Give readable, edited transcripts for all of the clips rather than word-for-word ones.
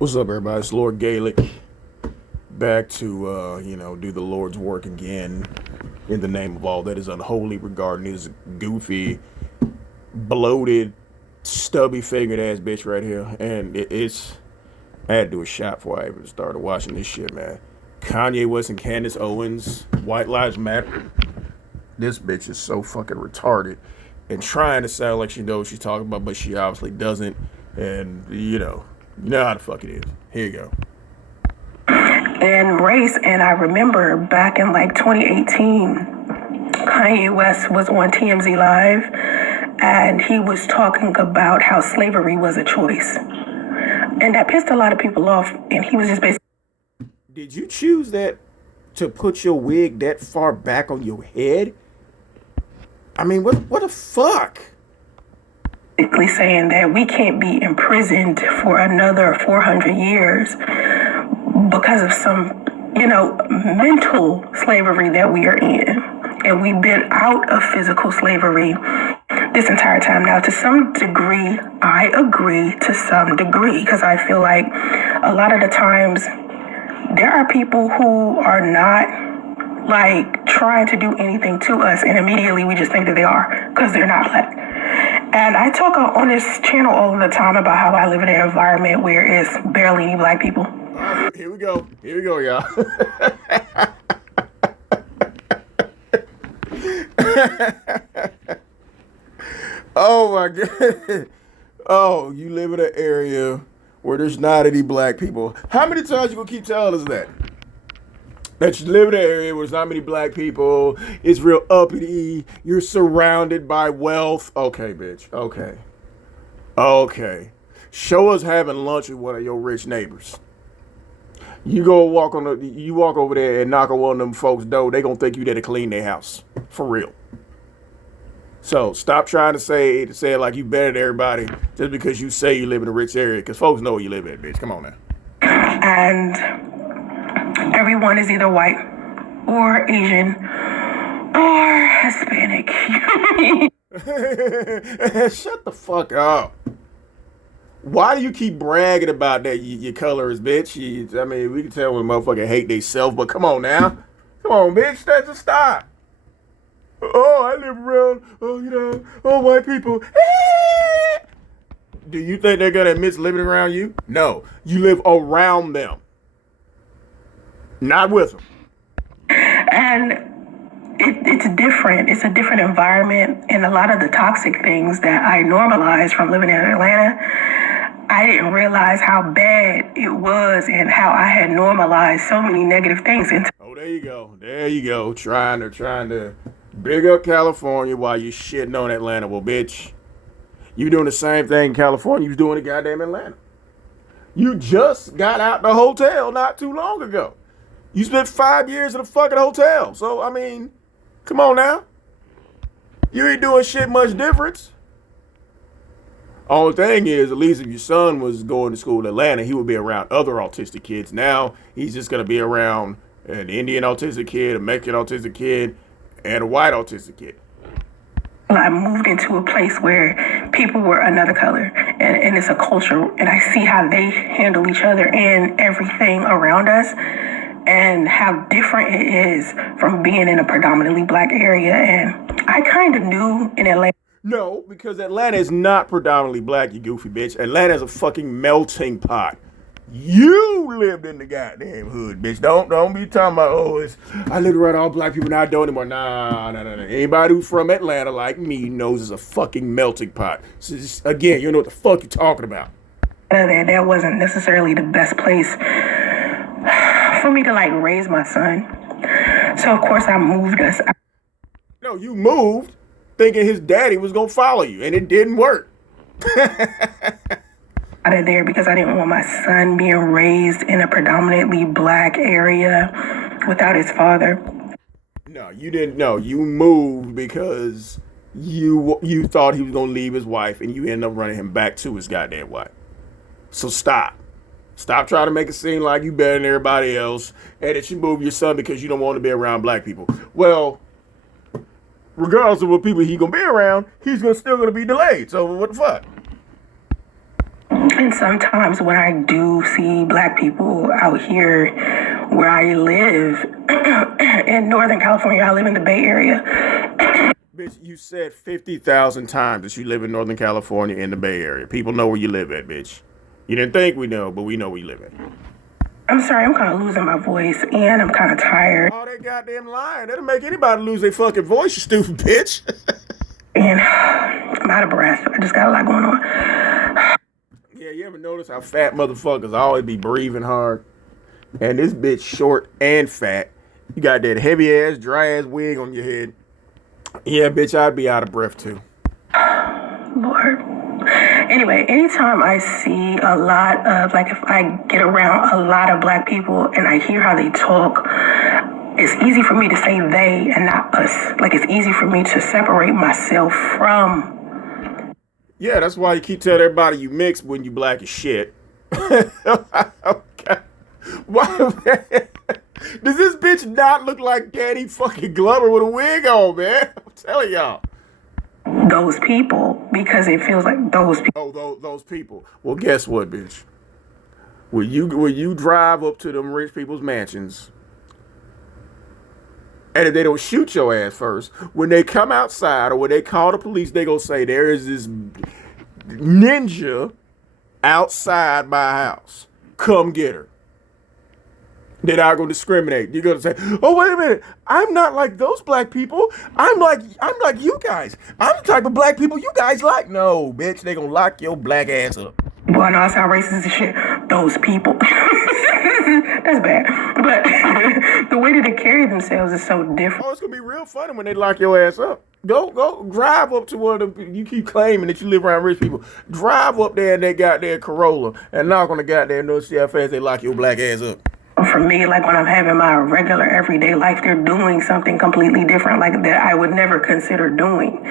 What's up, everybody? It's Lord Gaelic back to, do the Lord's work again in the name of all that is unholy regarding this goofy, bloated, stubby fingered ass bitch right here. And I had to do a shot before I even started watching this shit, man. Kanye West and Candace Owens, White Lives Matter. This bitch is so fucking retarded and trying to sound like she knows what she's talking about, but she obviously doesn't. And, you know how the fuck it is. Here you go. And race, and I remember back in like 2018, Kanye West was on TMZ Live, and he was talking about how slavery was a choice. And that pissed a lot of people off, and he was just basically... Did you choose that to put your wig that far back on your head? I mean, what the fuck? Basically saying that we can't be imprisoned for another 400 years because of some, mental slavery that we are in. And we've been out of physical slavery this entire time. Now, to some degree, I agree to some degree, because I feel like a lot of the times there are people who are not like trying to do anything to us, and immediately we just think that they are because they're not black. And I talk on this channel all the time about how I live in an environment where it's barely any black people. Here we go, y'all. Oh my god. Oh, you live in an area where there's not any black people. How many times you gonna keep telling us that? That you live in an area where there's not many black people, it's real uppity, you're surrounded by wealth. Okay, bitch. Okay. Show us having lunch with one of your rich neighbors. You walk over there and knock on one of them folks' door, they gonna think you there to clean their house. For real. So stop trying to say it like you better than everybody just because you say you live in a rich area, because folks know where you live at, bitch. Come on now. And everyone is either white or Asian or Hispanic. Shut the fuck up. Why do you keep bragging about that your color is, bitch? I mean, we can tell when motherfuckers hate themselves, but come on now. Come on, bitch. Just stop. Oh, I live around, white people. Do you think they're going to admit living around you? No. You live around them. Not with them. And it's different. It's a different environment. And a lot of the toxic things that I normalized from living in Atlanta, I didn't realize how bad it was and how I had normalized so many negative things. Oh, there you go. Trying to big up California while you shitting on Atlanta. Well, bitch, you doing the same thing in California you was doing in goddamn Atlanta. You just got out the hotel not too long ago. You spent 5 years in a fucking hotel. So, I mean, come on now. You ain't doing shit much difference. Only thing is, at least if your son was going to school in Atlanta, he would be around other autistic kids. Now, he's just going to be around an Indian autistic kid, a Mexican autistic kid, and a white autistic kid. I moved into a place where people were another color, and it's a culture, and I see how they handle each other and everything around us, and how different it is from being in a predominantly black area. And I kind of knew in Atlanta. No, because Atlanta is not predominantly black, you goofy bitch. Atlanta is a fucking melting pot. You lived in the goddamn hood, bitch. Don't be talking about, I lived around all black people, now I don't anymore. Nah. Anybody who's from Atlanta like me knows it's a fucking melting pot. So just, again, you know what the fuck you're talking about. That wasn't necessarily the best place for me to like raise my son. So of course I moved us. No, you moved thinking his daddy was gonna follow you, and it didn't work. Out of there because I didn't want my son being raised in a predominantly black area without his father. No, you didn't. No, you moved because you thought he was gonna leave his wife, and you ended up running him back to his goddamn wife. So stop trying to make it seem like you better than everybody else, and that you moved your son because you don't want to be around black people. Well, regardless of what people he gonna be around, he's still gonna be delayed. So what the fuck? And sometimes when I do see black people out here where I live in Northern California, I live in the Bay Area. Bitch, you said 50,000 times that you live in Northern California in the Bay Area. People know where you live at, bitch. You didn't think we know, but we know where you live at. I'm sorry, I'm kind of losing my voice and I'm kind of tired. Oh, that goddamn lying. That'll make anybody lose their fucking voice, you stupid bitch. And I'm out of breath. I just got a lot going on. Yeah, you ever notice how fat motherfuckers always be breathing hard? And this bitch short and fat. You got that heavy ass, dry ass wig on your head. Yeah, bitch, I'd be out of breath too. Lord. Anyway, anytime I see a lot of, like, if I get around a lot of black people and I hear how they talk, it's easy for me to say they and not us. Like, it's easy for me to separate myself from. Yeah, that's why you keep telling everybody you mix when you black as shit. Okay. Why, man? Does this bitch not look like Danny fucking Glover with a wig on, man? I'm telling y'all. Those people, because it feels like those people. Oh, those people. Well, guess what, bitch? When you drive up to them rich people's mansions, and if they don't shoot your ass first, when they come outside or when they call the police, they gonna say there is this ninja outside my house. Come get her. They're not gonna discriminate. You're gonna say, "Oh, wait a minute, I'm not like those black people. I'm like you guys. I'm the type of black people you guys like." No, bitch, they gonna lock your black ass up. Boy, I know I sound racist as shit. Those people. That's bad. But the way that they carry themselves is so different. Oh, it's gonna be real funny when they lock your ass up. Go drive up to one of them. You keep claiming that you live around rich people. Drive up there in that goddamn Corolla and knock on the goddamn door, see how fast they lock your black ass up. For me, like when I'm having my regular everyday life, they're doing something completely different, like that I would never consider doing.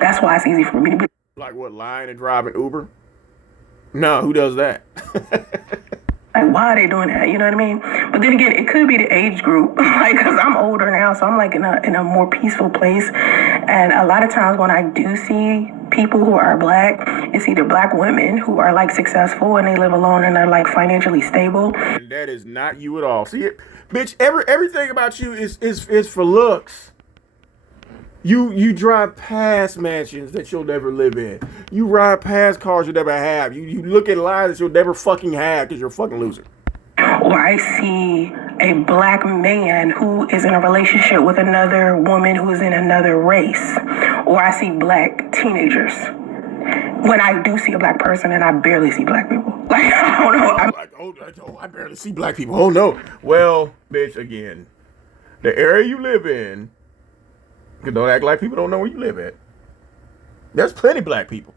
That's why it's easy for me to be. Like what, lying and driving Uber? No, who does that? Like, why are they doing that? You know what I mean? But then again, it could be the age group, like, because I'm older now, so I'm like in a more peaceful place. And a lot of times when I do see people who are black, it's either black women who are like successful and they live alone and they're like financially stable. And that is not you at all. See it, bitch. Everything about you is for looks. You drive past mansions that you'll never live in. You ride past cars you'll never have. You look at lives that you'll never fucking have because you're a fucking loser. Or I see a black man who is in a relationship with another woman who is in another race. Or I see black teenagers. When I do see a black person, and I barely see black people. Like, I don't know. I'm like, oh, I barely see black people. Oh, no. Well, bitch, again, the area you live in, don't act like people don't know where you live at. There's plenty of black people.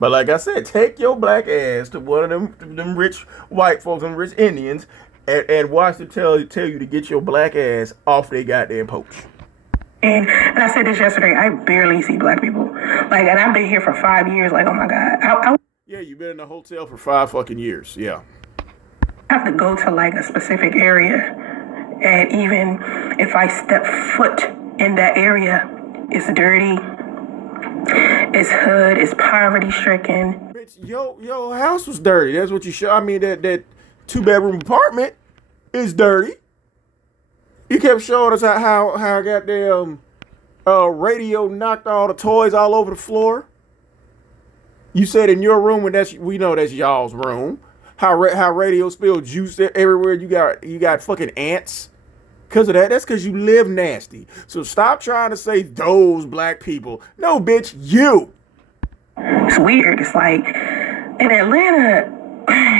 But like I said, take your black ass to one of them rich white folks, them rich Indians, and watch them tell you to get your black ass off their goddamn poach. And I said this yesterday, I barely see black people. Like, and I've been here for 5 years. Like, oh my God. Yeah, you've been in a hotel for 5 fucking years. Yeah. I have to go to like a specific area. And even if I step foot in that area, it's dirty. It's hood. It's poverty stricken. Bitch, your house was dirty. That's what you show. I mean, that 2-bedroom apartment is dirty. You kept showing us how goddamn radio knocked all the toys all over the floor. You said in your room, and we know that's y'all's room. How radio spilled juice everywhere. You got fucking ants. Because of that, that's because you live nasty. So stop trying to say those black people. No, bitch, you. It's weird. It's like in Atlanta,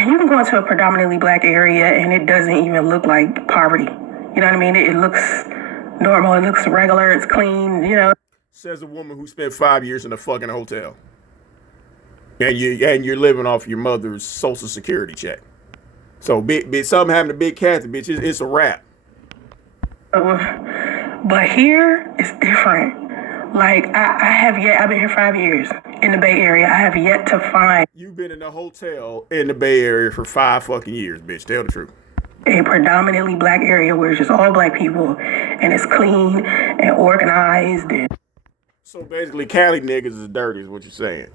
you can go into a predominantly black area and it doesn't even look like poverty. You know what I mean? It looks normal. It looks regular. It's clean, you know. Says a woman who spent 5 years in a fucking hotel. And you're living off your mother's social security check. So something happened to Big Kathy, bitch. It's a wrap. But here it's different. Like I've been here 5 years in the Bay Area. I have yet to find. You've been in a hotel in the Bay Area for 5 fucking years, bitch. Tell the truth. A predominantly black area where it's just all black people and it's clean and organized. So basically, Cali niggas is dirty, is what you're saying,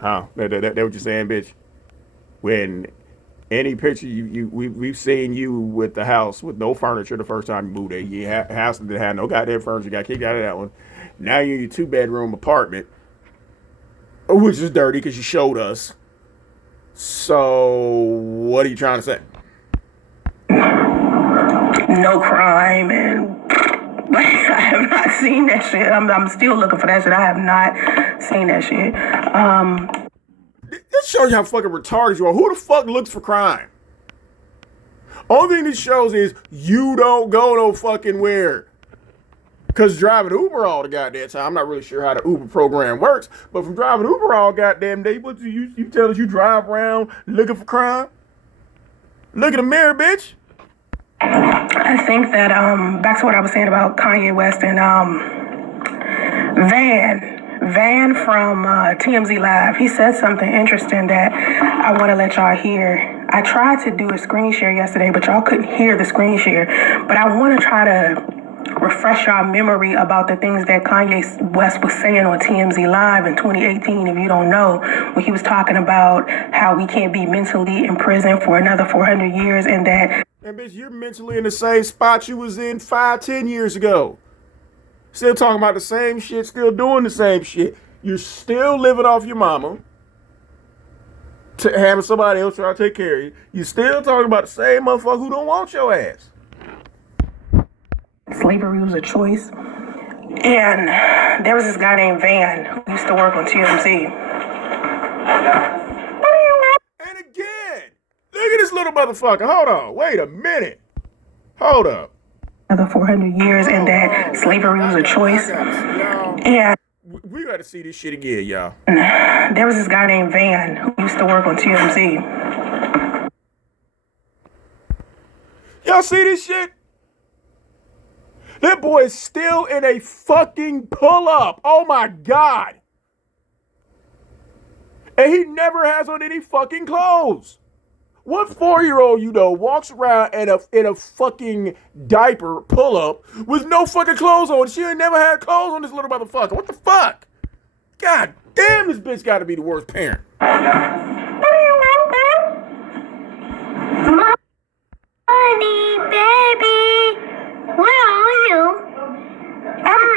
huh? That what you're saying, bitch? When any picture we've seen you with the house with no furniture the first time you moved there. Your house that had no goddamn furniture, got kicked out of that one. Now you're in your 2 bedroom apartment, which is dirty because you showed us. So what are you trying to say? No crime and I have not seen that shit. I'm still looking for that shit. I have not seen that shit. This shows you how fucking retarded you are. Who the fuck looks for crime? Only thing this shows is you don't go no fucking where. Because driving Uber all the goddamn time, I'm not really sure how the Uber program works, but from driving Uber all goddamn day, what you tell us you drive around looking for crime? Look in the mirror, bitch. I think that back to what I was saying about Kanye West and Van from TMZ Live. He said something interesting that I want to let y'all hear. I tried to do a screen share yesterday, but y'all couldn't hear the screen share. But I want to try to refresh our memory about the things that Kanye West was saying on TMZ Live in 2018, if you don't know, when he was talking about how we can't be mentally in prison for another 400 years and that... And bitch, you're mentally in the same spot you was in 5-10 years ago. Still talking about the same shit, still doing the same shit. You're still living off your mama, having somebody else try to take care of you. You still talking about the same motherfucker who don't want your ass. Slavery was a choice. And there was this guy named Van who used to work on TMZ. And again, look at this little motherfucker. Hold on. Wait a minute. Hold up. Another 400 years and that slavery was a choice. And we got to see this shit again, y'all. There was this guy named Van who used to work on TMZ. Y'all see this shit? That boy is still in a fucking pull-up. Oh my God. And he never has on any fucking clothes. What 4-year-old you know walks around in a fucking diaper pull-up with no fucking clothes on? She ain't never had clothes on, this little motherfucker. What the fuck? God damn, this bitch gotta be the worst parent. Honey, baby, where are you?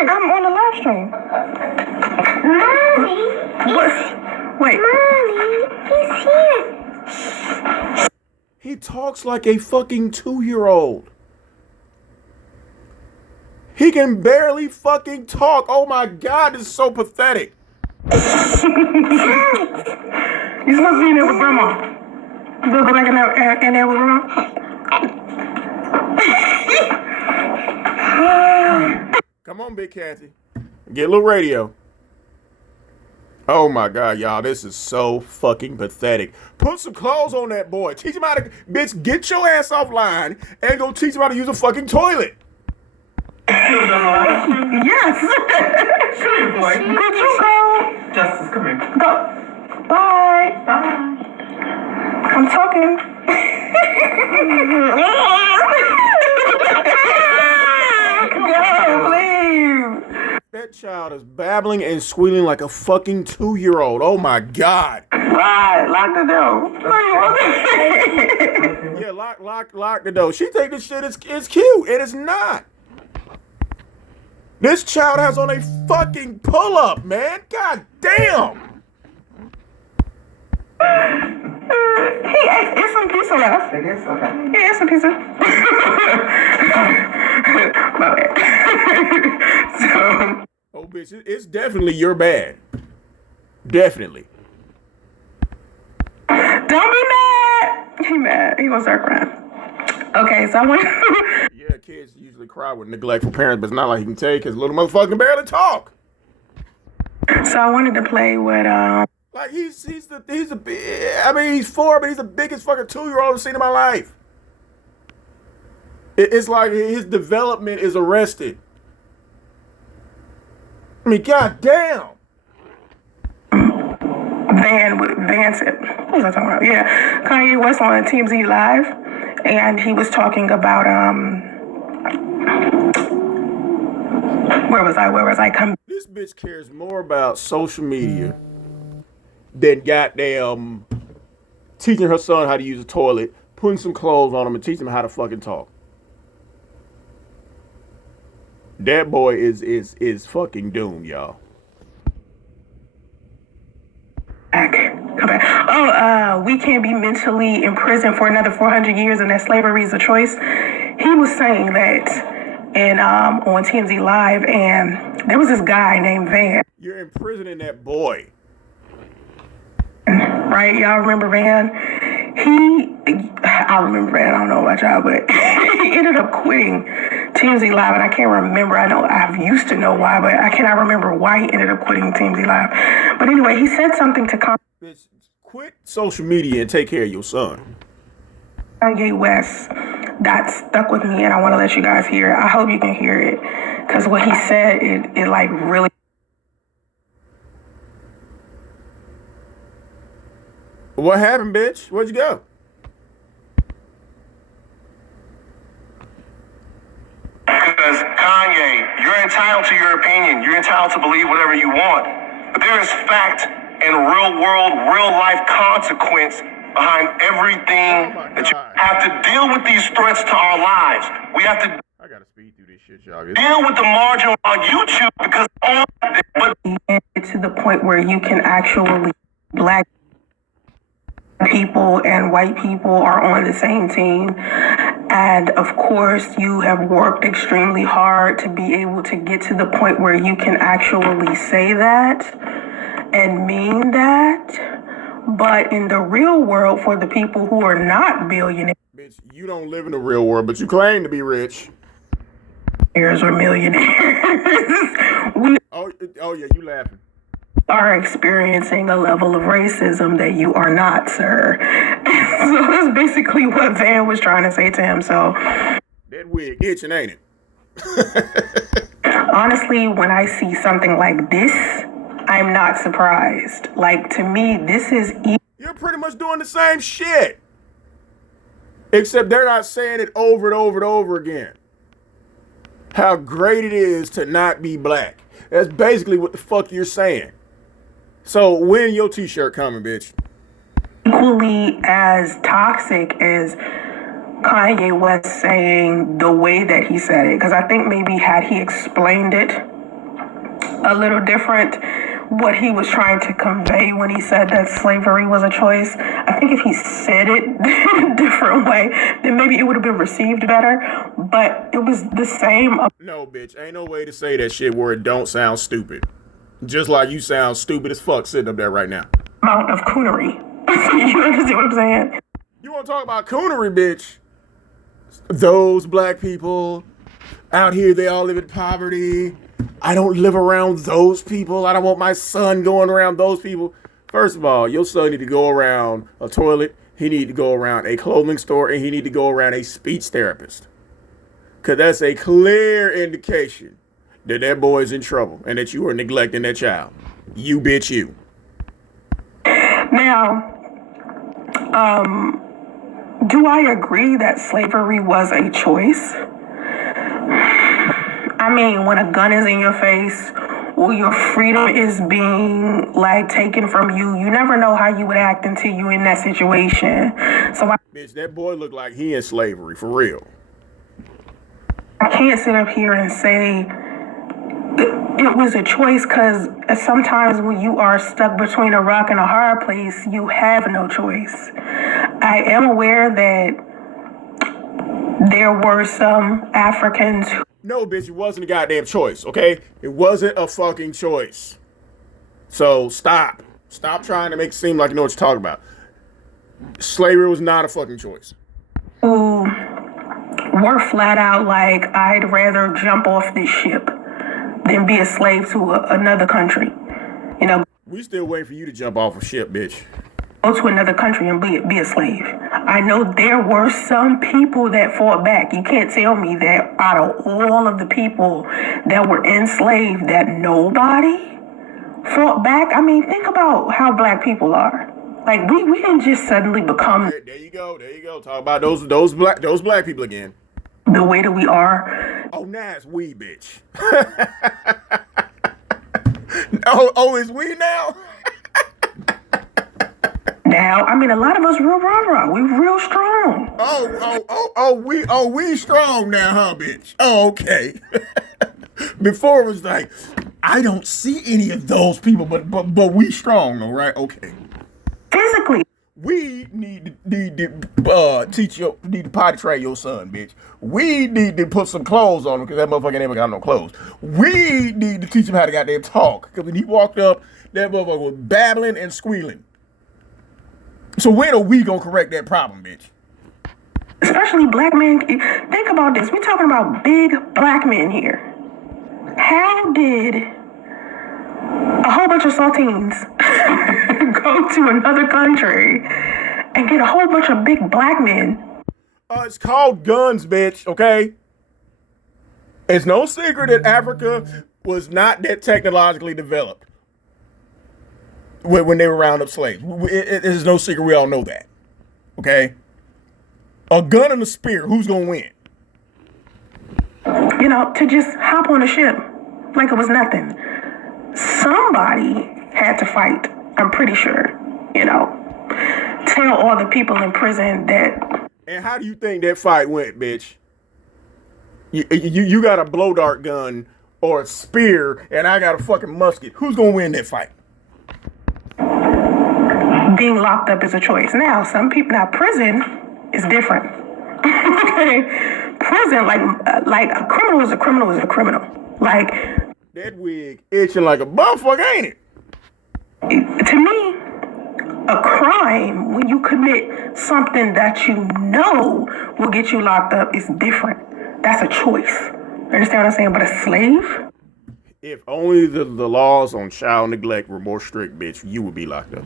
I'm on the live stream. Mommy, Wait. Mommy, he's here. He talks like a fucking 2-year-old. He can barely fucking talk. Oh my God, this is so pathetic. You're supposed to be in there with grandma. You gonna go back in there with grandma? Come on, Big Kathy. Get a little radio. Oh my God, y'all, this is so fucking pathetic. Put some clothes on that boy. Teach him how to, bitch, get your ass offline and go teach him how to use a fucking toilet. Yes. Sure, boy. Good you go. Justice, come here. Go. Bye. Bye. I'm talking. Go, please. That child is babbling and squealing like a fucking 2-year-old. Oh my God. Right, lock the door. Yeah, lock the door. She think this shit is cute. It is not. This child has on a fucking pull-up, man. God damn. It's some pizza left. It is? Okay. Yeah, it's some pizza. My bad. So. Oh, bitch, it's definitely your bad. Definitely. Don't be mad. He mad. He gonna start crying. Okay, so I want to... Yeah, kids usually cry with neglectful parents, but it's not like he can tell you because little motherfucker can barely talk. So I wanted to play with Like he's 4, but he's the biggest fucking 2-year-old I've seen in my life. It's like his development is arrested. I mean, goddamn. Van said, what was I talking about? Yeah, Kanye West on TMZ Live, and he was talking about where was I? This bitch cares more about social media than goddamn teaching her son how to use a toilet, putting some clothes on him, and teaching him how to fucking talk. That boy is fucking doomed, y'all. Come back. Oh, we can't be mentally imprisoned for another 400 years and that slavery is a choice. He was saying that on TMZ Live, and there was this guy named Van. You're imprisoning that boy. Right? Y'all remember Van? I remember Van, I don't know about y'all, but he ended up quitting TMZ Live, and I can't remember. I know I used to know why, but I cannot remember why he ended up quitting TMZ Live. But anyway, he said something to Bitch, quit social media and take care of your son. Kanye West that stuck with me, and I want to let you guys hear it. I hope you can hear it, because what he said, it like really. What happened, bitch? Where'd you go? Because Kanye, you're entitled to your opinion. You're entitled to believe whatever you want. But there is fact and real world, real life consequence behind everything that you have to deal with these threats to our lives. We have to I gotta speed through this shit, y'all. deal with the margin on YouTube because but To the point where you can actually black people and white people are on the same team, and of course you have worked extremely hard to be able to get to the point where you can actually say that and mean that. But in the real world, for the people who are not billionaires, Bitch, you don't live in the real world, but you claim to be rich. or millionaires, we Oh yeah, you laughing. are experiencing a level of racism that you are not, sir. So that's basically what Van was trying to say to him. So That wig itching, ain't it? honestly, when I see something like this, I'm not surprised. Like, to me, this is You're pretty much doing the same shit. Except they're not saying it over and over and over again. How great it is to not be black. That's basically what the fuck you're saying. So when your t-shirt coming, bitch? equally as toxic as Kanye West saying the way that he said it. Because I think maybe had he explained it a little different, what he was trying to convey when he said that slavery was a choice, I think if he said it in a different way, then maybe it would have been received better. But it was the same. No, bitch. Ain't no way to say that shit where it don't sound stupid. Just like you sound stupid as fuck sitting up there right now. Amount of coonery. You understand what I'm saying? You want to talk about coonery, bitch? Those black people out here, they all live in poverty. I don't live around those people. I don't want my son going around those people. First of all, your son need to go around a toilet. He need to go around a clothing store, and he need to go around a speech therapist. Because that's a clear indication that that boy is in trouble and that you are neglecting that child. You bitch you. Now, do I agree that slavery was a choice? I mean, when a gun is in your face or your freedom is being like taken from you, you never know how you would act until you're in that situation. So Bitch, that boy look like he in slavery, for real. I can't sit up here and say it was a choice, because sometimes when you are stuck between a rock and a hard place, you have no choice. I am aware that there were some Africans who... No, bitch, it wasn't a goddamn choice, okay? It wasn't a fucking choice. So stop. Stop trying to make it seem like you know what you're talking about. Slavery was not a fucking choice. who were flat out like, I'd rather jump off this ship than be a slave to another country. You know, We still waiting for you to jump off a ship, bitch. go to another country and be a slave. I know there were some people that fought back. You can't tell me that out of all of the people that were enslaved that nobody fought back. I mean, think about how black people are. Like, we didn't just suddenly become There you go. There you go. Talk about those black people again. the way that we are. Oh, now it's we, bitch. oh, it's we now? Now, I mean, a lot of us real rah-rah. We real strong. We strong now, huh, bitch? Oh, okay. Before it was like, I don't see any of those people, but we strong, though, right? Okay. Physically. We need to need to potty train your son, bitch. We need to put some clothes on him because that motherfucker never got no clothes. We need to teach him how to goddamn talk because when he walked up, that motherfucker was babbling and squealing. So when are we gonna correct that problem, bitch? Especially black men. Think about this. We're talking about big black men here. How did a whole bunch of saltines go to another country and get a whole bunch of big black men? It's called guns, bitch, okay? It's no secret that Africa was not that technologically developed when they were rounding up slaves. It is no secret, we all know that, okay? A gun and a spear, who's gonna win? You know, to just hop on a ship like it was nothing. Somebody had to fight, I'm pretty sure, you know. Tell all the people in prison that. And how do you think that fight went, bitch? You got a blow dart gun or a spear, and I got a fucking musket. Who's gonna win that fight? Being locked up is a choice. Now, some people, now prison is different. Okay? Prison, like a criminal is a criminal is a criminal. Like, that wig itching like a motherfucker, ain't it? To me, a crime, when you commit something that you know will get you locked up, is different. That's a choice. Understand what I'm saying? But a slave? If only the laws on child neglect were more strict, bitch, you would be locked up.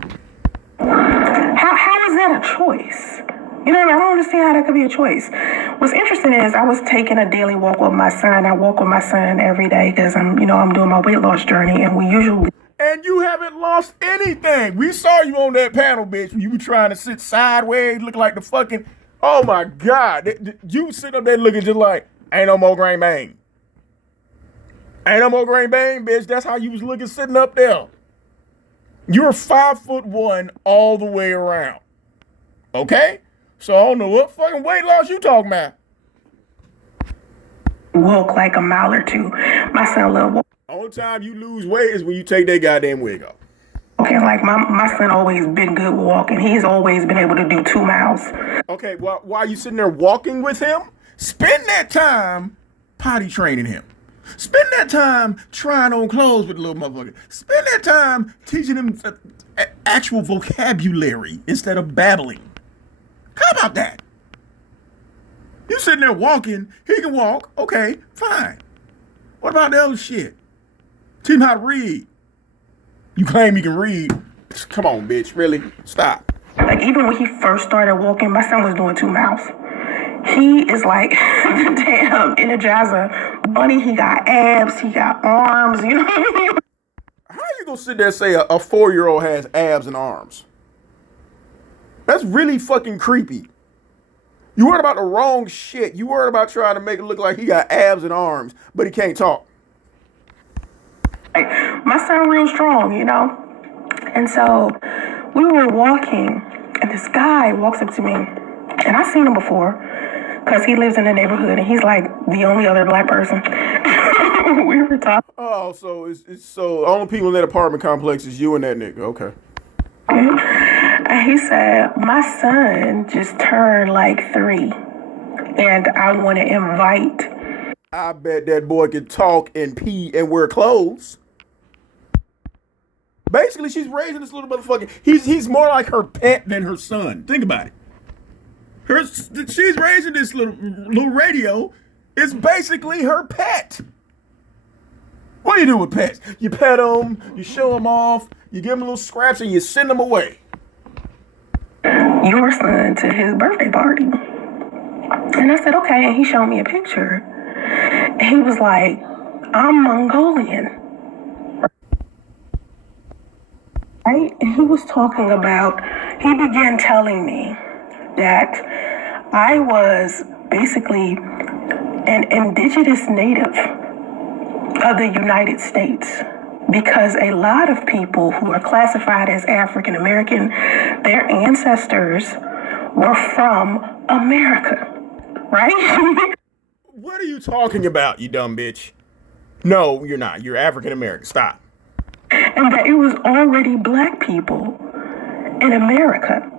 How is that a choice? You know, I don't understand how that could be a choice. What's interesting is I was taking a daily walk with my son. I walk with my son every day because I'm doing my weight loss journey, and we usually. And you haven't lost anything. We saw you on that panel, bitch, when you were trying to sit sideways, look like the fucking. Oh my God, you sit up there looking just like ain't no more grain bang. Ain't no more grain bang, bitch. That's how you was looking sitting up there. You're 5'1" all the way around. Okay? So I don't know what fucking weight loss you talking about. Walk like a mile or two. My son love walk. Only time you lose weight is when you take that goddamn wig off. Okay, like my son always been good with walking. He's always been able to do 2 miles. Okay, well, while you sitting there walking with him, spend that time potty training him. Spend that time trying on clothes with the little motherfucker. Spend that time teaching him actual vocabulary instead of babbling. How about that? You sitting there walking, he can walk, okay, fine. What about the other shit? Teach him how to read. You claim you can read. Come on, bitch, really? Stop. Like, even when he first started walking, my son was doing 2 miles. He is like the damn Energizer bunny. He got abs, he got arms, you know what I mean? How you gonna sit there and say a 4-year-old has abs and arms? That's really fucking creepy. You worried about the wrong shit. You worried about trying to make it look like he got abs and arms, but he can't talk. Like, my son real strong, you know? And so we were walking, and this guy walks up to me, and I've seen him before, because he lives in the neighborhood, and he's like the only other black person. We were talking. Oh, so it's so only people in that apartment complex is you and that nigga. Okay. And he said, my son just turned like 3, and I want to invite. I bet that boy can talk and pee and wear clothes. Basically, she's raising this little motherfucker. He's more like her pet than her son. Think about it. She's raising this little radio. It's basically her pet. What do you do with pets? You pet them, you show them off, you give them a little scraps, and you send them away. Your son to his birthday party. And I said, okay. And he showed me a picture. And he was like, I'm Mongolian. Right? And he was talking about, he began telling me that I was basically an indigenous native of the United States because a lot of people who are classified as African American, their ancestors were from America, right? What are you talking about, you dumb bitch? No, you're not. You're African American. Stop. And that it was already black people in America.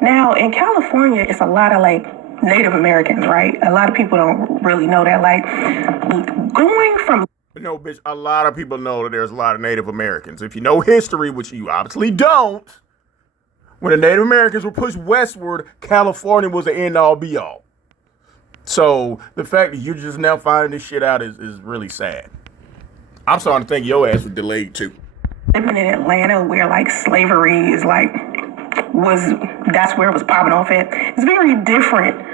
Now, in California, it's a lot of like Native Americans, right? A lot of people don't really know that. Like, going from... No, bitch, a lot of people know that there's a lot of Native Americans. If you know history, which you obviously don't, when the Native Americans were pushed westward, California was the end-all, be-all. So the fact that you're just now finding this shit out is really sad. I'm starting to think your ass was delayed, too. Living in Atlanta, where, like, slavery is, like, that's where it was popping off at. It's very different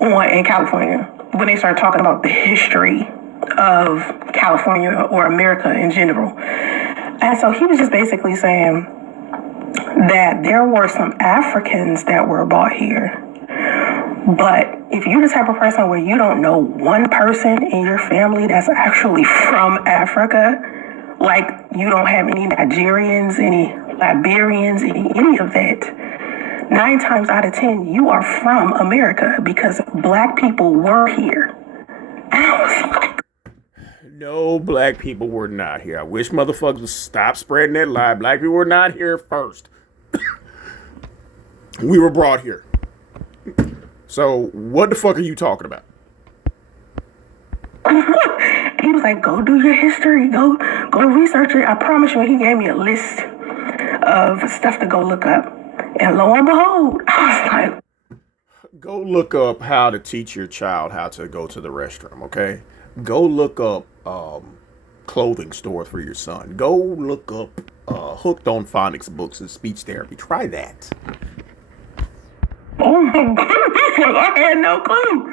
in California when they start talking about the history of California or America in general. And so he was just basically saying that there were some Africans that were brought here. But if you're the type of person where you don't know one person in your family that's actually from Africa, like you don't have any Nigerians, any Liberians, any of that, 9 times out of 10, you are from America because black people were here. And I was like, no, black people were not here. I wish motherfuckers would stop spreading that lie. Black people were not here first. We were brought here. So what the fuck are you talking about? he was like, go do your history. Go research it. I promise you. He gave me a list of stuff to go look up. And lo and behold, I was like, go look up how to teach your child how to go to the restroom, okay? Go look up clothing stores for your son. Go look up Hooked on Phonics books and speech therapy. Try that. oh my goodness, I had no clue.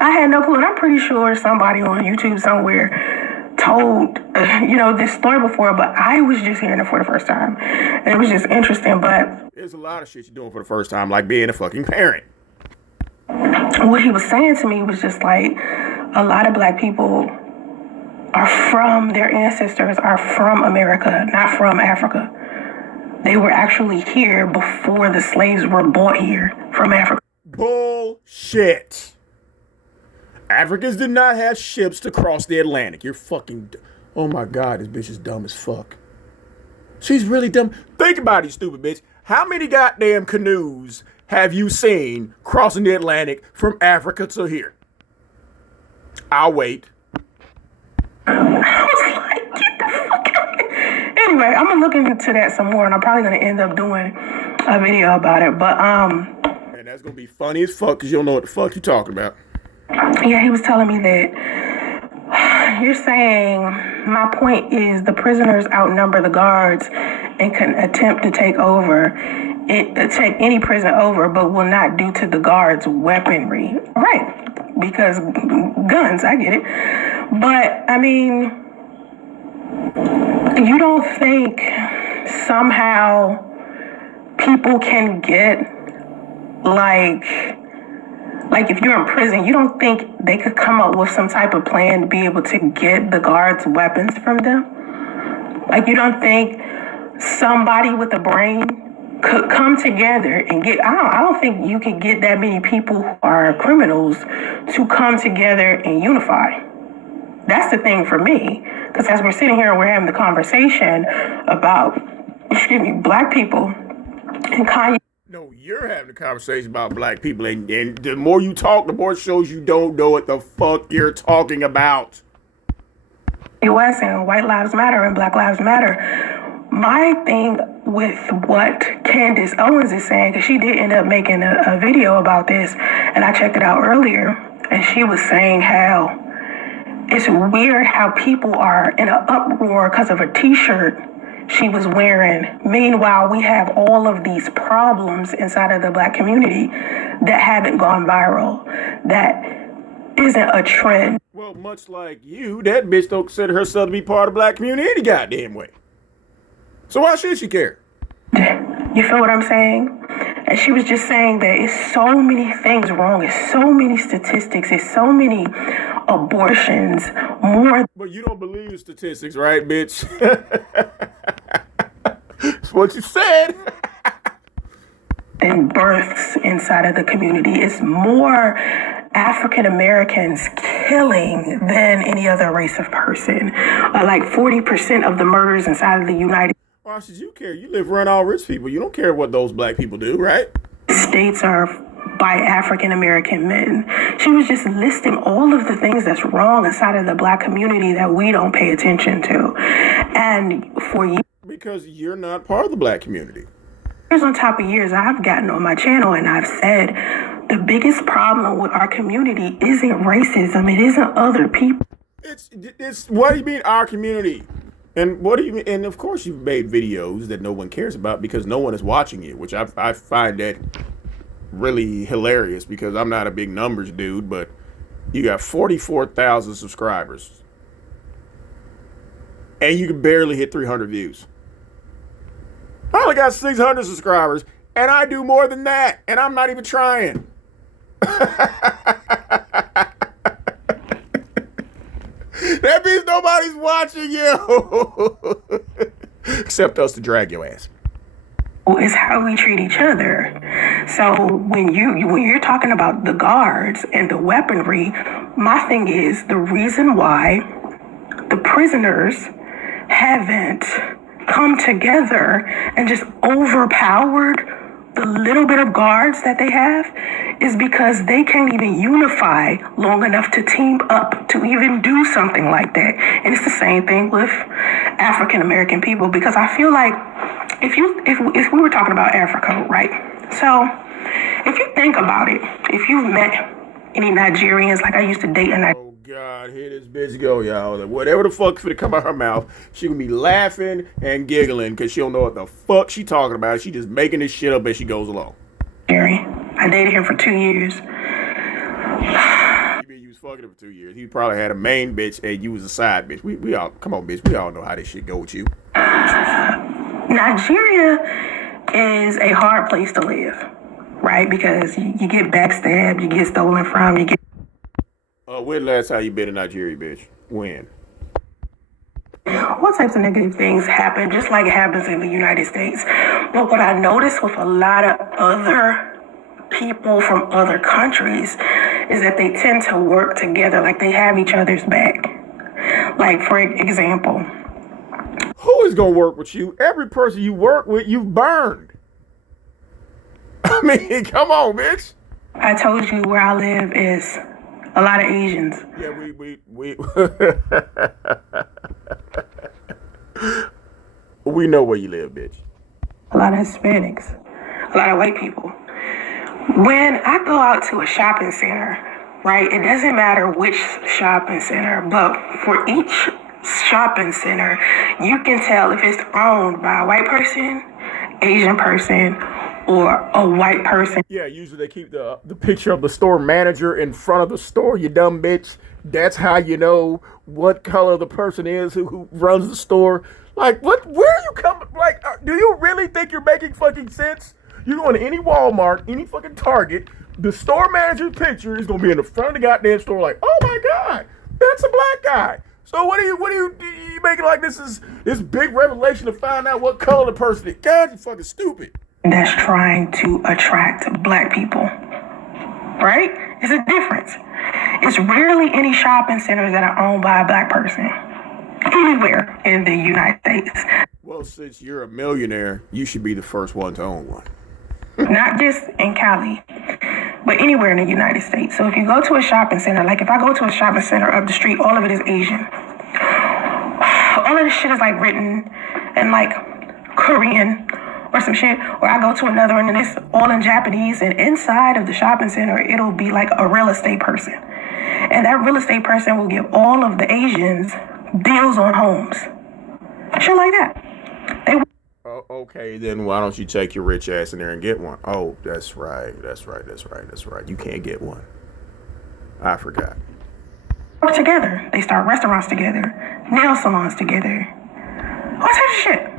And I'm pretty sure somebody on YouTube somewhere told, this story before, but I was just hearing it for the first time. And it was just interesting, but... There's a lot of shit you're doing for the first time, like being a fucking parent. What he was saying to me was just like, a lot of black people their ancestors are from America, not from Africa. They were actually here before the slaves were brought here from Africa. Bullshit. Africans did not have ships to cross the Atlantic. You're fucking... Oh my God, this bitch is dumb as fuck. She's really dumb. Think about it, you stupid bitch. How many goddamn canoes have you seen crossing the Atlantic from Africa to here? I'll wait. I was like, get the fuck out of here. Anyway, I'm going to look into that some more, and I'm probably going to end up doing a video about it. But, and that's going to be funny as fuck, because you don't know what the fuck you're talking about. Yeah, he was telling me that you're saying, my point is the prisoners outnumber the guards and can attempt to take any prison over, but will not due to the guards' weaponry. Right. Because guns, I get it. But, I mean, you don't think somehow people can get, like if you're in prison, you don't think they could come up with some type of plan to be able to get the guards' weapons from them? Like, you don't think somebody with a brain could come together and get... I don't think you could get that many people who are criminals to come together and unify. That's the thing for me. Because as we're sitting here and we're having the conversation about, black people and Kanye... No, you're having a conversation about black people, and the more you talk, the more it shows you don't know what the fuck you're talking about. U.S. and white lives matter and black lives matter. My thing with what Candace Owens is saying, because she did end up making a video about this, and I checked it out earlier, and she was saying how it's weird how people are in an uproar because of a t-shirt she was wearing. Meanwhile, we have all of these problems inside of the black community that haven't gone viral, that isn't a trend. Well, much like you, that bitch don't consider herself to be part of the black community any goddamn way. So why should she care? You feel what I'm saying? And she was just saying that it's so many things wrong. It's so many statistics. It's so many abortions more But you don't believe the statistics, right, bitch? That's what you said. than births inside of the community. It's more African Americans killing than any other race of person. Like 40% of the murders inside of the United Why should you care? You live around all rich people. You don't care what those black people do, right? States are by African American men. She was just listing all of the things that's wrong inside of the black community that we don't pay attention to. And for years, Because you're not part of the black community. on top of years, I've gotten on my channel and I've said the biggest problem with our community isn't racism. It isn't other people. It's what do you mean our community? And what do you mean? And of course you've made videos that no one cares about because no one is watching you, which I find that really hilarious because I'm not a big numbers dude, but you got 44,000 subscribers and you can barely hit 300 views. I only got 600 subscribers and I do more than that and I'm not even trying. That means nobody's watching you except us to drag your ass. Is how we treat each other. So when you're talking about the guards and the weaponry, my thing is the reason why the prisoners haven't come together and just overpowered the little bit of guards that they have is because they can't even unify long enough to team up to even do something like that. And it's the same thing with African American people because I feel like if we were talking about Africa, right? So if you think about it, if you've met any Nigerians, like I used to date a Nigerian. Oh God, here this bitch go, y'all. Whatever the fuck's gonna come out her mouth, she gonna be laughing and giggling because she don't know what the fuck she talking about. She just making this shit up as she goes along. I dated him for 2 years. You mean you was fucking him for 2 years? He probably had a main bitch and you was a side bitch. We all come on, bitch. We all know how this shit go with you. Nigeria is a hard place to live, right? Because you get backstabbed, you get stolen from, you get. When last time you been in Nigeria, bitch? When? All types of negative things happen, just like it happens in the United States. But what I noticed with a lot of other people from other countries is that they tend to work together, like they have each other's back. Like, for example, who is gonna work with you? Every person you work with, you've burned. I mean, come on, bitch. I told you where I live is a lot of Asians. Yeah, we we know where you live, bitch. A lot of Hispanics, a lot of white people. When I go out to a shopping center, right, it doesn't matter which shopping center, but for each shopping center, you can tell if it's owned by a white person, Asian person, or a white person. Yeah, usually they keep the picture of the store manager in front of the store, you dumb bitch. That's how you know what color the person is who runs the store. Like, what? Where are you coming? Like, do you really think you're making fucking sense? You go into any Walmart, any fucking Target, the store manager's picture is gonna be in the front of the goddamn store. Like, oh my god, that's a black guy. So what are you making like this is this big revelation to find out what color the person is? God, you fucking stupid. That's trying to attract black people, right? It's a difference. It's rarely any shopping centers that are owned by a black person anywhere in the United States. Well, since you're a millionaire, you should be the first one to own one. Not just in Cali, but anywhere in the United States. So if you go to a shopping center, like if I go to a shopping center up the street, all of it is Asian. All of this shit is like written in like Korean or some shit. Or I go to another one and it's all in Japanese, and inside of the shopping center, it'll be like a real estate person. And that real estate person will give all of the Asians deals on homes. Shit like that. Okay, then why don't you take your rich ass in there and get one? Oh, that's right. You can't get one. I forgot. Work together. They start restaurants together, nail salons together, all types of shit.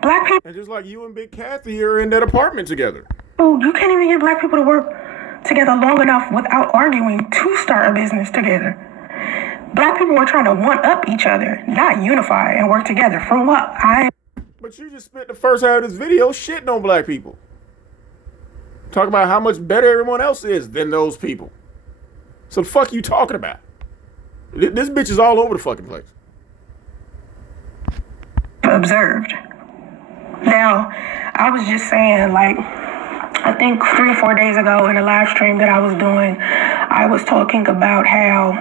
Black people. And just like you and Big Kathy are in that apartment together. Oh, you can't even get black people to work together long enough without arguing to start a business together. Black people are trying to one-up each other, not unify and work together. From what I... But you just spent the first half of this video shitting on black people. Talking about how much better everyone else is than those people. So the fuck you talking about? This bitch is all over the fucking place. Observed. Now, I was just saying, like, I think 3 or 4 days ago in a live stream that I was doing, I was talking about how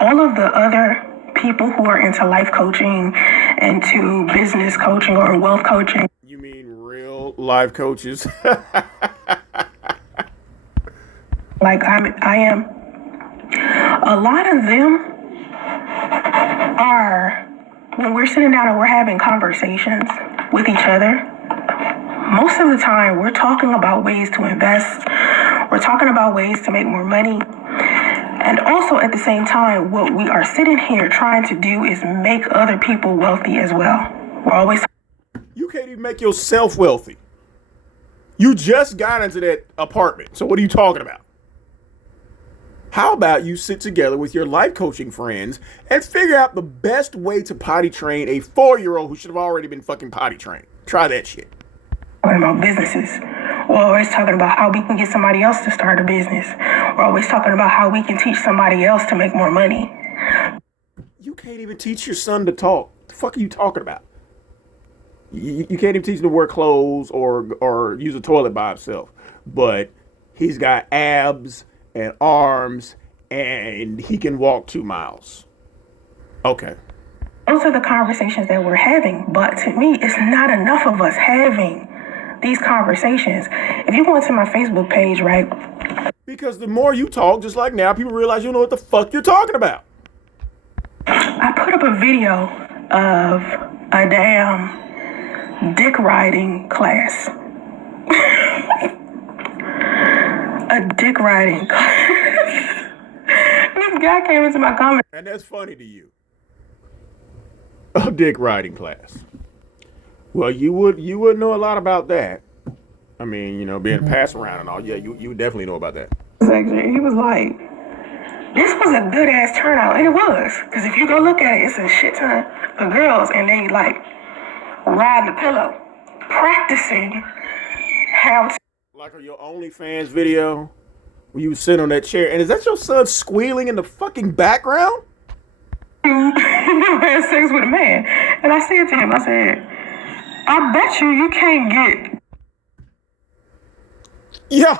all of the other people who are into life coaching, into business coaching or wealth coaching. You mean real life coaches? Like I am. A lot of them are, when we're sitting down and we're having conversations with each other, most of the time we're talking about ways to invest. We're talking about ways to make more money. And also at the same time, what we are sitting here trying to do is make other people wealthy as well. We're always... You can't even make yourself wealthy. You just got into that apartment. So what are you talking about? How about you sit together with your life coaching friends and figure out the best way to potty train a 4-year-old who should have already been fucking potty trained? Try that shit. Talking about businesses. We're always talking about how we can get somebody else to start a business. We're always talking about how we can teach somebody else to make more money. You can't even teach your son to talk. The fuck are you talking about? You can't even teach him to wear clothes or use a toilet by himself. But he's got abs and arms, and he can walk 2 miles. Okay. Those are the conversations that we're having. But to me, it's not enough of us having these conversations. If you go into my Facebook page, right? Because the more you talk, just like now, people realize you know what the fuck you're talking about. I put up a video of a damn dick riding class. A dick riding class. This guy came into my comment. And that's funny to you. A dick riding class. Well, you would know a lot about that. I mean, you know, being passed around and all. Yeah, you would definitely know about that. He was like, this was a good ass turnout. And it was. Because if you go look at it, it's a shit ton of girls. And they like ride the pillow. Practicing how to. Like on your OnlyFans video where you sit on that chair. And is that your son squealing in the fucking background? Had sex with a man. And I said to him, I said, I bet you can't get. Yo.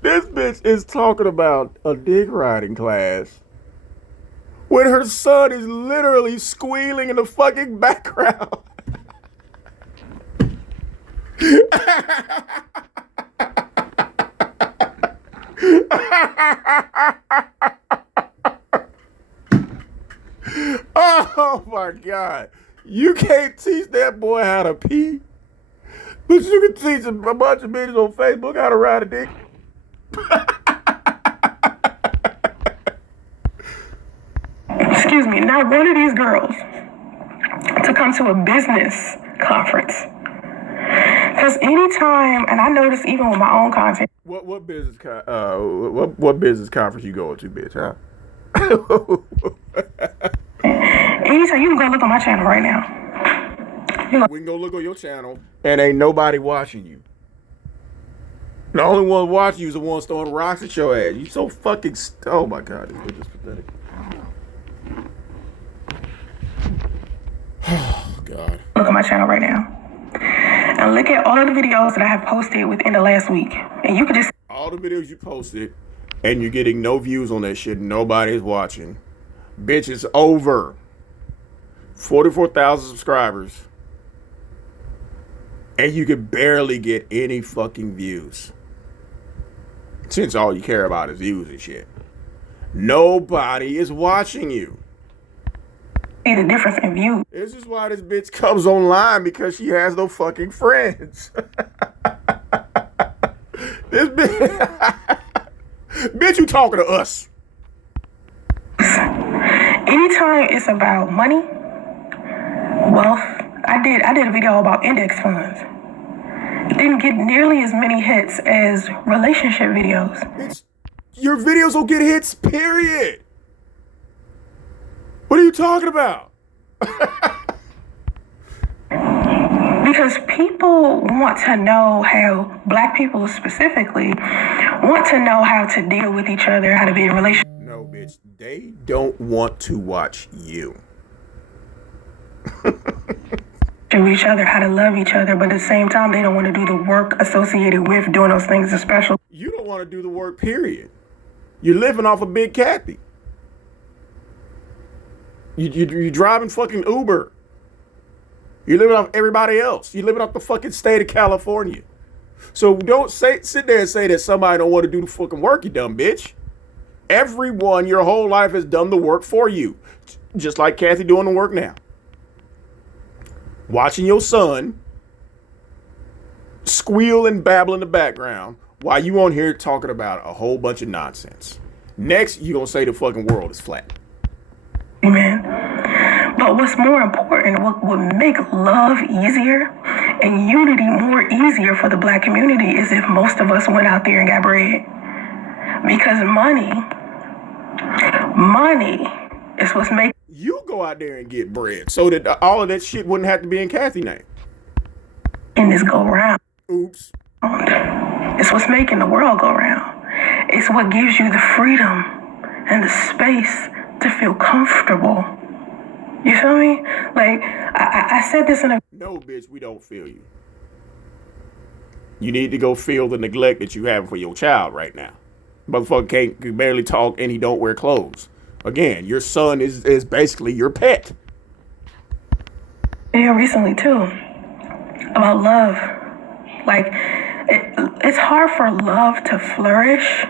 This bitch is talking about a dick riding class when her son is literally squealing in the fucking background. Oh my God. You can't teach that boy how to pee, but you can teach a bunch of bitches on Facebook how to ride a dick. Excuse me, not one of these girls to come to a business conference. Because anytime, and I notice even with my own content. What business what business conference you going to, bitch, huh? Anytime, you can go look on my channel right now. We can go look on your channel and ain't nobody watching you. The only one watching you is the one throwing rocks at your ass. You so fucking oh my God, this bitch is pathetic. Oh God. Look at my channel right now. And look at all of the videos that I have posted within the last week. And you can just all the videos you posted and you're getting no views on that shit. Nobody's watching. Bitch, it's over. 44,000 subscribers. And you can barely get any fucking views. Since all you care about is views and shit. Nobody is watching you. see the difference in views. This is why this bitch comes online, because she has no fucking friends. This bitch. Bitch, you talking to us. Anytime it's about money, wealth, I did a video about index funds. Didn't get nearly as many hits as relationship videos. Your videos will get hits, period. What are you talking about? Because people want to know how, black people specifically, want to know how to deal with each other, how to be in relationship. No, bitch. They don't want to watch you. To each other, how to love each other, but at the same time, they don't want to do the work associated with doing those things, especially. You don't want to do the work, period. You're living off of Big Kathy. You're driving fucking Uber. You're living off everybody else. You're living off the fucking state of California. So don't sit there and say that somebody don't want to do the fucking work, you dumb bitch. Everyone your whole life has done the work for you. Just like Kathy doing the work now. Watching your son squeal and babble in the background while you on here talking about a whole bunch of nonsense. Next, you gonna say the fucking world is flat. Amen. But what's more important, what would make love easier and unity more easier for the black community is if most of us went out there and got bread. Because money is what's making You go out there and get bread so that all of that shit wouldn't have to be in Kathy's name. this go round. Oops. It's what's making the world go round. It's what gives you the freedom and the space to feel comfortable. You feel me? Like, I said this in a... No, bitch, we don't feel you. You need to go feel the neglect that you have for your child right now. Motherfucker can barely talk and he don't wear clothes. Again, your son is basically your pet. Yeah, recently too, about love. Like, it's hard for love to flourish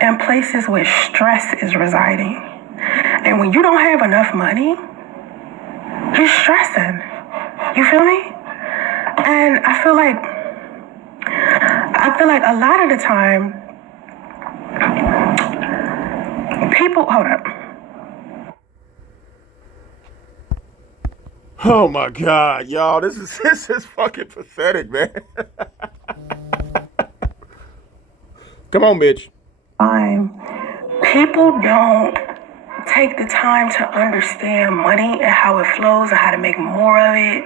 in places where stress is residing. And when you don't have enough money, you're stressing. You feel me? And I feel like a lot of the time, people, hold up. Oh my God, y'all, this is fucking pathetic, man. Come on, bitch. People don't take the time to understand money and how it flows and how to make more of it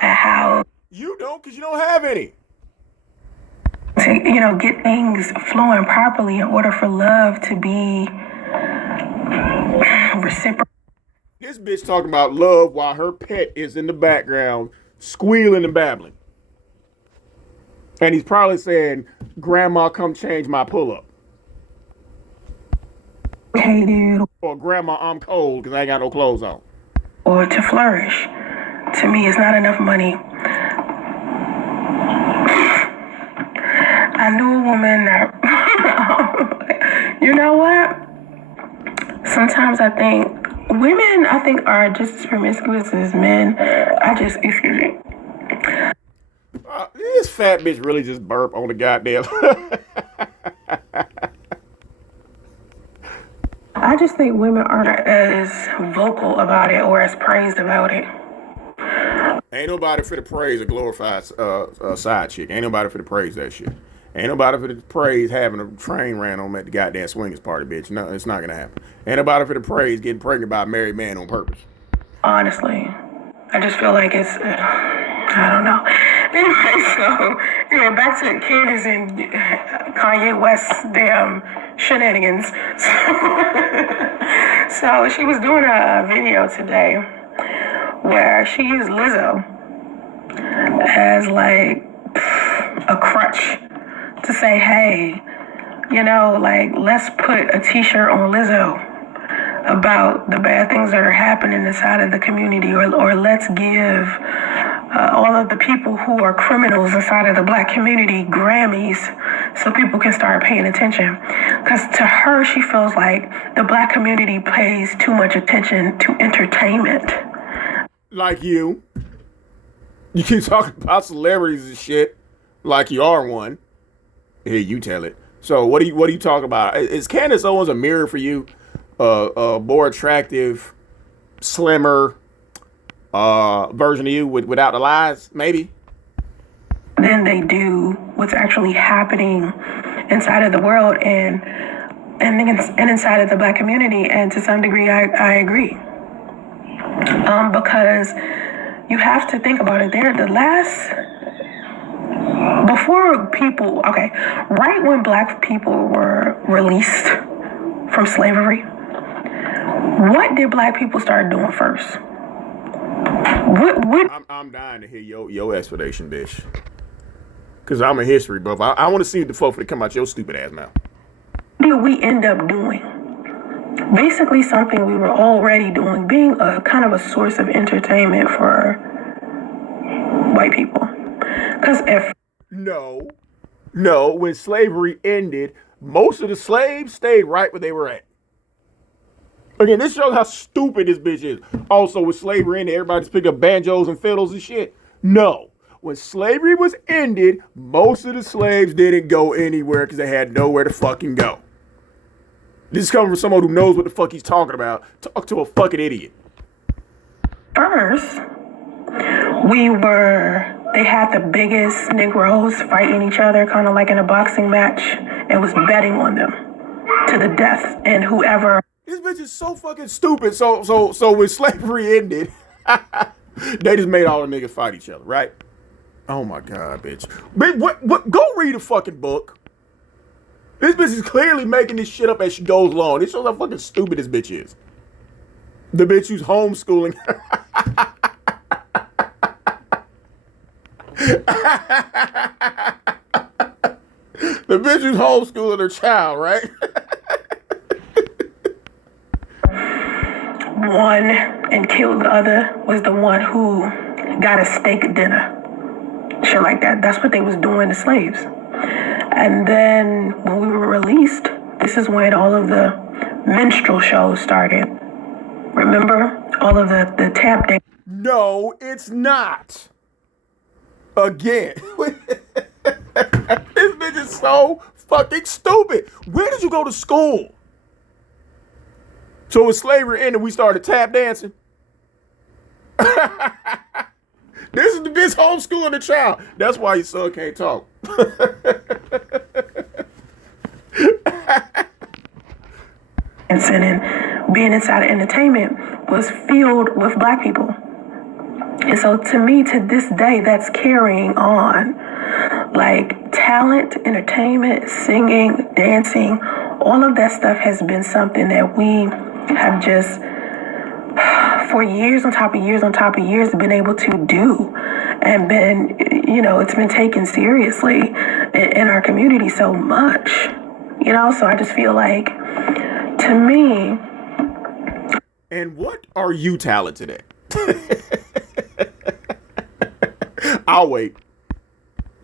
and how You don't, because you don't have any. to, get things flowing properly in order for love to be reciprocal. This bitch talking about love while her pet is in the background squealing and babbling. And he's probably saying, Grandma, come change my pull-up. Or Grandma, I'm cold because I ain't got no clothes on. Or to flourish. To me, it's not enough money. I knew a woman that, you know what? Sometimes I think women, are just as promiscuous as men. Excuse me. This fat bitch really just burped on the goddamn. I just think women aren't as vocal about it or as praised about it. Ain't nobody fit to praise a glorified side chick. Ain't nobody fit to praise that shit. Ain't nobody fit to praise having a train ran on at the goddamn swingers party, bitch. No, it's not gonna happen. Ain't nobody fit to praise getting pregnant by a married man on purpose. Honestly, I just feel like it's, I don't know. Anyway, so, back to Candace and Kanye West's damn shenanigans. So she was doing a video today where she used Lizzo as like a crutch to say, hey, let's put a t-shirt on Lizzo about the bad things that are happening inside of the community, or let's give all of the people who are criminals inside of the black community Grammys so people can start paying attention. Because to her, she feels like the black community pays too much attention to entertainment. Like you. You keep talking about celebrities and shit like you are one. Here, you tell it. So what do you talk about? Is Candace Owens a mirror for you? More attractive, slimmer, version of you without the lies, maybe. Than they do what's actually happening inside of the world and inside of the Black community. And to some degree, I agree. Because you have to think about it. Right when Black people were released from slavery, what did Black people start doing first? I'm dying to hear your explanation, bitch. Because I'm a history buff. I want to see the folk that come out your stupid ass mouth. What did we end up doing? Basically something we were already doing, being a kind of a source of entertainment for white people. Because No, when slavery ended, most of the slaves stayed right where they were at. Again, this shows how stupid this bitch is. Also, with slavery ended, everybody just picked up banjos and fiddles and shit. No. When slavery was ended, most of the slaves didn't go anywhere because they had nowhere to fucking go. This is coming from someone who knows what the fuck he's talking about. Talk to a fucking idiot. First, they had the biggest Negroes fighting each other, kind of like in a boxing match, and was betting on them to the death. And whoever... This bitch is so fucking stupid. So when slavery ended, they just made all the niggas fight each other, right? Oh my God, bitch. Bitch, what? Go read a fucking book. This bitch is clearly making this shit up as she goes along. This shows how fucking stupid this bitch is. The bitch who's homeschooling. The bitch who's homeschooling her child, right? One and killed the other was the one who got a steak dinner. Shit like that. That's what they was doing to slaves. And then when we were released, this is when all of the minstrel shows started. Remember? All of the tap dance. No, it's not. Again. This bitch is so fucking stupid. Where did you go to school? So when slavery ended, we started tap dancing. This is the bitch homeschooling the child. That's why your son can't talk. And being inside of entertainment was filled with Black people. And so to me, to this day, that's carrying on. Like talent, entertainment, singing, dancing, all of that stuff has been something that we have just, for years on top of years on top of years, been able to do. And been, it's been taken seriously in our community so much. So I just feel like, to me... And what are you talented at? I'll wait.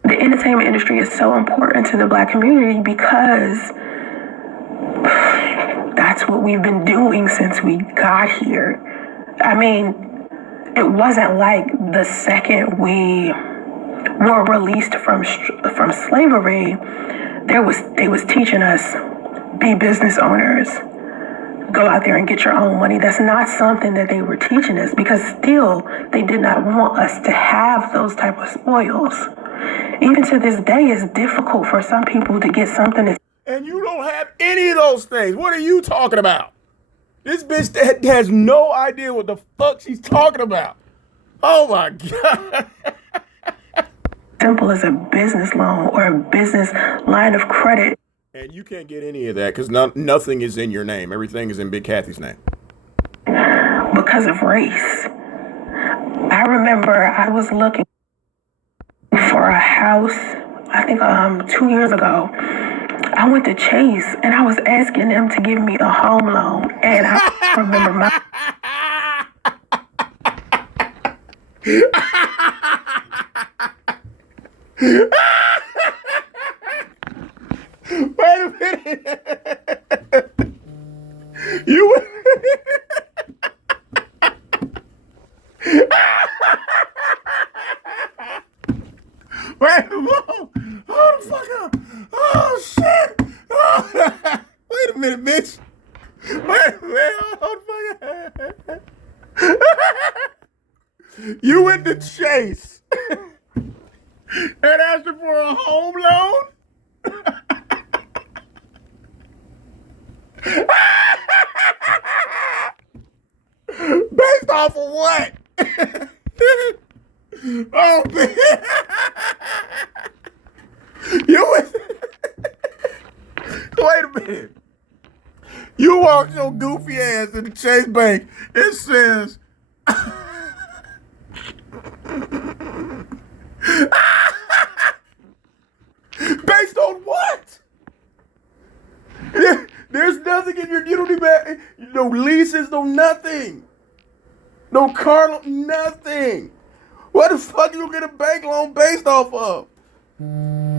The entertainment industry is so important to the Black community because that's what we've been doing since we got here. I mean, it wasn't like the second we were released from slavery, they was teaching us, be business owners, go out there and get your own money. That's not something that they were teaching us, because still they did not want us to have those type of spoils. Even to this day, it's difficult for some people to get something that's... And you don't have any of those things. What are you talking about? This bitch has no idea what the fuck she's talking about. Oh my God. Simple as a business loan or a business line of credit. And you can't get any of that because nothing is in your name. Everything is in Big Kathy's name. Because of race. I remember I was looking for a house, I think 2 years ago. I went to Chase and I was asking them to give me a home loan. And I remember my... Wait a minute. You... Wait, whoa. Hold the fuck up. Oh, shit. Oh. Wait a minute, bitch. Wait a minute. Hold the fuck up. You went to Chase and asked her for a home loan? Based off of what? Oh, man. You went. Wait a minute. You walked your goofy ass in the Chase Bank. It says. Based on what? There's nothing in your. You don't even. No leases, no nothing. No car loan, nothing. What the fuck you get a bank loan based off of?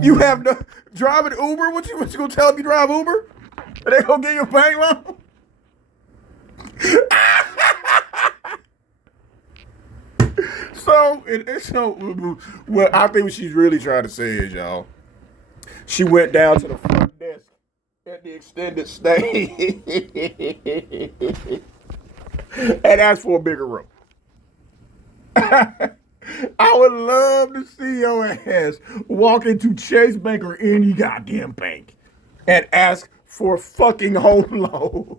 You have no driving Uber? What you gonna tell them you drive Uber? Are they gonna get you a bank loan? So, what I think what she's really trying to say is, y'all, she went down to the front desk at the extended stay and asked for a bigger room. I would love to see your ass walk into Chase Bank or any goddamn bank and ask for a fucking home loan.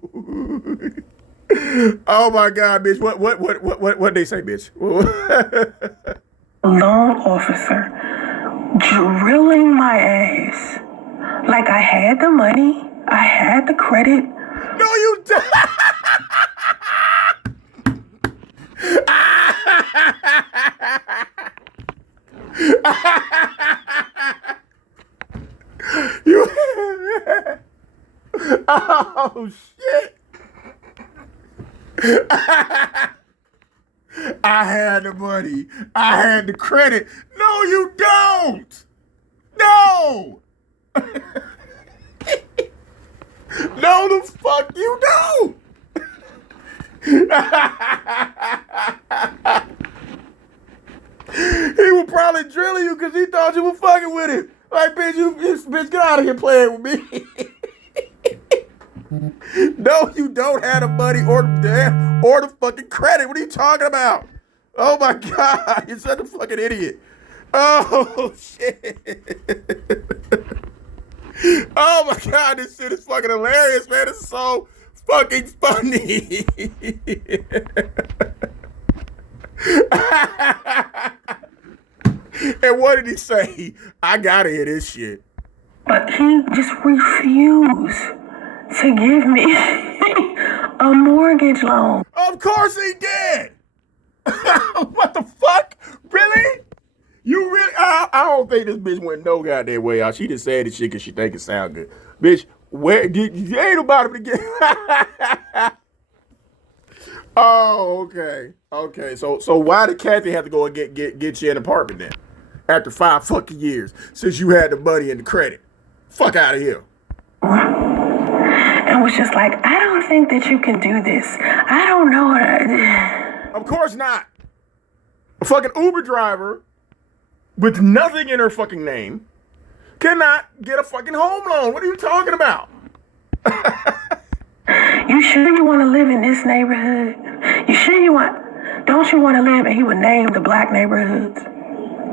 Oh my God, bitch! What they say, bitch? Loan officer drilling my ass like I had the money, I had the credit. No, you don't. You. Oh shit. I had the money. I had the credit. No, you don't. No. No, the fuck you don't. He was probably drilling you because he thought you were fucking with him. Like, bitch, get out of here playing with me. No, you don't have the money or the fucking credit. What are you talking about? Oh my God, you're such a fucking idiot. Oh shit. Oh my God, this shit is fucking hilarious, man. It's so fucking funny. And what did he say? I gotta hear this shit. But he just refused to give me a mortgage loan. Of course he did. What the fuck? Really? You really? I don't think this bitch went no goddamn way out. She just said this shit because she think it sound good. Bitch, where did you ain't about it again? Oh, okay. Okay. So why did Kathy have to go and get you an apartment then? After 5 fucking years, since you had the money and the credit. Fuck out of here. And was just like, I don't think that you can do this. I don't know. Of course not. A fucking Uber driver with nothing in her fucking name cannot get a fucking home loan. What are you talking about? You sure you want to live in this neighborhood? You sure you want? Don't you want to live? And he would name the black neighborhoods.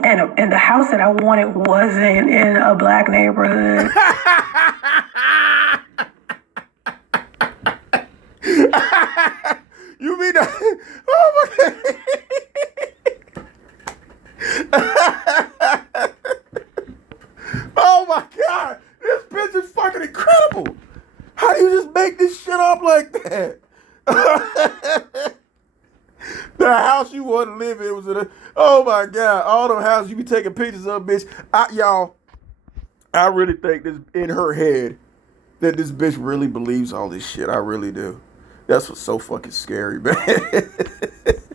And the house that I wanted wasn't in a black neighborhood. You mean that? Oh my God. Oh my God. This bitch is fucking incredible. How do you just make this shit up like that? The house you want to live in was in a. Oh my God. All them houses you be taking pictures of, bitch. Y'all, I really think this in her head that this bitch really believes all this shit. I really do. That's what's so fucking scary, man.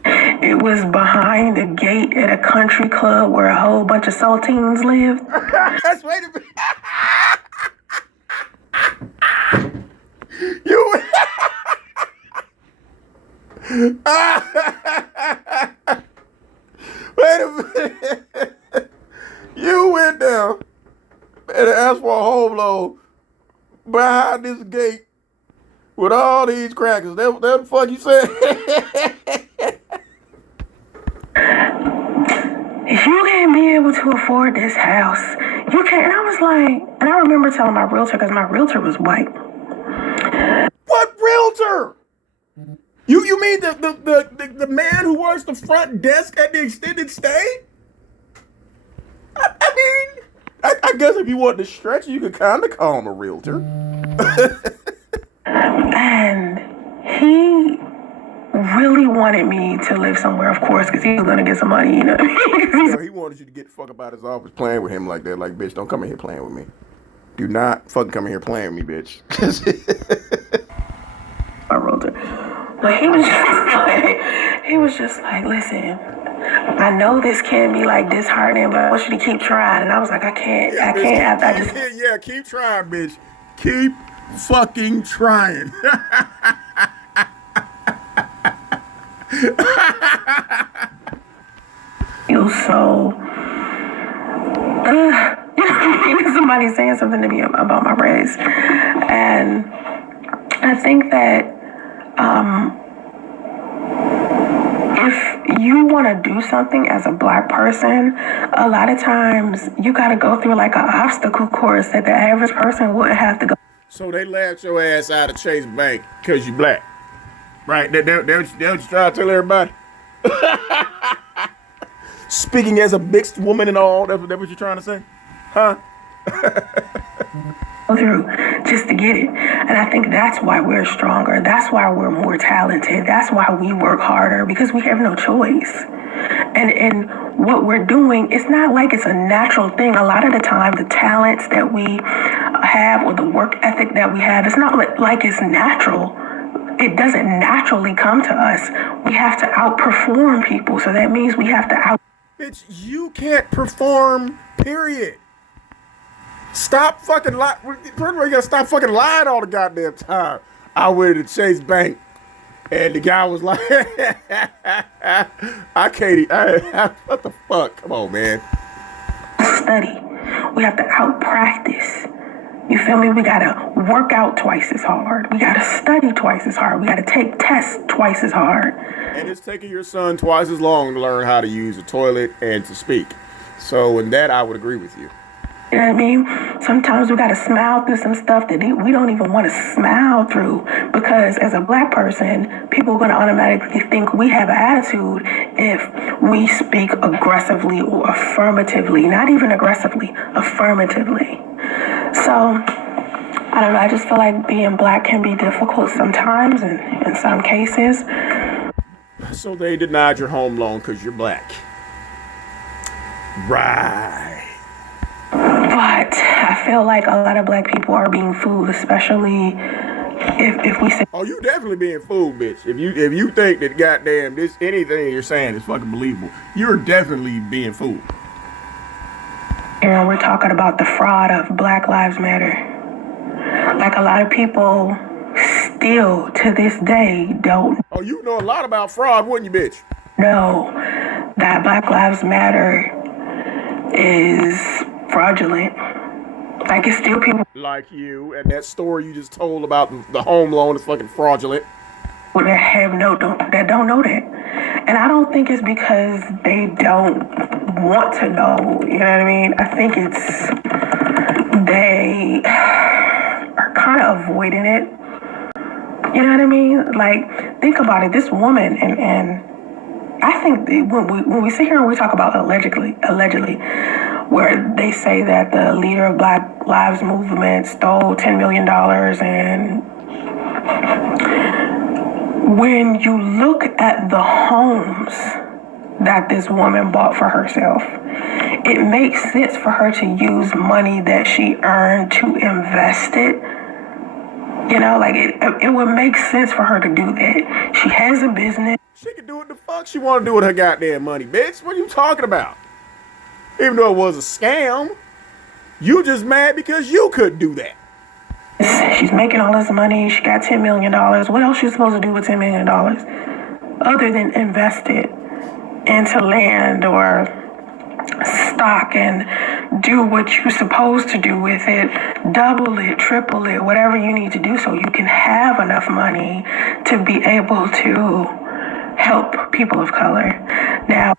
It was behind a gate at a country club where a whole bunch of saltines lived. That's wait a minute. You. Wait a minute. You went down and asked for a home loan behind this gate with all these crackers. That the fuck you said? to afford this house. You can't. And I was like, and I remember telling my realtor, because my realtor was white. What realtor? You mean the man who works the front desk at the extended stay? I guess if you want to stretch, you could kind of call him a realtor. And he really wanted me to live somewhere, of course, because he was going to get some money, you know what I mean? He wanted you to get the fuck up out of his office playing with him like that. Like, bitch, don't come in here playing with me. Do not fucking come in here playing with me, bitch. My realtor. But he was just like, listen, I know this can be like disheartening, but I want you to keep trying. And I was like, I can't. Yeah, keep trying, bitch. Keep fucking trying. Feel so. Somebody saying something to me about my race, and I think that if you want to do something as a Black person, a lot of times you got to go through like an obstacle course that the average person wouldn't have to go. So they laughed your ass out of Chase Bank because you Black, right? They what you trying to tell everybody. Speaking as a mixed woman and all, that's what you're trying to say, huh? Through just to get it. And I think that's why we're stronger. That's why we're more talented. That's why we work harder, because we have no choice. And what we're doing, it's not like it's a natural thing. A lot of the time, the talents that we have or the work ethic that we have, it's not like it's natural. It doesn't naturally come to us. We have to outperform people. So that means we have to out. Bitch, you can't perform, period. Stop fucking lying. First of all, you gotta stop fucking lying all the goddamn time. I went to Chase Bank, and the guy was like, I can't, what the fuck? Come on, man. Study. We have to out-practice. You feel me? We gotta work out twice as hard. We gotta study twice as hard. We gotta take tests twice as hard. And it's taking your son twice as long to learn how to use a toilet and to speak. So in that, I would agree with you. You know what I mean? Sometimes we gotta smile through some stuff that we don't even want to smile through, because as a Black person, people are gonna automatically think we have an attitude if we speak aggressively or affirmatively. Not even aggressively, affirmatively. So, I don't know, I just feel like being Black can be difficult sometimes, and in some cases. So they denied your home loan because you're Black. Right. But I feel like a lot of Black people are being fooled, especially if we say. Oh, you definitely being fooled, bitch. If you think that goddamn this anything you're saying is fucking believable, you're definitely being fooled. We're talking about the fraud of Black Lives Matter. Like, a lot of people still to this day don't. Oh, you know a lot about fraud, wouldn't you, bitch? Know that Black Lives Matter is fraudulent. Like, it's still people like you, and that story you just told about the home loan is fucking fraudulent. that don't know that. And I don't think it's because they don't want to know, you know what I mean? I think it's they are kind of avoiding it. You know what I mean? Like, think about it. This woman, and I think when we sit here and we talk about allegedly, where they say that the leader of Black Lives Movement stole $10 million, and when you look at the homes that this woman bought for herself, it makes sense for her to use money that she earned to invest it. You know, like, it would make sense for her to do that. She has a business. She can do what the fuck she want to do with her goddamn money, bitch. What are you talking about? Even though it was a scam, you just mad because you couldn't do that. She's making all this money. She got $10 million. What else she supposed to do with $10 million? Other than invest it into land or stock and do what you're supposed to do with it, double it, triple it, whatever you need to do so you can have enough money to be able to help people of color. Now,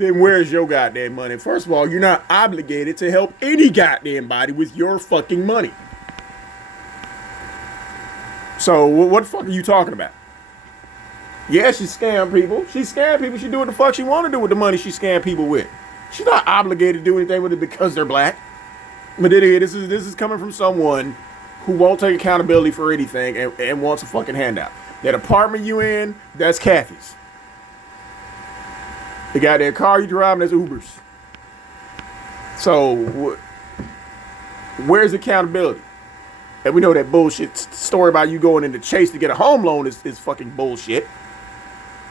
then where's your goddamn money? First of all, you're not obligated to help any goddamn body with your fucking money. So what the fuck are you talking about? Yeah, she scam people. She scam people. She do what the fuck she want to do with the money she scam people with. She's not obligated to do anything with it because they're black. But then again, this is coming from someone who won't take accountability for anything and wants a fucking handout. That apartment you in, that's Kathy's. The goddamn car you driving, that's Uber's. So, where's accountability? And we know that bullshit story about you going into Chase to get a home loan is fucking bullshit.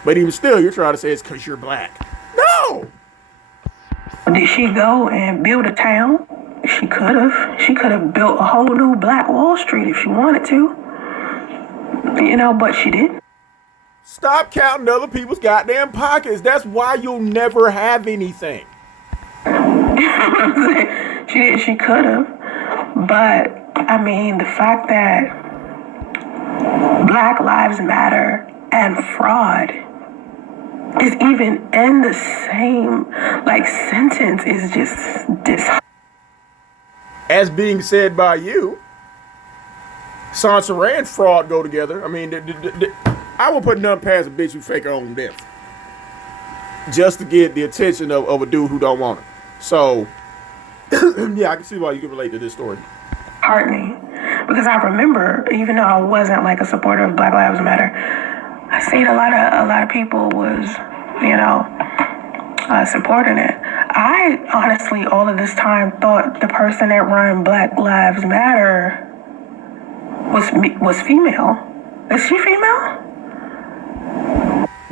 But even still, you're trying to say it's because you're black. No! Did she go and build a town? She could have. She could have built a whole new Black Wall Street if she wanted to. You know, but she didn't. Stop counting other people's goddamn pockets. That's why you'll never have anything. She could have. But, I mean, the fact that Black Lives Matter and fraud is even in the same, sentence is just As being said by you, Soncerae and fraud go together. I mean, I will put none past a bitch who fake her own death. Just to get the attention of a dude who don't want it. So, yeah, I can see why you can relate to this story. heartening. Because I remember, even though I wasn't a supporter of Black Lives Matter, I seen a lot of people was, supporting it. I honestly, all of this time, thought the person that run Black Lives Matter was female. Is she female?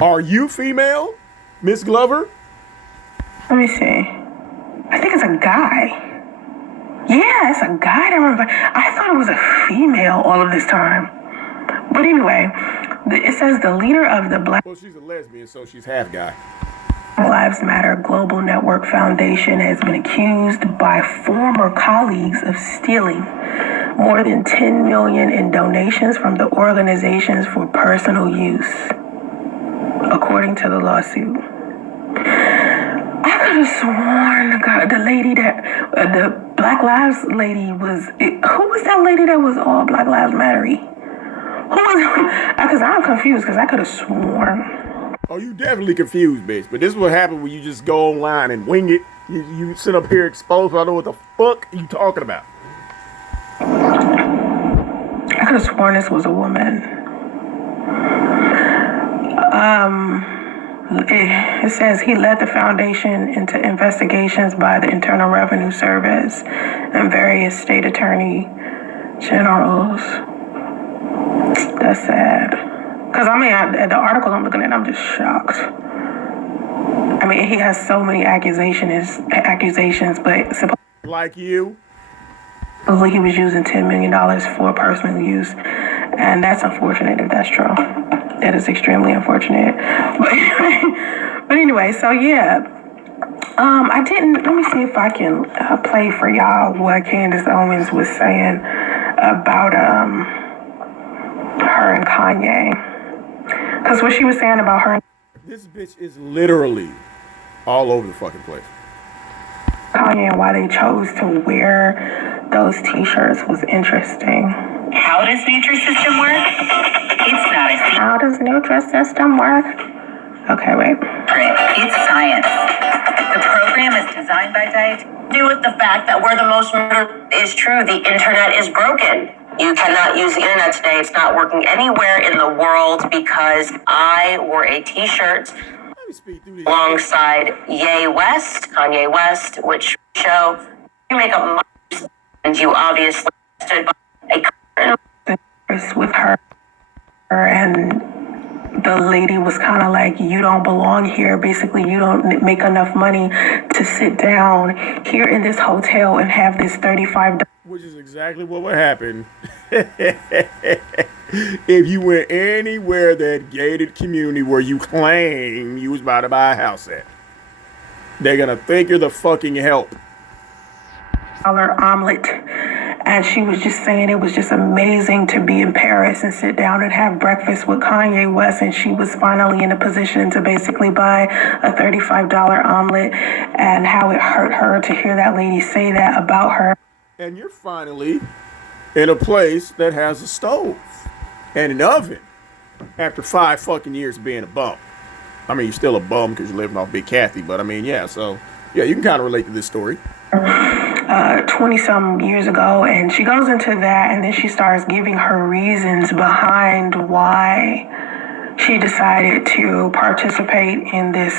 Are you female, Miss Glover? Let me see. I think it's a guy. Yeah, it's a guy that runs. I thought it was a female all of this time. But anyway, it says the leader of the Black Well, she's a lesbian, so she's half guy. Lives Matter Global Network Foundation has been accused by former colleagues of stealing more than $10 million in donations from the organizations for personal use, according to the lawsuit. I could have sworn the lady that the Black Lives lady was. Who was that lady that was all Black Lives Matter-y? Who was? Because I'm confused. Because I could have sworn. Oh, you definitely confused, bitch. But this is what happens when you just go online and wing it. You sit up here exposed. I don't know what the fuck you talking about. I could have sworn this was a woman. It says he led the foundation into investigations by the Internal Revenue Service and various state attorney generals. That's sad. Because, the article I'm looking at, I'm just shocked. I mean, he has so many accusations, but supposedly Like you? he was using $10 million for personal use. And that's unfortunate if that's true. That is extremely unfortunate. But anyway, so yeah. Let me see if I can play for y'all what Candace Owens was saying about her and Kanye. Because what she was saying about her. This bitch is literally all over the fucking place. Kanye and why they chose to wear those t-shirts was interesting. How does Nutrisystem work? It's not a secret. How does Nutrisystem work? Okay, wait. It's science. The program is designed by diet. Do with the fact that where the most murder is true, the internet is broken. You cannot use the internet today. It's not working anywhere in the world because I wore a t-shirt alongside Kanye West, which show you make up and you obviously stood by a with her, and the lady was kind of like, you don't belong here. Basically, you don't make enough money to sit down here in this hotel and have this $35. Which is exactly what would happen if you went anywhere that gated community where you claim you was about to buy a house at. They're gonna think you're the fucking help. omelet. And she was just saying it was just amazing to be in Paris and sit down and have breakfast with Kanye West. And she was finally in a position to basically buy a $35 omelet, and how it hurt her to hear that lady say that about her. And you're finally in a place that has a stove and an oven after 5 fucking years of being a bum. I mean, you're still a bum because you're living off Big Kathy, but I mean, yeah, so yeah, you can kind of relate to this story. 20 some years ago, and she goes into that, and then she starts giving her reasons behind why she decided to participate in this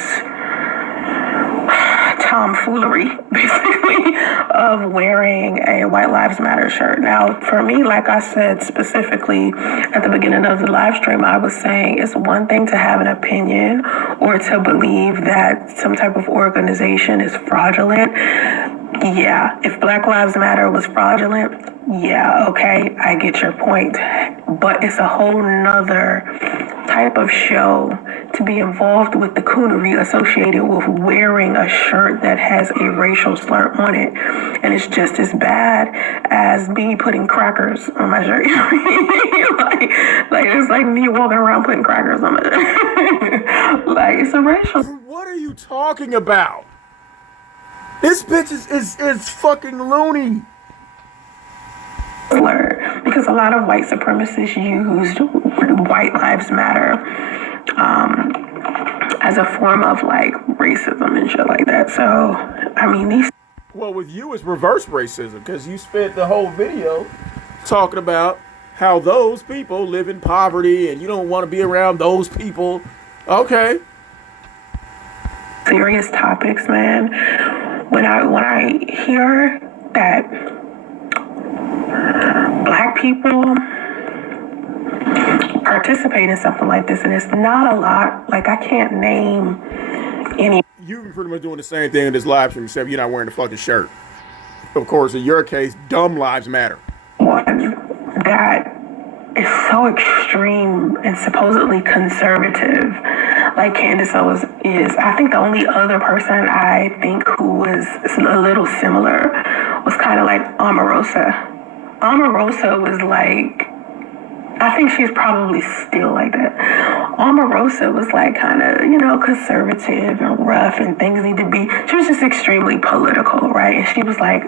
tomfoolery, basically, of wearing a White Lives Matter shirt. Now, for me, like I said specifically at the beginning of the live stream, I was saying it's one thing to have an opinion or to believe that some type of organization is fraudulent. Yeah, if Black Lives Matter was fraudulent, yeah, okay, I get your point. But it's a whole nother type of show to be involved with the coonery associated with wearing a shirt that has a racial slur on it. And it's just as bad as me putting crackers on my shirt. like it's like me walking around putting crackers on my shirt. Like, it's a racial. What are you talking about? This bitch is fucking loony. Slur, because a lot of white supremacists used White Lives Matter as a form of like racism and shit like that. So, I mean, these. Well, with you, it's reverse racism because you spent the whole video talking about how those people live in poverty and you don't want to be around those people. Okay. Serious topics, man. When I hear that Black people participate in something like this, and it's not a lot, like I can't name any. You're pretty much doing the same thing in this live stream, except you're not wearing the fucking shirt. Of course, in your case, dumb lives matter. One that is so extreme and supposedly conservative, like Candace Owens is. I think the only other person I think who was a little similar was kind of like Omarosa. Omarosa was like, I think she's probably still like that. Omarosa was like kind of, conservative and rough and things need to be. She was just extremely political, right? And she was like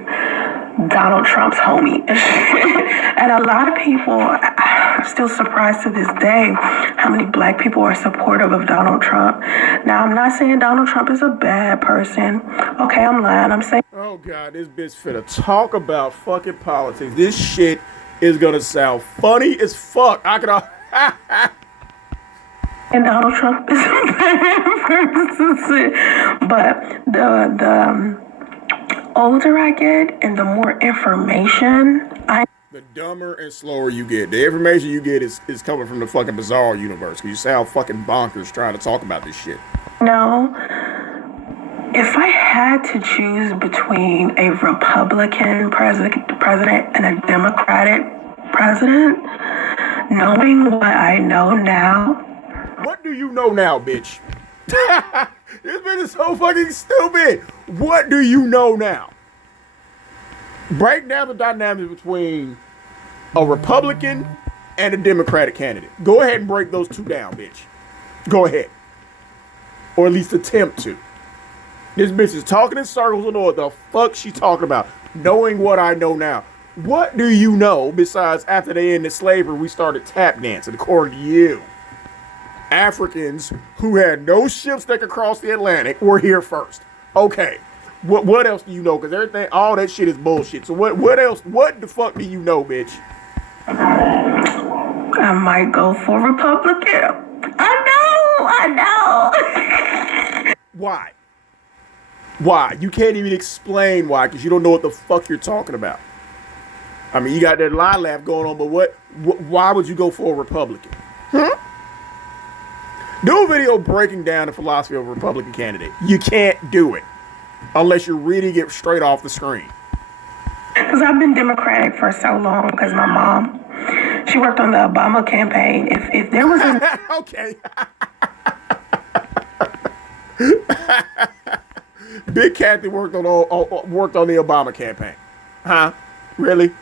Donald Trump's homie. And a lot of people are still surprised to this day how many Black people are supportive of Donald Trump. Now, I'm not saying Donald Trump is a bad person. Okay, I'm lying. I'm saying. Oh, God, this bitch finna talk about fucking politics. This shit is gonna sound funny as fuck. I can. And Donald Trump is a bad person. But the older I get and the more information the dumber and slower you get. The information you get is coming from the fucking bizarre universe. Because you sound fucking bonkers trying to talk about this shit. No. If I had to choose between a Republican president and a Democratic president, knowing what I know now. What do you know now, bitch? This bitch is so fucking stupid. What do you know now? Break down the dynamics between a Republican and a Democratic candidate. Go ahead and break those two down, bitch. Go ahead. Or at least attempt to. This bitch is talking in circles on what the fuck she talking about. Knowing what I know now. What do you know besides after they ended slavery, we started tap dancing, according to you? Africans who had no ships that could cross the Atlantic were here first. Okay. What else do you know? Because everything, all that shit is bullshit. So what else? What the fuck do you know, bitch? I might go for Republican. I know. Why? Why? You can't even explain why, because you don't know what the fuck you're talking about. I mean, you got that lie laugh going on, but why would you go for a Republican? Do a video breaking down the philosophy of a Republican candidate. You can't do it unless you're reading it straight off the screen. Because I've been Democratic for so long, because my mom, she worked on the Obama campaign. If there was a... Okay. Big Kathy worked on the Obama campaign. Huh? Really?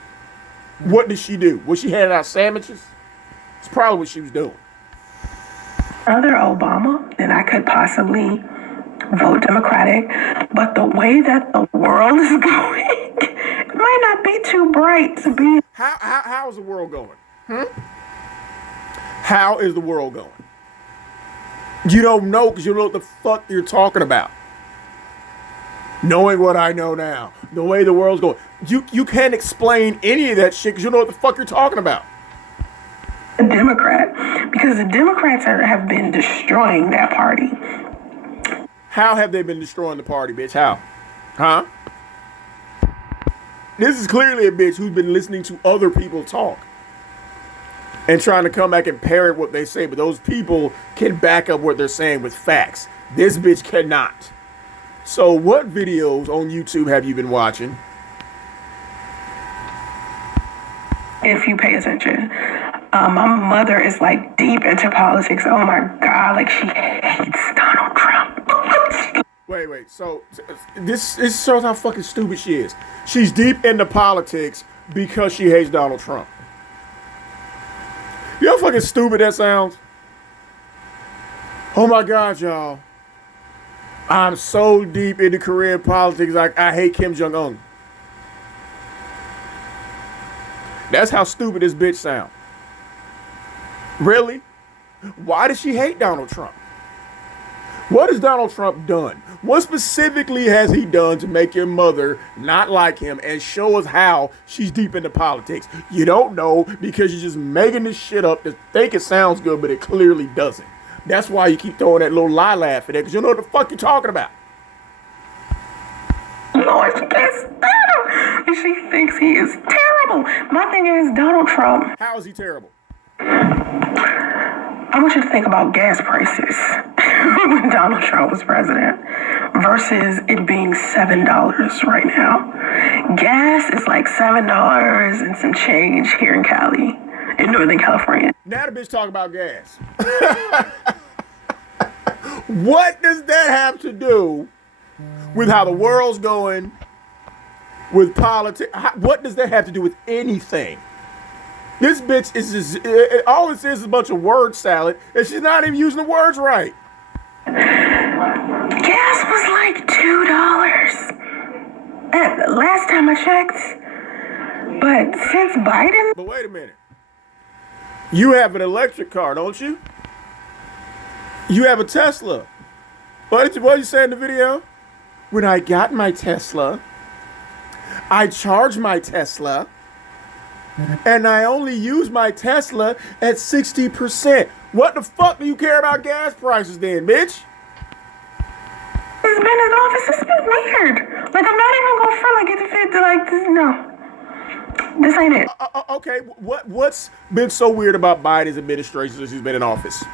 What did she do? Was she handing out sandwiches? It's probably what she was doing. Other Obama, then I could possibly vote Democratic. But the way that the world is going, it might not be too bright to be. How is the world going? How is the world going? You don't know because you don't know what the fuck you're talking about. Knowing what I know now, the way the world's going, you can't explain any of that shit because you don't know what the fuck you're talking about. A Democrat, because the Democrats have been destroying that party. How have they been destroying the party, bitch? How? Huh? This is clearly a bitch who's been listening to other people talk and trying to come back and parrot what they say, but those people can back up what they're saying with facts. This bitch cannot. So what videos on YouTube have you been watching? If you pay attention. My mother is like deep into politics. Oh my God, like she hates Donald Trump. Wait. So this shows how fucking stupid she is. She's deep into politics because she hates Donald Trump. You know how fucking stupid that sounds? Oh my God, y'all. I'm so deep into Korean politics, like I hate Kim Jong-un. That's how stupid this bitch sounds. Really? Why does she hate Donald Trump? What has Donald Trump done? What specifically has he done to make your mother not like him and show us how she's deep into politics? You don't know because you're just making this shit up to think it sounds good, but it clearly doesn't. That's why you keep throwing that little lie laugh at it because you know what the fuck you're talking about. Lord, she can't stand him. She thinks he is terrible. My thing is, Donald Trump. How is he terrible? I want you to think about gas prices when Donald Trump was president versus it being $7 right now. Gas is like $7 and some change here in Cali, in Northern California. Now the bitch talking about gas. What does that have to do with how the world's going, with politics? What does that have to do with anything? This bitch is just, all it is a bunch of word salad, and she's not even using the words right. Gas was like $2 last time I checked. But since Biden... But wait a minute. You have an electric car, don't you? You have a Tesla. What did you say in the video? When I got my Tesla, I charged my Tesla, and I only use my Tesla at 60%. What the fuck do you care about gas prices then, bitch? It's been in office. It's been weird. Like, I'm not even going to front like it's fit to like this. No. This ain't it. Okay, what's been so weird about Biden's administration since he's been in office?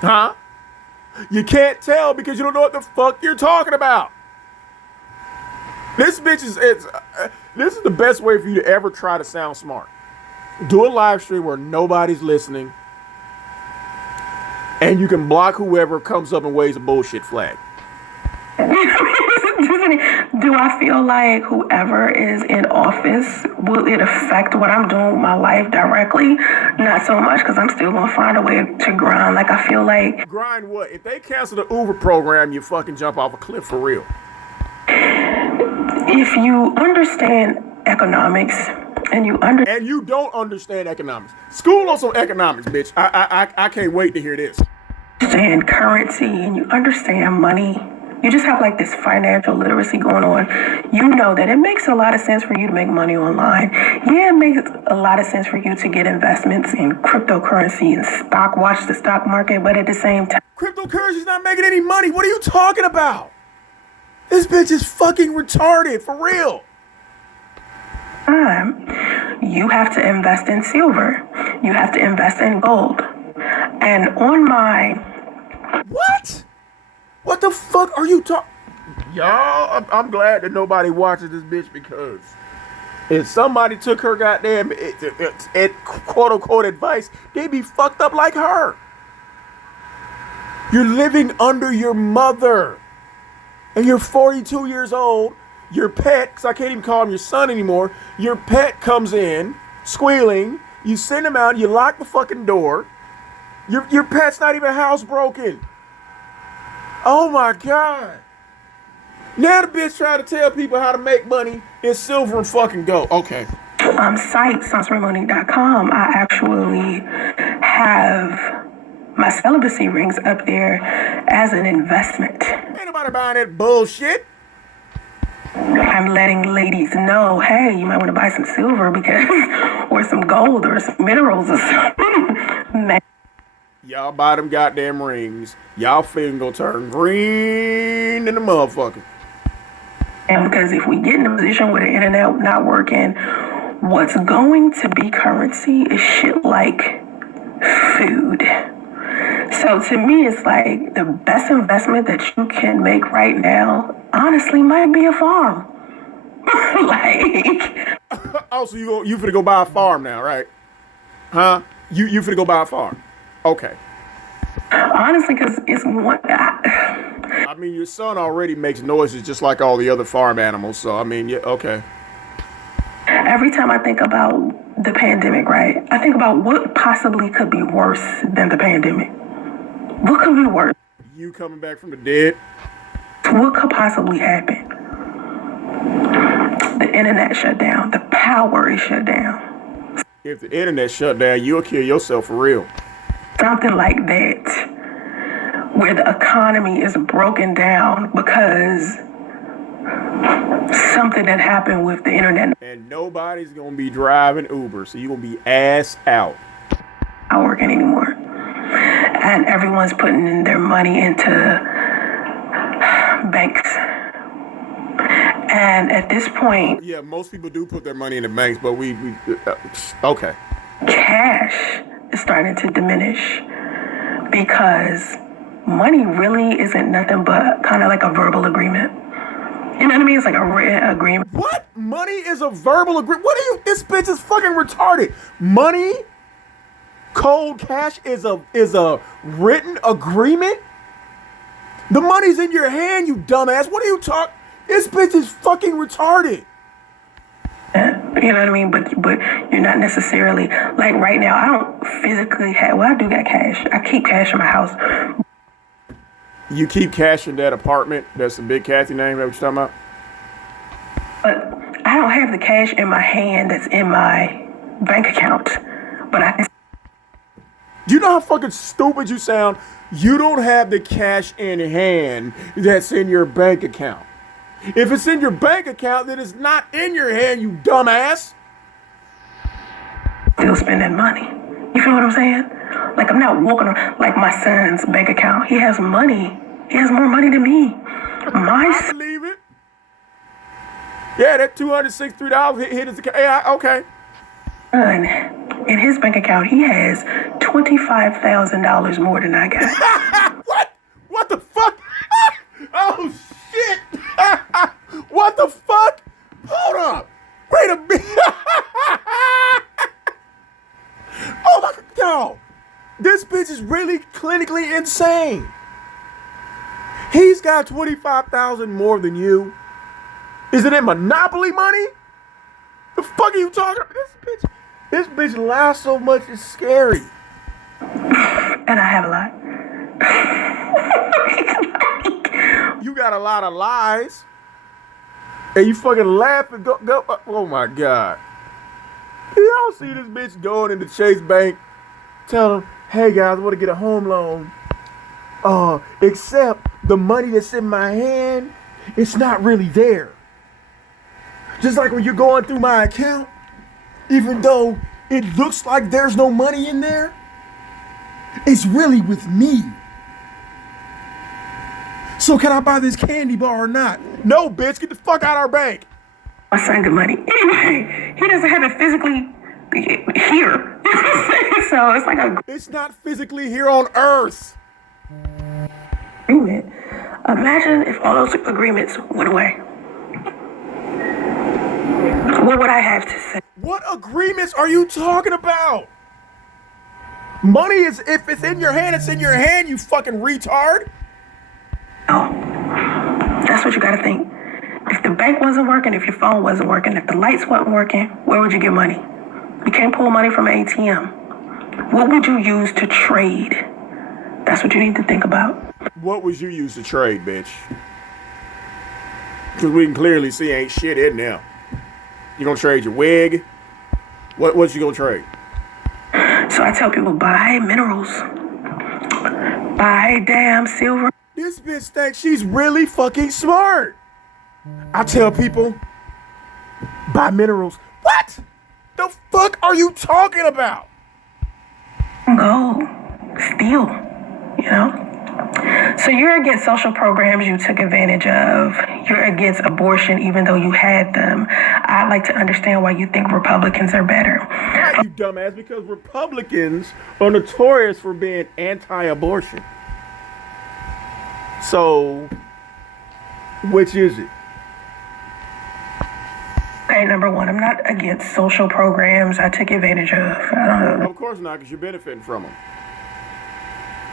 Huh? You can't tell because you don't know what the fuck you're talking about. This bitch is, this is the best way for you to ever try to sound smart. Do a live stream where nobody's listening, and you can block whoever comes up and waves a bullshit flag. Do I feel like whoever is in office, will it affect what I'm doing with my life directly? Not so much, because I'm still going to find a way to grind. Like, I feel like... Grind what? If they cancel the Uber program, you fucking jump off a cliff for real. If you understand economics, and you don't understand economics. School on some economics, bitch. I can't wait to hear this. Understand currency, and you understand money, you just have like this financial literacy going on. You know that it makes a lot of sense for you to make money online. Yeah, it makes a lot of sense for you to get investments in cryptocurrency and watch the stock market, but at the same time... Cryptocurrency's not making any money. What are you talking about? This bitch is fucking retarded, for real. You have to invest in silver. You have to invest in gold. And on my... What? What the fuck are you talking? Y'all, I'm glad that nobody watches this bitch, because if somebody took her goddamn quote-unquote advice, they'd be fucked up like her. You're living under your mother, and you're 42 years old. Your pet, because I can't even call him your son anymore, your pet comes in squealing, you send him out, you lock the fucking door. Your pet's not even housebroken. Oh my God. Now the bitch trying to tell people how to make money in silver and fucking gold. Okay. Site, Soncerae I actually have my celibacy rings up there as an investment. Ain't nobody buying that bullshit. I'm letting ladies know, hey, you might want to buy some silver because, or some gold or some minerals or something. Y'all buy them goddamn rings. Y'all finger gonna turn green in the motherfucker. And because if we get in a position where the internet not working, what's going to be currency is shit like food. So to me, it's like the best investment that you can make right now, honestly, might be a farm. Like. Oh, so you finna go buy a farm now, right? Huh? You finna go buy a farm? Okay. Honestly, because it's one. I mean, your son already makes noises just like all the other farm animals. So I mean, yeah, okay. Every time I think about the pandemic, right? I think about what possibly could be worse than the pandemic. What could be worse? You coming back from the dead? What could possibly happen? The internet shut down. The power is shut down. If the internet shut down, you'll kill yourself for real. Something like that, where the economy is broken down because something that happened with the internet. And nobody's gonna be driving Uber, so you're gonna be ass out. Not working anymore. And everyone's putting in their money into banks. And at this point, yeah, most people do put their money in the banks, but we okay. Cash is starting to diminish because money really isn't nothing but kind of like a verbal agreement. You know what I mean? It's like a written agreement. What? Money is a verbal agreement? What are you? This bitch is fucking retarded. Money, cold cash is a written agreement? The money's in your hand, you dumbass. What are you talking? This bitch is fucking retarded. You know what I mean? But you're not necessarily, like right now, I don't physically have, well, I do got cash. I keep cash in my house. You keep cash in that apartment? That's the Big Kathy name, that what you're talking about? But I don't have the cash in my hand that's in my bank account. But I can. Do you know how fucking stupid you sound? You don't have the cash in hand that's in your bank account. If it's in your bank account, then it's not in your hand, you dumbass. Still spending money. You feel what I'm saying? Like I'm not walking around like my son's bank account. He has money. He has more money than me. I believe it. Yeah, that $263 hit his account. Yeah, okay. In his bank account, he has $25,000 more than I got. What? What the fuck? Oh shit! What the fuck? Hold up! Wait a minute! Oh my God! This bitch is really clinically insane. He's got $25,000 more than you. Is it in Monopoly money? The fuck are you talking about? This bitch lies so much it's scary. And I have a lot. You got a lot of lies. And you fucking laugh and go. Oh my God. Y'all see this bitch going into Chase Bank, telling them, hey guys, I want to get a home loan. Except the money that's in my hand, it's not really there. Just like when you're going through my account, even though it looks like there's no money in there, it's really with me. So can I buy this candy bar or not? No, bitch, get the fuck out of our bank. My son got money. Anyway, he doesn't have it physically here. So it's like a It's not physically here on Earth. agreement. Imagine if all those agreements went away. What would I have to say? What agreements are you talking about? Money is, if it's in your hand, it's in your hand, you fucking retard. No. That's what you gotta think. If the bank wasn't working, if your phone wasn't working, if the lights weren't working, where would you get money? You can't pull money from an ATM. What would you use to trade? That's what you need to think about. What would you use to trade, bitch? Because we can clearly see ain't shit in there. You gonna trade your wig? What you gonna trade? So I tell people, buy minerals. Buy damn silver. This bitch thinks she's really fucking smart. I tell people, buy minerals. What? The fuck are you talking about? Gold. Steel. You know? So you're against social programs you took advantage of. You're against abortion even though you had them. I'd like to understand why you think Republicans are better. Right, you dumbass, because Republicans are notorious for being anti-abortion. So, which is it? Okay, number one, I'm not against social programs I took advantage of. I don't Of course not, because you're benefiting from them.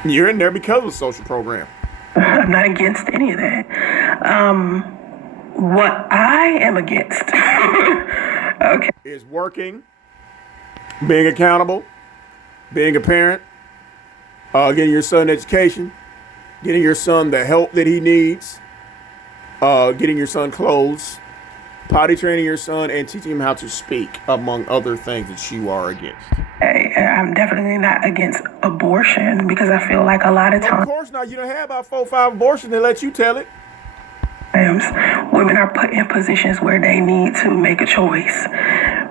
You're in there because of a social program. I'm not against any of that. What I am against, okay, Is working, being accountable, being a parent, getting your son education, getting your son the help that he needs, getting your son clothes, potty training your son, and teaching him how to speak, among other things that you are against. I'm definitely not against abortion because I feel like a lot of Of times course not. You don't have about 4 or 5 abortions. They let you tell it. women are put in positions where they need to make a choice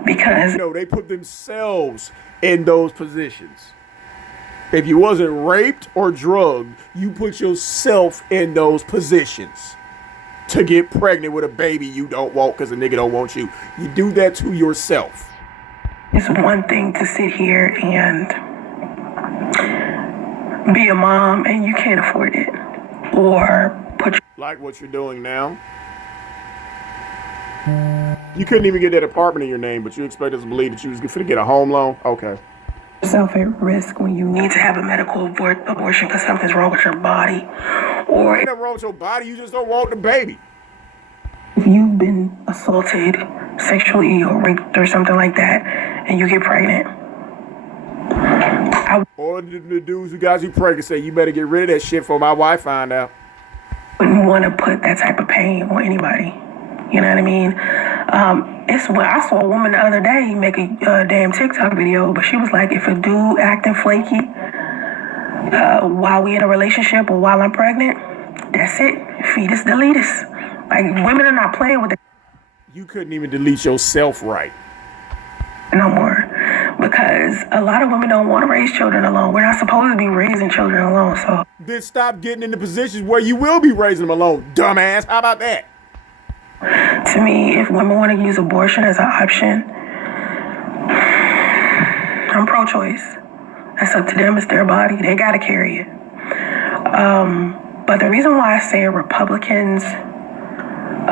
because No, they put themselves in those positions. If you wasn't raped or drugged, you put yourself in those positions to get pregnant with a baby you don't want because a nigga don't want you. You do that to yourself. it's one thing to sit here and be a mom and you can't afford it or put Like what you're doing now. You couldn't even get that apartment in your name, but you expect us to believe that you was going to get a home loan? Okay. yourself at risk when you need to have a medical abortion because something's wrong with your body or Ain't nothing wrong with your body. You just don't want the baby. if you've been assaulted sexually or raped or something like that and you get pregnant. I Or the dudes who got you pregnant say, you better get rid of that shit before my wife find out. wouldn't want to put that type of pain on anybody. You know what I mean? It's when I saw a woman the other day make a damn TikTok video, but she was like, if a dude acting flaky while we in a relationship or while I'm pregnant, that's it. Fetus deletus. Like, women are not playing with it You couldn't even delete yourself right. no more because a lot of women don't want to raise children alone. We're not supposed to be raising children alone, so Then stop getting into positions where you will be raising them alone, dumbass. How about that? to me, if women want to use abortion as an option, I'm pro-choice. That's up to them. It's their body. They got to carry it. But the reason why I say Republicans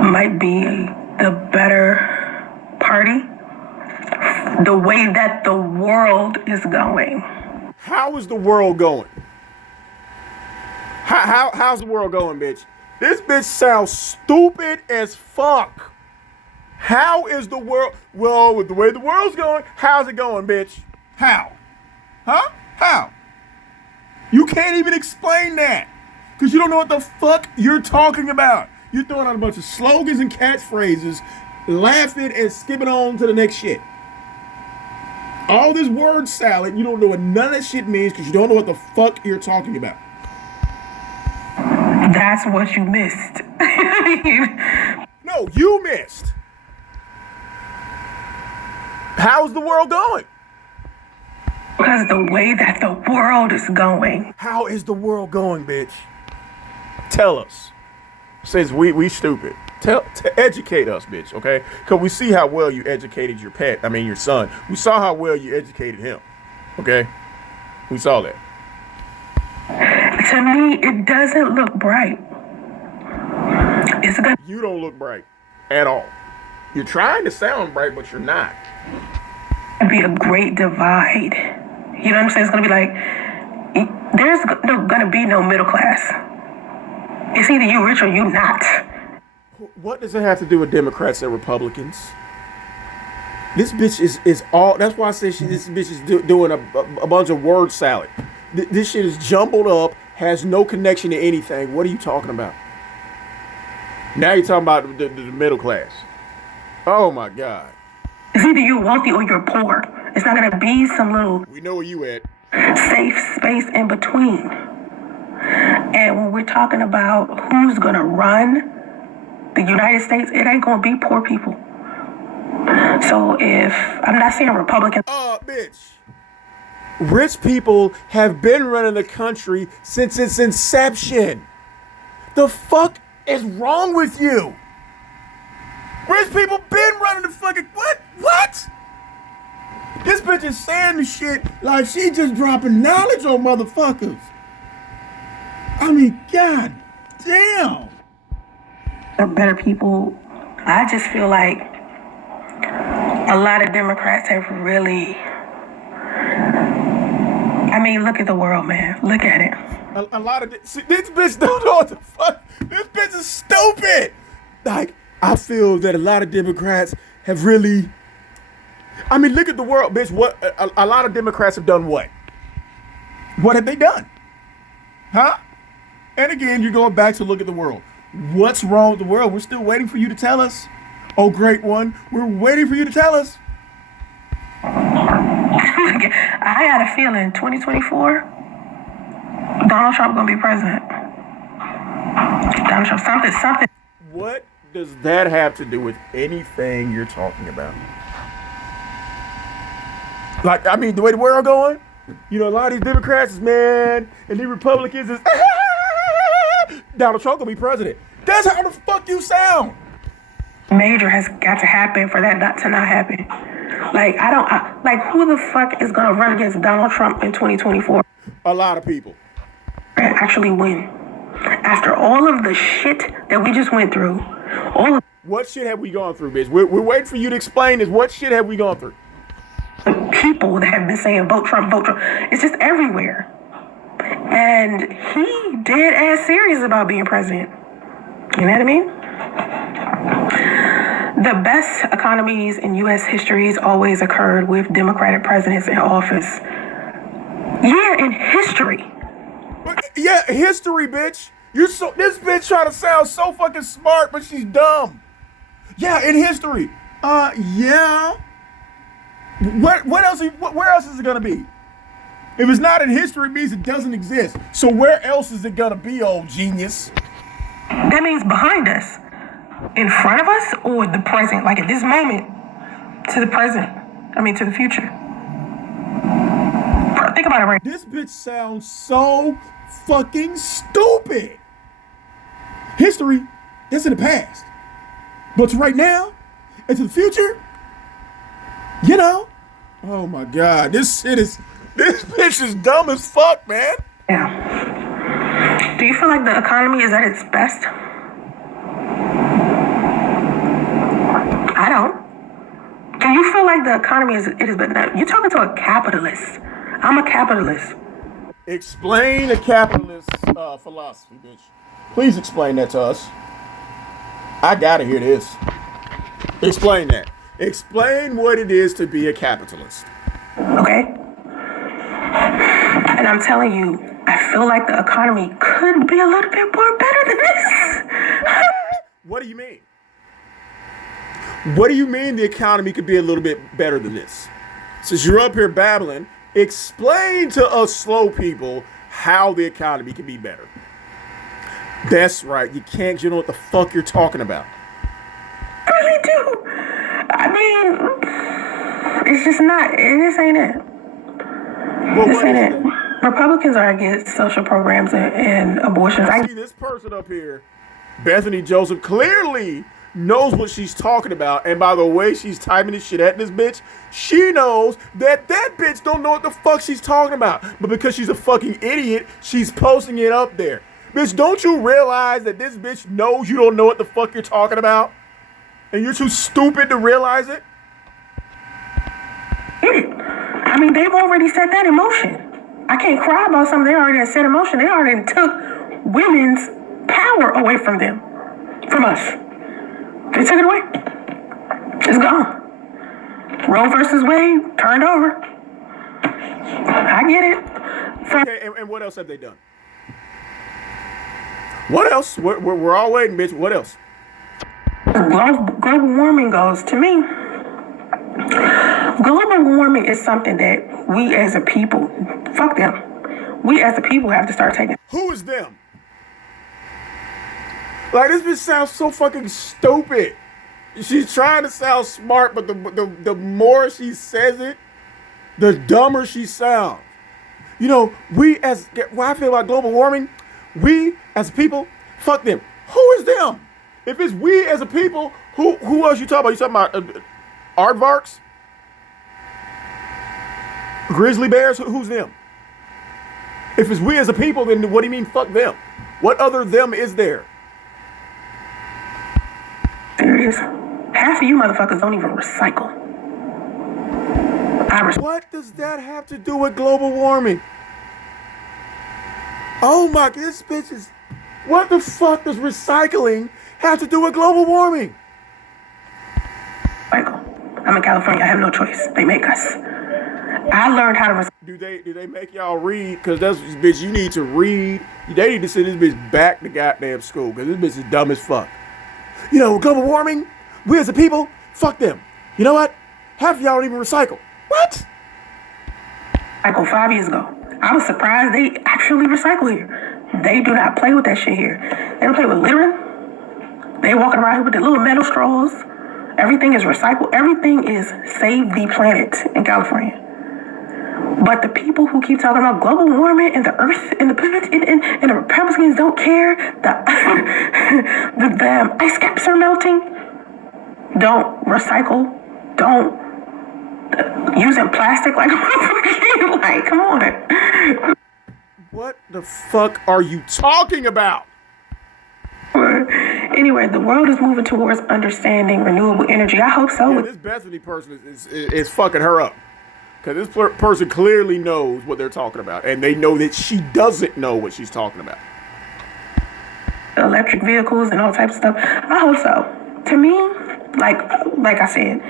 might be the better party, the way that the world is going. How is the world going? How's the world going, bitch? This bitch sounds stupid as fuck. How is the world? Well, with the way the world's going, how's it going, bitch? How? Huh? How? You can't even explain that. Because you don't know what the fuck you're talking about. You're throwing out a bunch of slogans and catchphrases, laughing and skipping on to the next shit. All this word salad, you don't know what none of that shit means because you don't know what the fuck you're talking about. That's what you missed. No, you missed. How's the world going? Because the way that the world is going. How is the world going, bitch? Tell us. Since we stupid. Educate us, bitch, okay? Because we see how well you educated your your son. We saw how well you educated him, okay? We saw that. To me, it doesn't look bright. It's gonna You don't look bright at all. You're trying to sound bright, but you're not. be a great divide. You know what I'm saying? It's gonna be like there's gonna be no middle class. It's either you rich or you not. What does it have to do with Democrats and Republicans? This bitch is all. That's why I say this bitch is doing a bunch of word salad. This shit is jumbled up, has no connection to anything. What are you talking about? Now you're talking about the middle class. Oh my God. It's either you're wealthy or you're poor. It's not gonna be some little We know where you at. safe space in between. And when we're talking about who's gonna run the United States, it ain't gonna be poor people. So if I'm not saying Republicans, Bitch. Rich people have been running the country since its inception. The fuck is wrong with you? Rich people been running the fucking what? This bitch is saying the shit like she just dropping knowledge on motherfuckers. I mean, god damn. are better people. I just feel like a lot of Democrats have really. I mean, look at the world, man. Look at it. A lot of this bitch don't know what the fuck. This bitch is stupid. Like, I feel that a lot of Democrats have really. I mean, look at the world, bitch. What a lot of Democrats have done what? What have they done? Huh? And again, you're going back to look at the world. What's wrong with the world? We're still waiting for you to tell us. Oh, great one. We're waiting for you to tell us. I had a feeling 2024, Donald Trump gonna be president. Donald Trump, something. What does that have to do with anything you're talking about? Like, I mean, the way the world going, you know, a lot of these Democrats is mad, and these Republicans is Donald Trump gonna be president. That's how the fuck you sound. Major has got to happen for that not to not happen. Like, like, who the fuck is gonna run against Donald Trump in 2024? A lot of people. And actually win. After all of the shit that we just went through, all of What shit have we gone through, bitch? We're waiting for you to explain this. What shit have we gone through? the people that have been saying vote Trump, it's just everywhere. And he dead ass serious about being president. You know what I mean? The best economies in U.S. history always occurred with Democratic presidents in office. Yeah, in history. Yeah, history, bitch. This bitch trying to sound so fucking smart, but she's dumb. Yeah, in history. Yeah. What else? Where else is it gonna be? If it's not in history, it means it doesn't exist. So where else is it gonna be, old genius? That means behind us, in front of us, or the present. Like at this moment, to the present. I mean, to the future. Think about it right. This bitch sounds so fucking stupid. History, that's in the past. But right now, and to the future, you know. Oh my God, this bitch is dumb as fuck, man. Yeah. Do you feel like the economy is at its best? I don't. Do you feel like the economy is best? Now, you're talking to a capitalist. I'm a capitalist. Explain the capitalist philosophy, bitch. Please explain that to us. I gotta hear this. Explain that. Explain what it is to be a capitalist. Okay? And I'm telling you, I feel like the economy could be a little bit more better than this. What do you mean? What do you mean the economy could be a little bit better than this? Since you're up here babbling, explain to us slow people how the economy can be better. That's right. You know what the fuck you're talking about. I really do. I mean, it's just not. This ain't it. Well, This ain't it. Republicans are against social programs and abortions. I see this person up here, Bethany Joseph, clearly knows what she's talking about. And by the way she's typing this shit at this bitch, she knows that bitch don't know what the fuck she's talking about. But because she's a fucking idiot, she's posting it up there. Bitch, don't you realize that this bitch knows you don't know what the fuck you're talking about? And you're too stupid to realize it? I mean, they've already set that in motion. I can't cry about something they already set in motion. They already took women's power away from them, from us. They took it away. It's gone. Roe versus Wade turned over. I get it. Okay, and what else have they done? What else? We're all waiting, bitch. What else? Global warming goes, to me, global warming is something that we as a people, fuck them, we as a people have to start taking. Who is them? Like, this bitch sounds so fucking stupid. She's trying to sound smart, but the more she says it, the dumber she sounds. You know, what I feel about global warming, we as a people, fuck them. Who is them? If it's we as a people, who else you talking about? You talking about aardvarks? Grizzly bears? Who's them? If it's we as a people, then what do you mean fuck them? What other them is there? Serious. Half of you motherfuckers don't even recycle. What does that have to do with global warming? Oh my, this bitch is... What the fuck does recycling have to do with global warming? Recycle. I'm in California. I have no choice. They make us. I learned how to recycle. Do they make y'all read? Because that's bitch, you need to read. They need to send this bitch back to goddamn school. Because this bitch is dumb as fuck. You know, global warming, we as a people, fuck them. You know what? Half of y'all don't even recycle. What? Recycle 5 years ago. I was surprised they actually recycle here. They do not play with that shit here. They don't play with littering. They walking around here with the little metal straws. Everything is recycled. Everything is save the planet in California. But the people who keep talking about global warming and the earth and the Republicans don't care. The damn ice caps are melting. Don't recycle. Don't using plastic like like, come on. What the fuck are you talking about? Anyway, the world is moving towards understanding renewable energy. I hope so. Yeah, this Bethany person is fucking her up. Because this person clearly knows what they're talking about. And they know that she doesn't know what she's talking about. Electric vehicles and all types of stuff. I hope so. To me, like I said,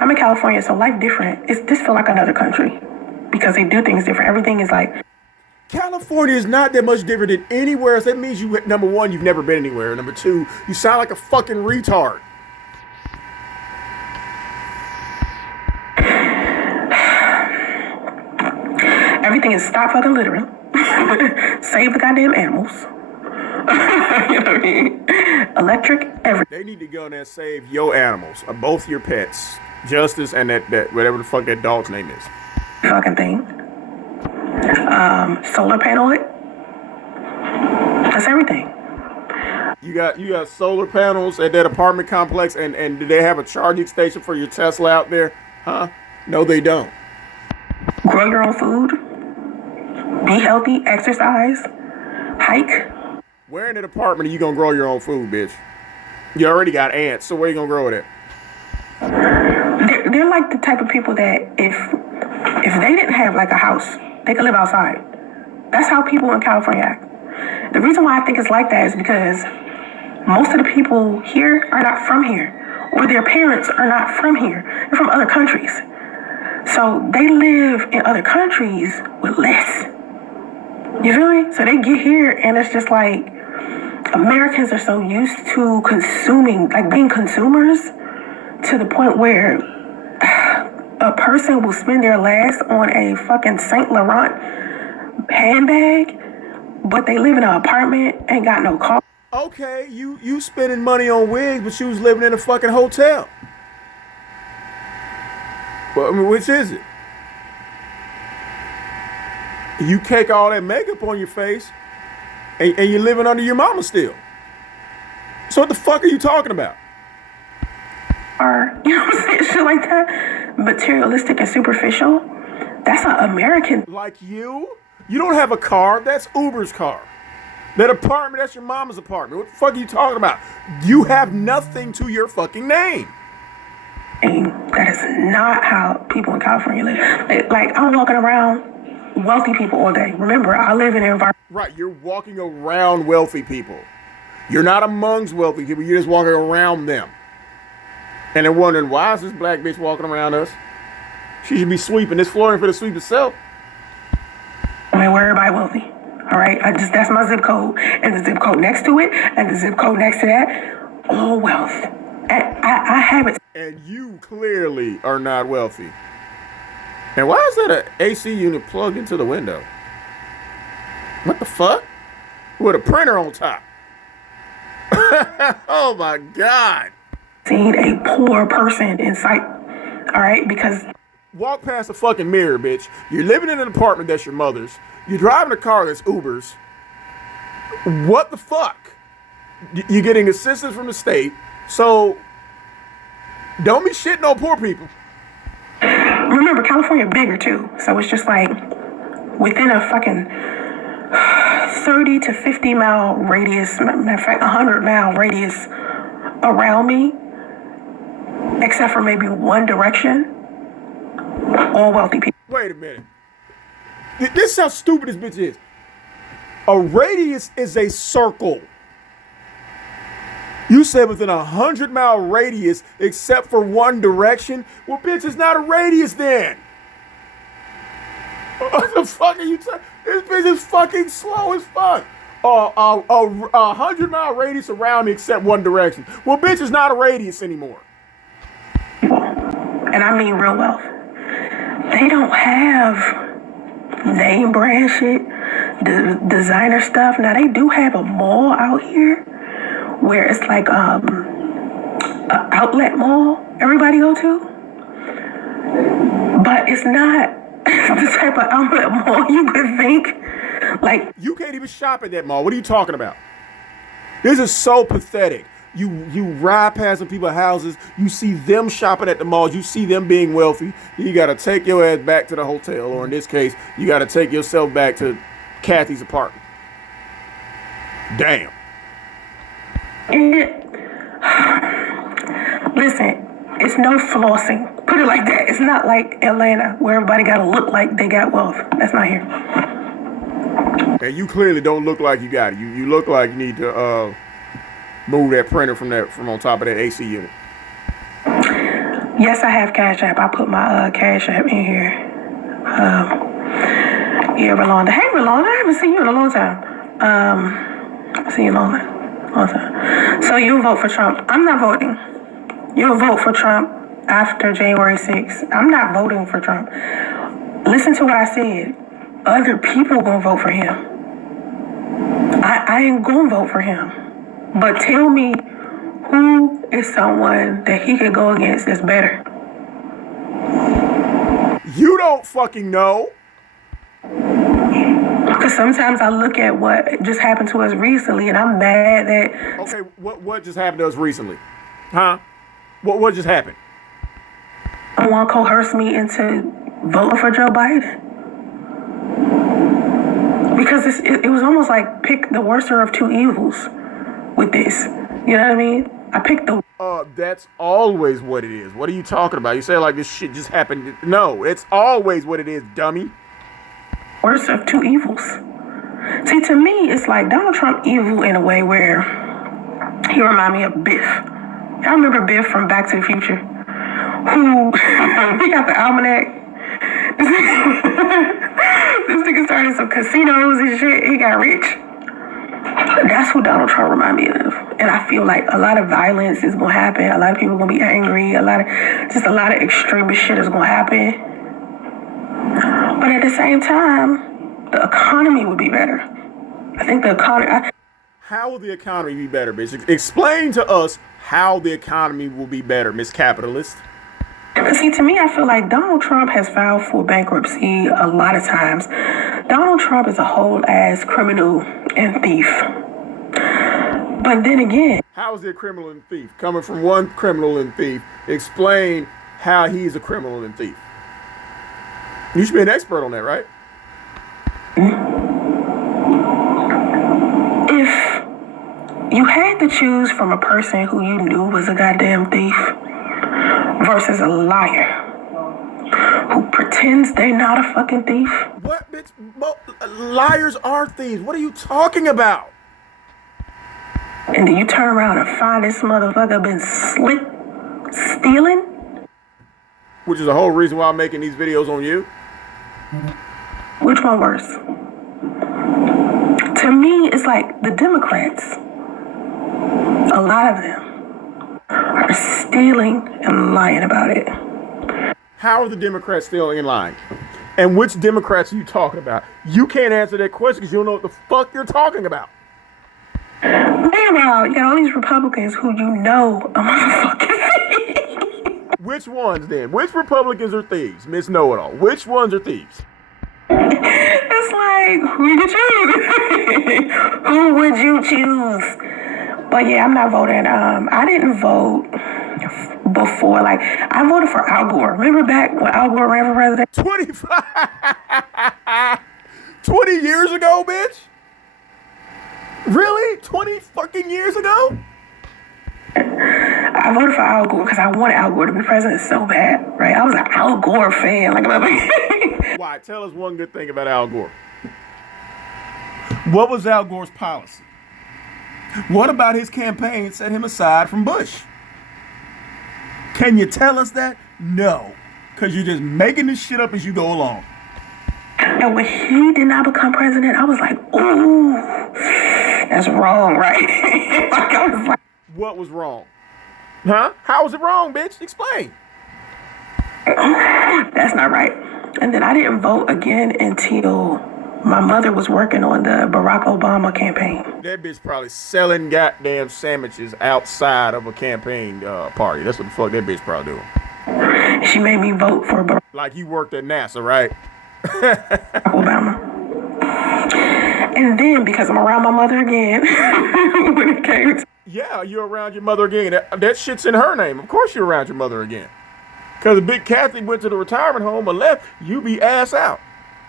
I'm in California, so life different. This feel like another country. Because they do things different. Everything is like... California is not that much different than anywhere else. That means you, number one, you've never been anywhere. Number two, you sound like a fucking retard. Everything is stop fucking littering. Save the goddamn animals. You know what I mean? Electric, everything. They need to go in there and save your animals, both your pets, Justice and that whatever the fuck that dog's name is. Fucking thing. Solar panel it. That's everything. You got solar panels at that apartment complex, and do they have a charging station for your Tesla out there? Huh? No, they don't. Grow your own food. Be healthy. Exercise. Hike. Where in that apartment are you gonna grow your own food, bitch? You already got ants, so where you gonna grow it at? They're like the type of people that if they didn't have like a house, they could live outside. That's how people in California act. The reason why I think it's like that is because most of the people here are not from here, or their parents are not from here. They're from other countries. So they live in other countries with less. You feel me? So they get here and it's just like Americans are so used to consuming, like being consumers, to the point where a person will spend their last on a fucking Saint Laurent handbag, but they live in an apartment, ain't got no car. Okay, you spending money on wigs, but you was living in a fucking hotel. Well, I mean, which is it? You cake all that makeup on your face, and you're living under your mama still. So what the fuck are you talking about? Or, you know what I'm saying? Shit like that. Materialistic and superficial. That's an American. Like you? You don't have a car. That's Uber's car. That apartment, that's your mama's apartment. What the fuck are you talking about? You have nothing to your fucking name. That is not how people in California live. Like, I'm walking around wealthy people all day. Remember, I live in an environment. Right, you're walking around wealthy people. You're not amongst wealthy people. You're just walking around them. And they're wondering, why is this black bitch walking around us? She should be sweeping. This flooring for the sweep itself. I mean, where everybody wealthy. All right, that's my zip code, and the zip code next to it, and the zip code next to that, all wealth. And I have it. And you clearly are not wealthy. And why is that an AC unit plugged into the window? What the fuck? With a printer on top. Oh my God. Seen a poor person in sight. All right, because walk past the fucking mirror, bitch. You're living in an apartment that's your mother's. You're driving a car that's Uber's. What the fuck? You're getting assistance from the state. So don't be shitting on poor people. Remember, California bigger too. So it's just like within a fucking 30 to 50 mile radius, matter of fact, 100-mile radius around me, except for maybe one direction, all wealthy people. Wait a minute. This is how stupid this bitch is. A radius is a circle. You said within a 100-mile radius, except for one direction. Well, bitch, it's not a radius then. What the fuck are you talking? This bitch is fucking slow as fuck. A 100-mile radius around me except one direction. Well, bitch, it's not a radius anymore. And I mean real wealth. They don't have name brand shit, designer stuff. Now they do have a mall out here where it's like an outlet mall everybody go to, but it's not the type of outlet mall you could think. Like, you can't even shop at that mall. What are you talking about? This is so pathetic. You ride past some people's houses, you see them shopping at the malls, you see them being wealthy, you gotta take your ass back to the hotel, or in this case, you gotta take yourself back to Kathy's apartment. Damn. Listen, it's no flossing. Put it like that. It's not like Atlanta where everybody gotta look like they got wealth. That's not here. And you clearly don't look like you got it. You look like you need to move that printer from on top of that AC unit. Yes, I have Cash App. I put my Cash App in here. Yeah, Rolanda. Hey, Rolanda, I haven't seen you in a long time. I've seen you in a long time. So you vote for Trump. I'm not voting. You'll vote for Trump after January 6th. I'm not voting for Trump. Listen to what I said. Other people gonna vote for him. I ain't gonna vote for him. But tell me who is someone that he could go against that's better. You don't fucking know. Because sometimes I look at what just happened to us recently and I'm mad that... Okay, what just happened to us recently? Huh? What just happened? Someone coerced me into voting for Joe Biden. Because it was almost like pick the worser of two evils with this. You know what I mean? I picked the... That's always what it is. What are you talking about? You say like this shit just happened. No, it's always what it is, dummy. Worst of two evils. See, to me, it's like Donald Trump evil in a way where he remind me of Biff. Y'all remember Biff from Back to the Future? Who, he got the almanac. This nigga started some casinos and shit. He got rich. That's what Donald Trump remind me of. And I feel like a lot of violence is going to happen. A lot of people are going to be angry. A lot of extremist shit is going to happen. But at the same time, the economy would be better. I think the economy... How will the economy be better, bitch? Explain to us how the economy will be better, Miss Capitalist. See, to me, I feel like Donald Trump has filed for bankruptcy a lot of times. Donald Trump is a whole-ass criminal and thief. But then again... How is he a criminal and thief? Coming from one criminal and thief, explain how he's a criminal and thief. You should be an expert on that, right? If you had to choose from a person who you knew was a goddamn thief versus a liar who pretends they're not a fucking thief. What, bitch? Liars are thieves. What are you talking about? And then you turn around and find this motherfucker been stealing. Which is the whole reason why I'm making these videos on you. Which one worse? To me, it's like the Democrats, a lot of them, are stealing and lying about it. How are the Democrats still in line? And which Democrats are you talking about? You can't answer that question because you don't know what the fuck you're talking about. Meanwhile, you got all these Republicans who you know are motherfucking Which ones then? Which Republicans are thieves? Miss Know-It-All. Which ones are thieves? It's like, who you choose? Who would you choose? But yeah, I'm not voting. I didn't vote before. Like, I voted for Al Gore. Remember back when Al Gore ran for president? 20 years ago, bitch? Really? 20 fucking years ago? I voted for Al Gore because I wanted Al Gore to be president so bad, right? I was an Al Gore fan. Like, why? Tell us one good thing about Al Gore. What was Al Gore's policy? What about his campaign set him aside from Bush? Can you tell us that? No. Because you're just making this shit up as you go along. And when he did not become president, I was like, ooh, that's wrong, right? Like, I was like, what was wrong? Huh? How was it wrong, bitch? Explain. that's not right. And then I didn't vote again until my mother was working on the Barack Obama campaign. That bitch probably selling goddamn sandwiches outside of a campaign party. That's what the fuck that bitch probably doing. She made me vote for Barack Like you worked at NASA, right? Obama. And then because I'm around my mother again, when it came to... Yeah, you're around your mother again. That shit's in her name. Of course you're around your mother again. Because if Big Kathy went to the retirement home or left, you be ass out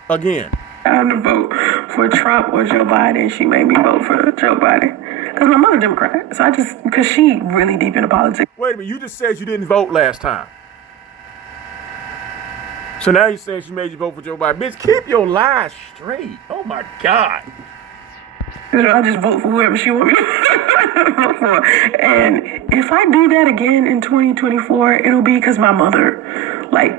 again. Time to vote for Trump or Joe Biden. She made me vote for Joe Biden. Because my mother Democrat. So because she really deep into politics. Wait a minute, you just said you didn't vote last time. So now you're saying she made you vote for Joe Biden. Bitch, keep your lies straight. Oh my God. I'll just vote for whoever she wants me to vote for. And if I do that again in 2024, it'll be because my mother, like,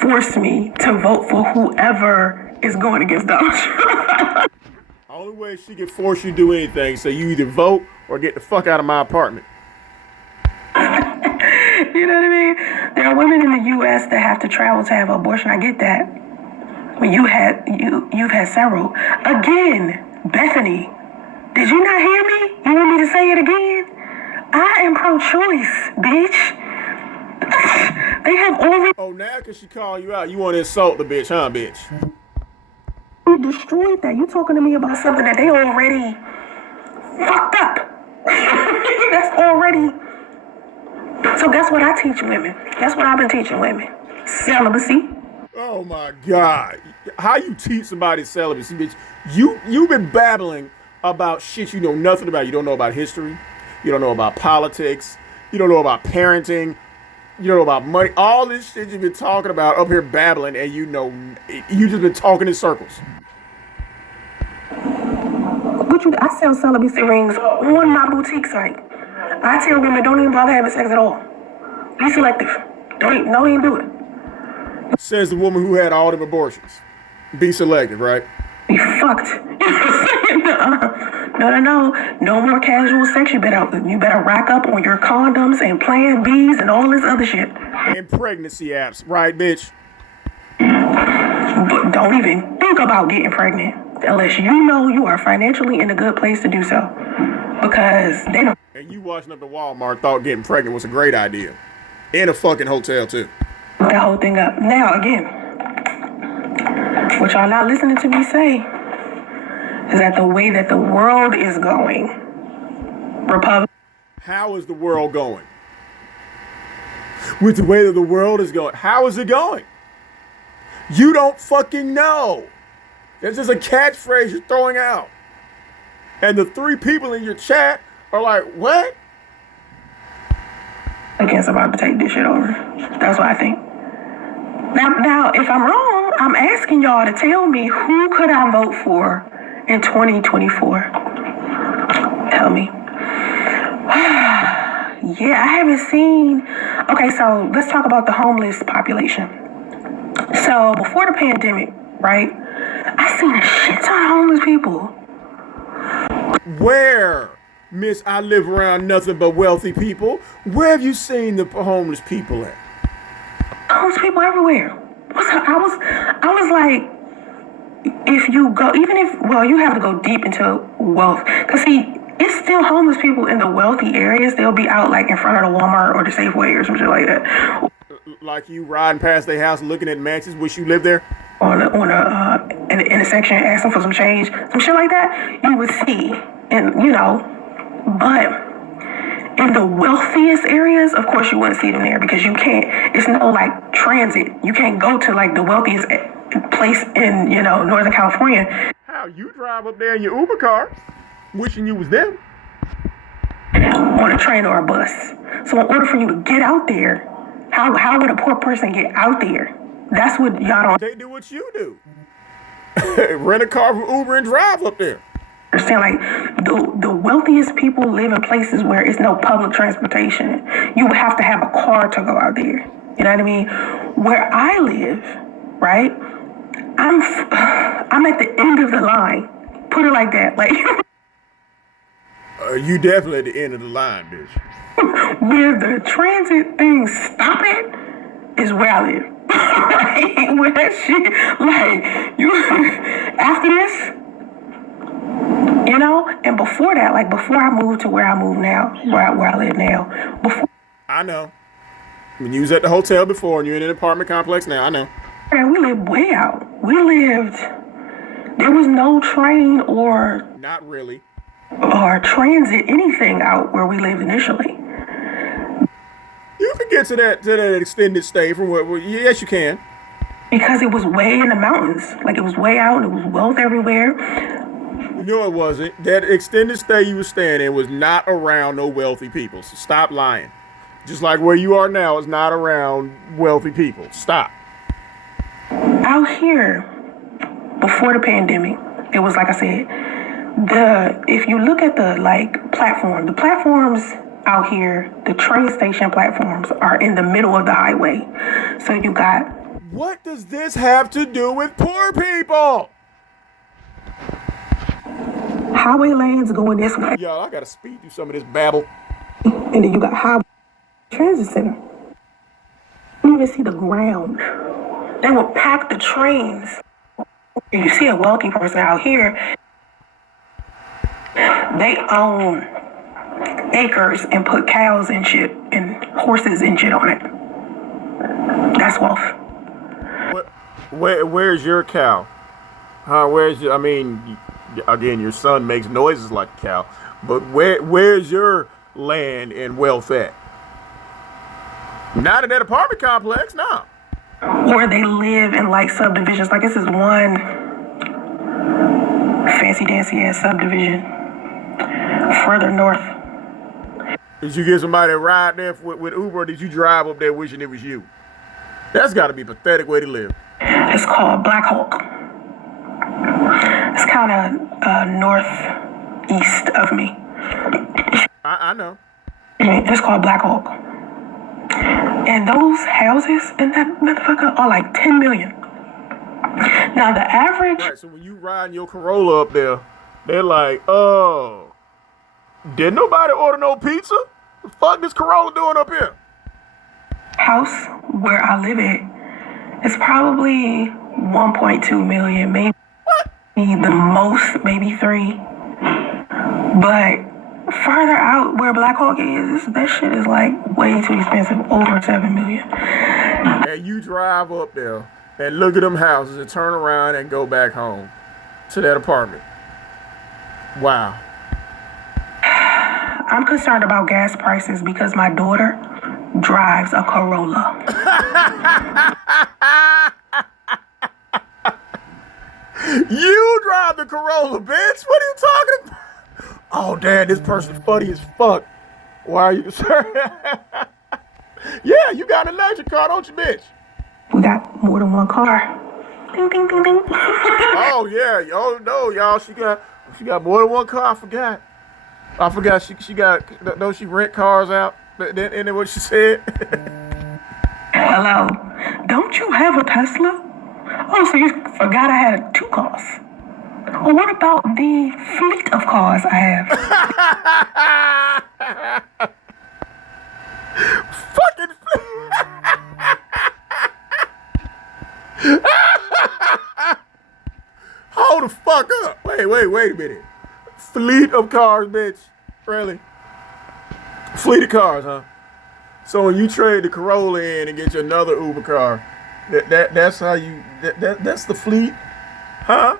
forced me to vote for whoever is going against Donald Trump. Only way she can force you to do anything, so you either vote or get the fuck out of my apartment. You know what I mean? There are women in the U.S. that have to travel to have an abortion. I get that. I mean, you've had several. Again, Bethany, did you not hear me? You want me to say it again? I am pro-choice, bitch. They have already... Oh, now because she called you out, you want to insult the bitch, huh, bitch? You destroyed that. You talking to me about something that they already fucked up. That's already... So guess what I teach women? Guess what I've been teaching women? Celibacy. Oh my God. How you teach somebody celibacy, bitch? You've been babbling about shit you know nothing about. You don't know about history. You don't know about politics. You don't know about parenting. You don't know about money. All this shit you've been talking about up here babbling, and you just been talking in circles. I sell celibacy rings on my boutique site. I tell women don't even bother having sex at all. Be selective. Don't even do it. Says the woman who had all them abortions. Be selective, right? Be fucked. No. No more casual sex. You better rack up on your condoms and Plan Bs and all this other shit. And pregnancy apps, right, bitch? But don't even think about getting pregnant unless you know you are financially in a good place to do so. Because they don't. And you watching up at Walmart thought getting pregnant was a great idea. In a fucking hotel, too. That whole thing up. Now, again, what y'all not listening to me say is that the way that the world is going, How is the world going? With the way that the world is going, how is it going? You don't fucking know. It's just a catchphrase you're throwing out. And the 3 people in your chat are like, what? I guess I'm about to take this shit over. That's what I think. Now, if I'm wrong, I'm asking y'all to tell me who could I vote for in 2024? Tell me. Yeah, I haven't seen Okay, so let's talk about the homeless population. So before the pandemic, right? I seen a shit ton of homeless people. Where, Miss, I live around nothing but wealthy people. Where have you seen the homeless people at? Homeless people everywhere. I was like, if you go, even if, well, you have to go deep into wealth. Because, see, it's still homeless people in the wealthy areas. They'll be out, like, in front of the Walmart or the Safeway or some shit like that. Like you riding past their house looking at mansions, wish you lived there? In the intersection asking for some change, some shit like that, you would see. And, you know, but in the wealthiest areas, of course, you wouldn't see them there because you can't, it's no, like, transit. You can't go to, like, the wealthiest place in, you know, Northern California. How you drive up there in your Uber car, wishing you was them? On a train or a bus. So in order for you to get out there, how would a poor person get out there? That's what y'all don't They do what you do. Rent a car from Uber and drive up there. understand. Like, the wealthiest people live in places where it's no public transportation. You would have to have a car to go out there. You know what I mean? Where I live, right? I'm at the end of the line. Put it like that. Like, You definitely at the end of the line, bitch. where the transit things stop it is where I live. Right? Where that shit, like, you, after this, you know, and before that, like, before I moved to where I move now, where I live now, before I know. When you was at the hotel before and you're in an apartment complex now, I know. that, we lived way out. There was no train or Not really. transit, anything out where we lived initially. You can get to that extended stay from where yes, you can. Because it was way in the mountains. Like, it was way out, and it was wealth everywhere. No, it wasn't. That extended stay you were staying in was not around no wealthy people. So stop lying. Just like where you are now is not around wealthy people. Stop. Out here, before the pandemic, it was, like I said, if you look at the platforms out here, the train station platforms are in the middle of the highway. So you got... What does this have to do with poor people? highway lanes going this way. Y'all, I gotta speed through some of this babble. And then you got highway transit center. You don't even see the ground. They will pack the trains. If you see a wealthy person out here, they own acres and put cows and shit and horses and shit on it. That's wealth. Where's your cow? Where's your, I mean, again, your son makes noises like a cow, but where's your land and wealth at? Not in that apartment complex, no. Or they live in like subdivisions. Like, this is one fancy dancy ass subdivision further north. Did you get somebody to ride there with Uber, or did you drive up there wishing it was you? That's got to be a pathetic way to live. It's called Black Hawk. It's kind of northeast of me. I know. It's called Black Hawk. And those houses in that motherfucker are like 10 million. Now the average... Right, so when you ride your Corolla up there, they're like, oh, did nobody order no pizza? The fuck this Corolla doing up here? House where I live at is probably 1.2 million, maybe the most, maybe 3. But further out where Black Hawk is, that shit is like way too expensive, over 7 million. And you drive up there and look at them houses and turn around and go back home to that apartment. Wow. I'm concerned about gas prices because my daughter drives a Corolla. You drive the Corolla, bitch. What are you talking about? Oh, damn, this person's funny as fuck. Why are you, sir? Yeah, you got an electric car, don't you, bitch? We got more than one car. Ding, ding, ding, ding. Oh, yeah. Oh, no, y'all. She got more than one car. I forgot she got, don't she rent cars out? And then what she said? Hello. Don't you have a Tesla? Oh, so you forgot I had 2 cars. Well, what about the fleet of cars I have? Fucking hold the fuck up. Wait a minute. Fleet of cars, bitch. Really? Fleet of cars, huh? So when you trade the Corolla in and get you another Uber car, that's how you that's the fleet? Huh?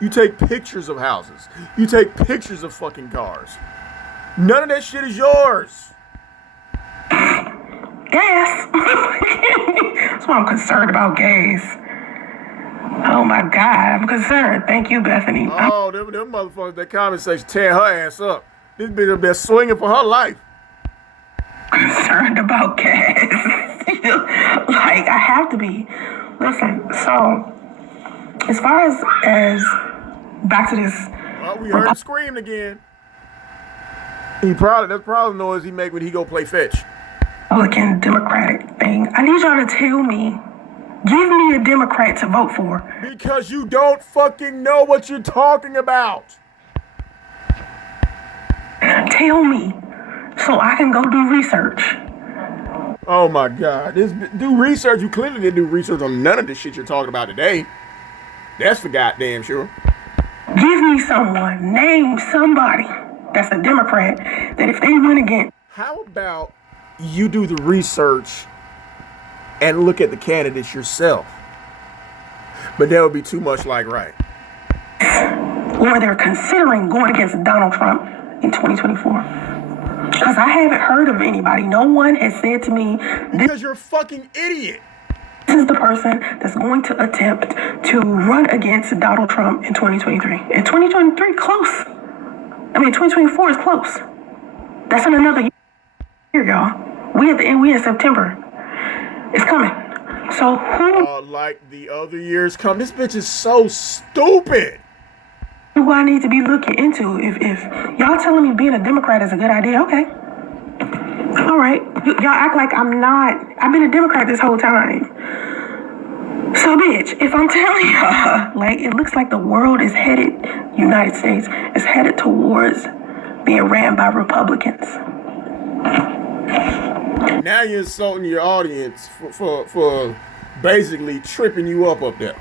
You take pictures of houses. You take pictures of fucking cars. None of that shit is yours. Gas. That's why I'm concerned about gas. Oh my God, I'm concerned. Thank you, Bethany. Oh, them motherfuckers, that comment section tearing her ass up. This bitch up there swinging for her life. Concerned about gas. Like, I have to be. Listen, so, as far as back to this. Well, we heard him scream again. That's probably the noise he make when he go play fetch. Republican Democratic thing. I need y'all to tell me. Give me a Democrat to vote for. Because you don't fucking know what you're talking about. Tell me, so I can go do research. Oh my God. Do research. You clearly didn't do research on none of the shit you're talking about today. That's for goddamn sure. Give me someone, name somebody that's a Democrat that if they win again. How about you do the research and look at the candidates yourself? But that would be too much like right. Or they're considering going against Donald Trump in 2024. Because I haven't heard of anybody. No one has said to me, because you're a fucking idiot. This is the person that's going to attempt to run against Donald Trump in 2023. And 2023, close. 2024 is close. That's in another year, y'all. We in September. It's coming. So who? Like the other years come. This bitch is so stupid. Who I need to be looking into? If y'all telling me being a Democrat is a good idea, okay. All right. Y'all act like I'm not. I've been a Democrat this whole time. So, bitch, if I'm telling y'all, like, it looks like the world is headed, United States, is headed towards being ran by Republicans. Now you're insulting your audience for basically tripping you up there.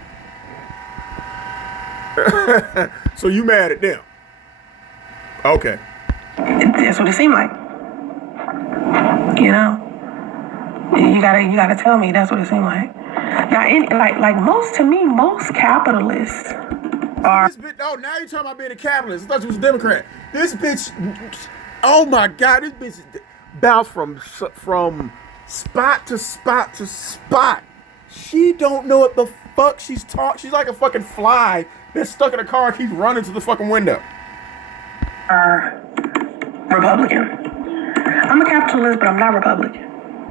So you mad at them? Okay. That's what it seemed like. You know, you gotta tell me that's what it seemed like. Now, most capitalists are. Oh, now you're talking about being a capitalist. I thought you was a Democrat. This bitch. Oh my God, this bitch bounced from spot to spot to spot. She don't know what the fuck she's talking. She's like a fucking fly that's stuck in a car and keeps running to the fucking window. Republican. I'm a capitalist, but I'm not Republican.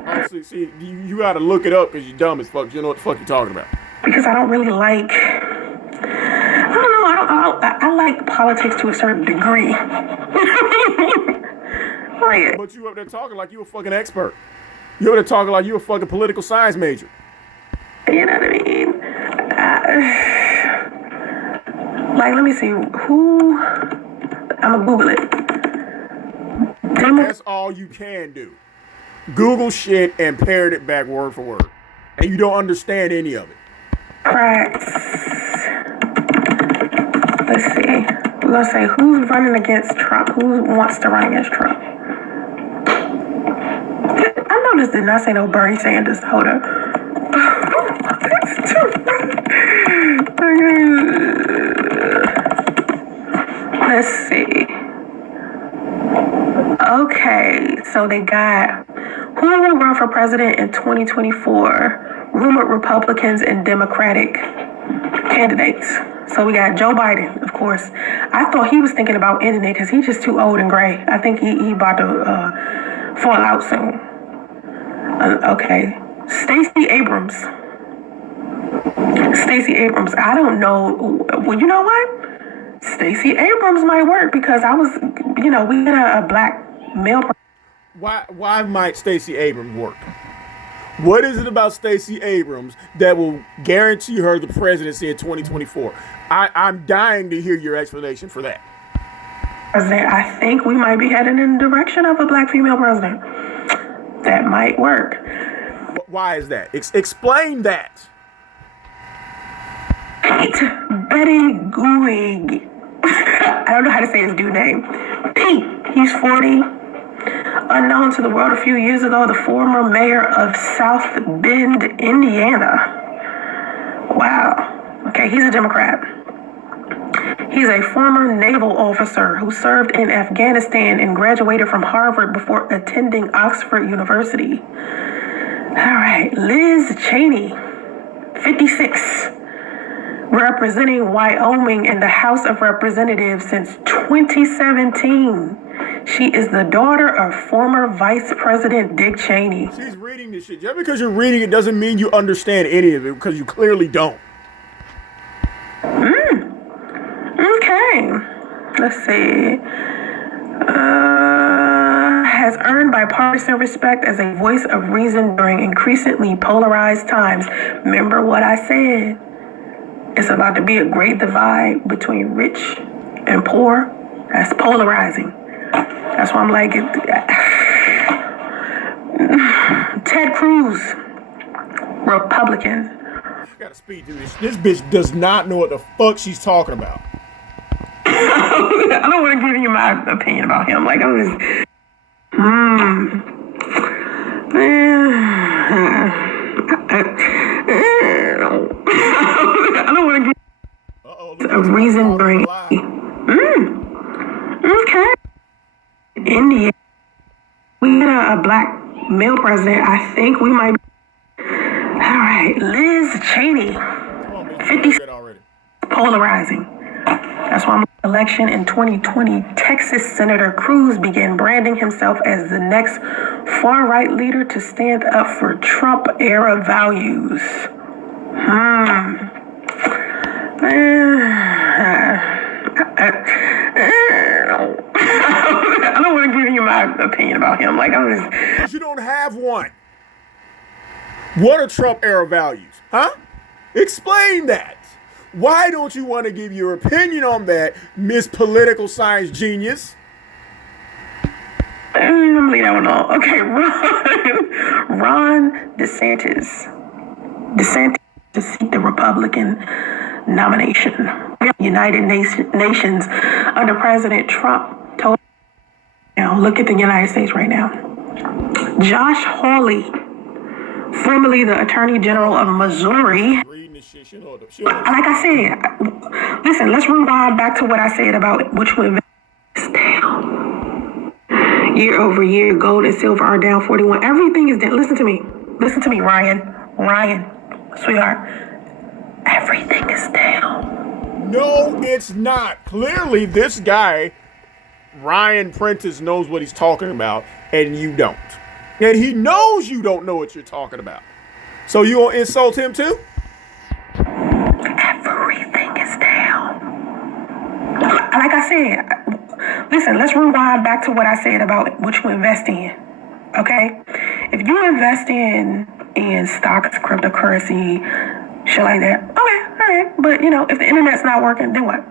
Oh, see, you gotta look it up because you're dumb as fuck. You know what the fuck you're talking about. Because I don't really like. I don't know. I like politics to a certain degree. But you up there talking like you a fucking expert. You up there talking like you a fucking political science major. You know what I mean? Let me see. Who? I'm gonna Google it. That's all you can do. Google shit and parrot it back word for word. And you don't understand any of it. Cracks. Let's see. We're gonna say who's running against Trump? Who wants to run against Trump? I noticed did not say no Bernie Sanders. Hold up. Let's see. Okay, so they got who will run for president in 2024? Rumored Republicans and Democratic candidates. So we got Joe Biden, of course. I thought he was thinking about ending it because he's just too old and gray. I think he about to fall out soon. Okay. Stacey Abrams. I don't know. Well, you know what? Stacey Abrams might work because we had a black male. Why might Stacey Abrams work? What is it about Stacey Abrams that will guarantee her the presidency in 2024? I'm dying to hear your explanation for that. President, I think we might be heading in the direction of a black female president. That might work. Why is that? Explain that. Pete Buttigieg. I don't know how to say his dude name. Pete, he's 40. Unknown to the world a few years ago, the former mayor of South Bend, Indiana. Wow. Okay, he's a Democrat. He's a former naval officer who served in Afghanistan and graduated from Harvard before attending Oxford University. All right, Liz Cheney, 56. Representing Wyoming in the House of Representatives since 2017. She is the daughter of former Vice President Dick Cheney. She's reading this shit. Just because you're reading it doesn't mean you understand any of it, because you clearly don't. Okay. Let's see. Has earned bipartisan respect as a voice of reason during increasingly polarized times. Remember what I said? It's about to be a great divide between rich and poor. That's polarizing. That's why I'm like, Ted Cruz, Republican. I gotta speed through this. This bitch does not know what the fuck she's talking about. I don't want to give you my opinion about him. Like, I'm just, I don't want to give a reason during. Okay. India. We had a black male president. I think we might. All right, Liz Cheney. 50 polarizing. That's why election in 2020, Texas Senator Cruz began branding himself as the next far-right leader to stand up for Trump-era values. I don't want to give you my opinion about him. Like, I'm just. Because you don't have one. What are Trump-era values? Huh? Explain that. Why don't you want to give your opinion on that, Miss Political Science Genius? I'm gonna leave that one alone. Okay, Ron DeSantis. DeSantis to seek the Republican nomination. United Nations under President Trump told. Now look at the United States right now. Josh Hawley, formerly the Attorney General of Missouri. Like I said, listen, let's rewind back to what I said about which would invest down. Year over year, gold and silver are down 41. Everything is down. Listen to me, Ryan, sweetheart. Everything is down. No, it's not. Clearly, this guy, Ryan Prentice, knows what he's talking about, and you don't. And he knows you don't know what you're talking about. So you gonna insult him too? Everything is down. Like I said, listen, let's rewind back to what I said about what you invest in. Okay? If you invest in stocks, cryptocurrency, shit like that, okay, all right. But, if the internet's not working, then what?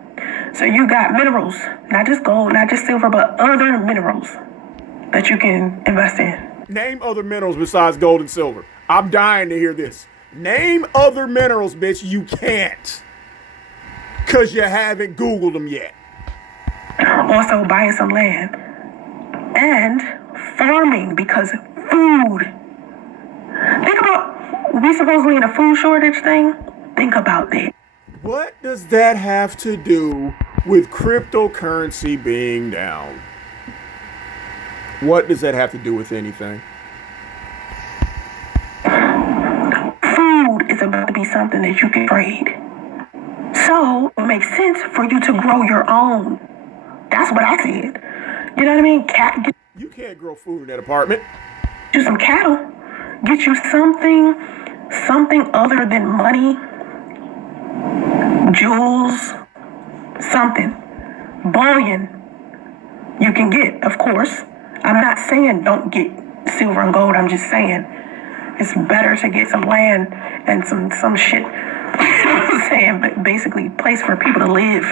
So you got minerals, not just gold, not just silver, but other minerals that you can invest in. Name other minerals besides gold and silver. I'm dying to hear this. Name other minerals, bitch. You can't. Because you haven't Googled them yet. Also buying some land. And farming, because food. Think about, we supposedly in a food shortage thing. Think about that. What does that have to do with cryptocurrency being down? What does that have to do with anything? Food is about to be something that you can trade. So it makes sense for you to grow your own. That's what I said. You know what I mean? You can't grow food in that apartment. Get you some cattle. Get you something other than money, jewels, something. Bullion you can get, of course. I'm not saying don't get silver and gold. I'm just saying it's better to get some land and some shit. You know what I'm saying? But basically, place for people to live.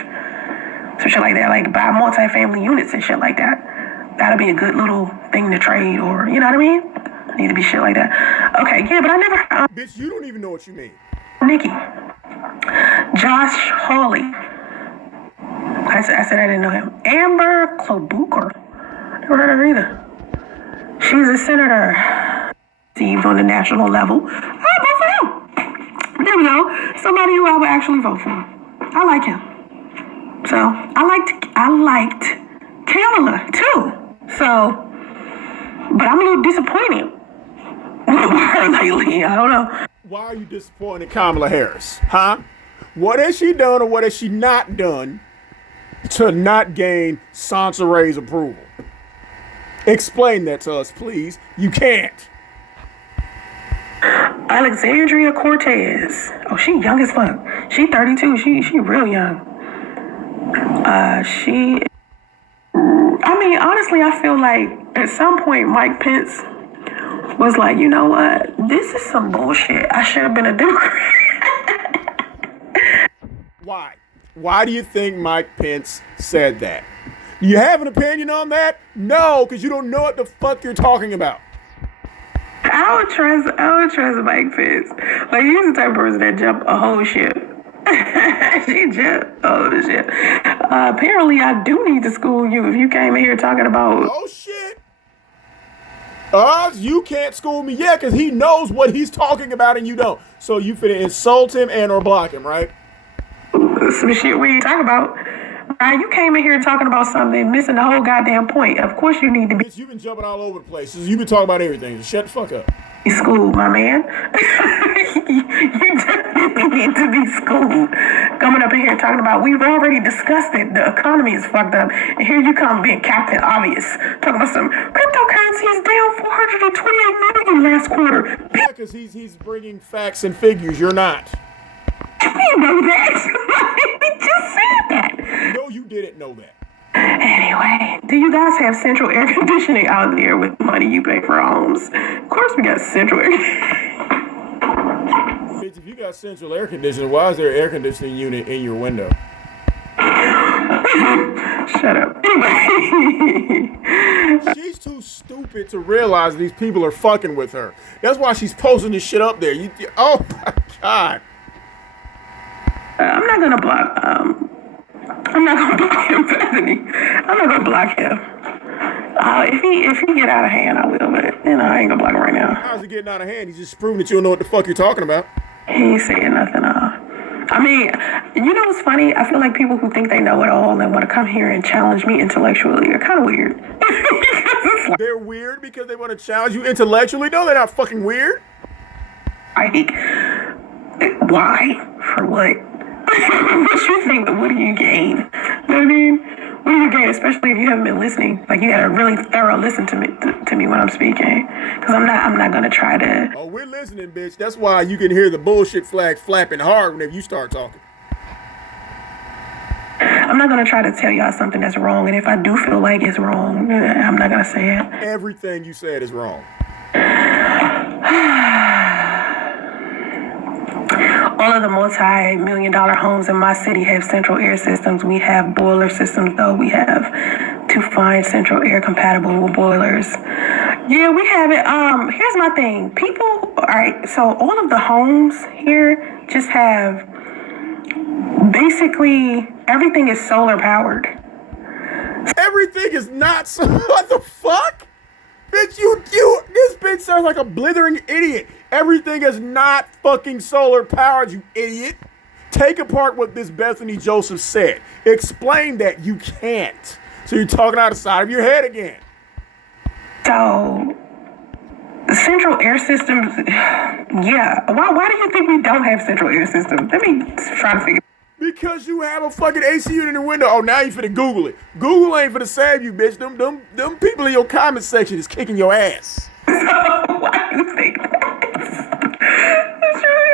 Some shit like that, like buy multi-family units and shit like that. That'll be a good little thing to trade, or you know what I mean? Need to be shit like that. Okay, yeah, but I never. Bitch, you don't even know what you mean. Nikki, Josh Hawley. I said I didn't know him. Amber Klobuchar. Never heard of her either. She's a senator. Received on the national level. I vote for him. There we go. Somebody who I would actually vote for. I like him. So I liked Kamala too. So, but I'm a little disappointed with her lately. I don't know. Why are you disappointed in Kamala Harris? Huh? What has she done or what has she not done to not gain Soncerae's approval? Explain that to us, please. You can't. Alexandria Cortez. Oh, she young as fuck. She 32. She real young. I mean, honestly, I feel like at some point Mike Pence was like, you know what? This is some bullshit. I should have been a Democrat. Why? Why do you think Mike Pence said that? You have an opinion on that? No, because you don't know what the fuck you're talking about. I would trust Mike Pence. Like, he's the type of person that jump a whole ship. She jumped all the shit. Apparently, I do need to school you if you came in here talking about. Oh shit. You can't school me yet because he knows what he's talking about and you don't. So you finna insult him and or block him, right? Some shit we ain't talking about. Right, you came in here talking about something, missing the whole goddamn point. Of course you need to be Bitch, you've been jumping all over the place. You've been talking about everything. Shut the fuck up. schooled, my man. You definitely need to be schooled. Coming up in here talking about, we've already discussed it. The economy is fucked up. And here you come being Captain Obvious. Talking about some cryptocurrency is down 428 million last quarter. Yeah, because he's bringing facts and figures. You're not. You know that. We just said that. No, you didn't know that. Anyway, do you guys have central air conditioning out there with money you pay for homes? Of course we got central air Bitch, if you got central air conditioning, why is there an air conditioning unit in your window? Shut up. Anyway. She's too stupid to realize these people are fucking with her. That's why she's posting this shit up there. Oh my God. I'm not gonna block. I'm not gonna block him, Bethany. I'm not gonna block him. If he get out of hand, I will. But I ain't gonna block him right now. How's it getting out of hand? He's just proving that you don't know what the fuck you're talking about. He ain't saying nothing. I mean, you know what's funny? I feel like people who think they know it all and want to come here and challenge me intellectually are kind of weird. They're weird because they want to challenge you intellectually. No, they're not fucking weird. Why? For what? What you think? What do you gain? You know what I mean? What do you gain? Especially if you haven't been listening. Like, you gotta really thorough listen to me when I'm speaking. Because I'm not gonna try to. Oh, we're listening, bitch. That's why you can hear the bullshit flag flapping hard whenever you start talking. I'm not gonna try to tell y'all something that's wrong. And if I do feel like it's wrong, I'm not gonna say it. Everything you said is wrong. All of the multi-million-dollar homes in my city have central air systems. We have boiler systems, though. We have to find central air compatible boilers. Yeah, we have it. Here's my thing. People, all right, so all of the homes here just have, basically, everything is solar powered. Everything is not so. What the fuck? Bitch, this bitch sounds like a blithering idiot. Everything is not fucking solar powered, you idiot. Take apart what this Bethany Joseph said. Explain that you can't. So you're talking out the side of your head again. So, central air systems, yeah. Why do you think we don't have central air systems? Let me try to figure. Because you have a fucking AC unit in the window. Oh, now you finna Google it. Google ain't finna save you, bitch. Them people in your comment section is kicking your ass. Why do you think that?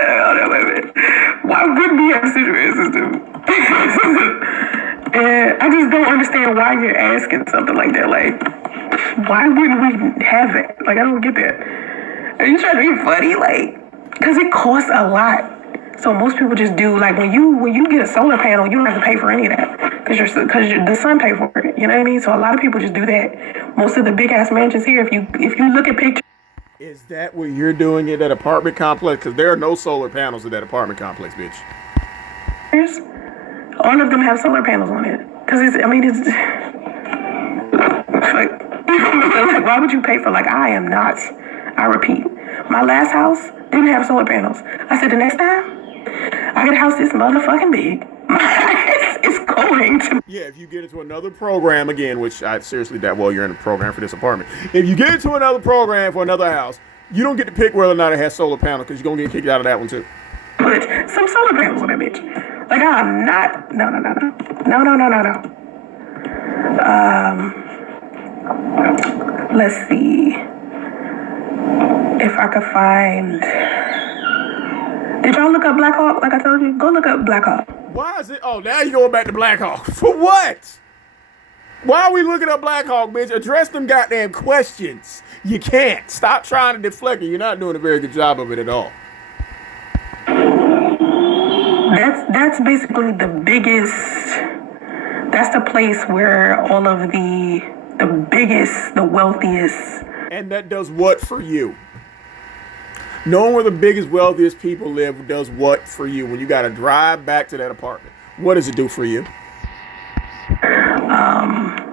Hold on, wait a minute. Why wouldn't we have a central air system? And I just don't understand why you're asking something like that. Like, why wouldn't we have it? Like, I don't get that. Are you trying to be funny? Like, because it costs a lot. So most people just do, like, when you get a solar panel, you don't have to pay for any of that because the sun pay for it. You know what I mean? So a lot of people just do that. Most of the big ass mansions here, if you look at pictures. Is that what you're doing at that apartment complex? Because there are no solar panels at that apartment complex, bitch. All of them have solar panels on it. Because it's like, why would you pay for, like, I repeat, my last house didn't have solar panels. I said, the next time I get a house this motherfucking big, my house is going to. Yeah, if you get into another program again, which I seriously doubt, well, you're in a program for this apartment. If you get into another program for another house, you don't get to pick whether or not it has solar panels because you're going to get kicked out of that one too. Put some solar panels on that bitch. Like, I'm not. No. Let's see if I could find. Did y'all look up Black Hawk? Like I told you, go look up Black Hawk. Why is it? Oh, now you're going back to Black Hawk. For what? Why are we looking up Black Hawk, bitch? Address them goddamn questions. You can't. Stop trying to deflect it. You're not doing a very good job of it at all. That's basically the biggest. That's the place where all of the biggest, the wealthiest. And that does what for you? Knowing where the biggest, wealthiest people live does what for you when you got to drive back to that apartment? What does it do for you?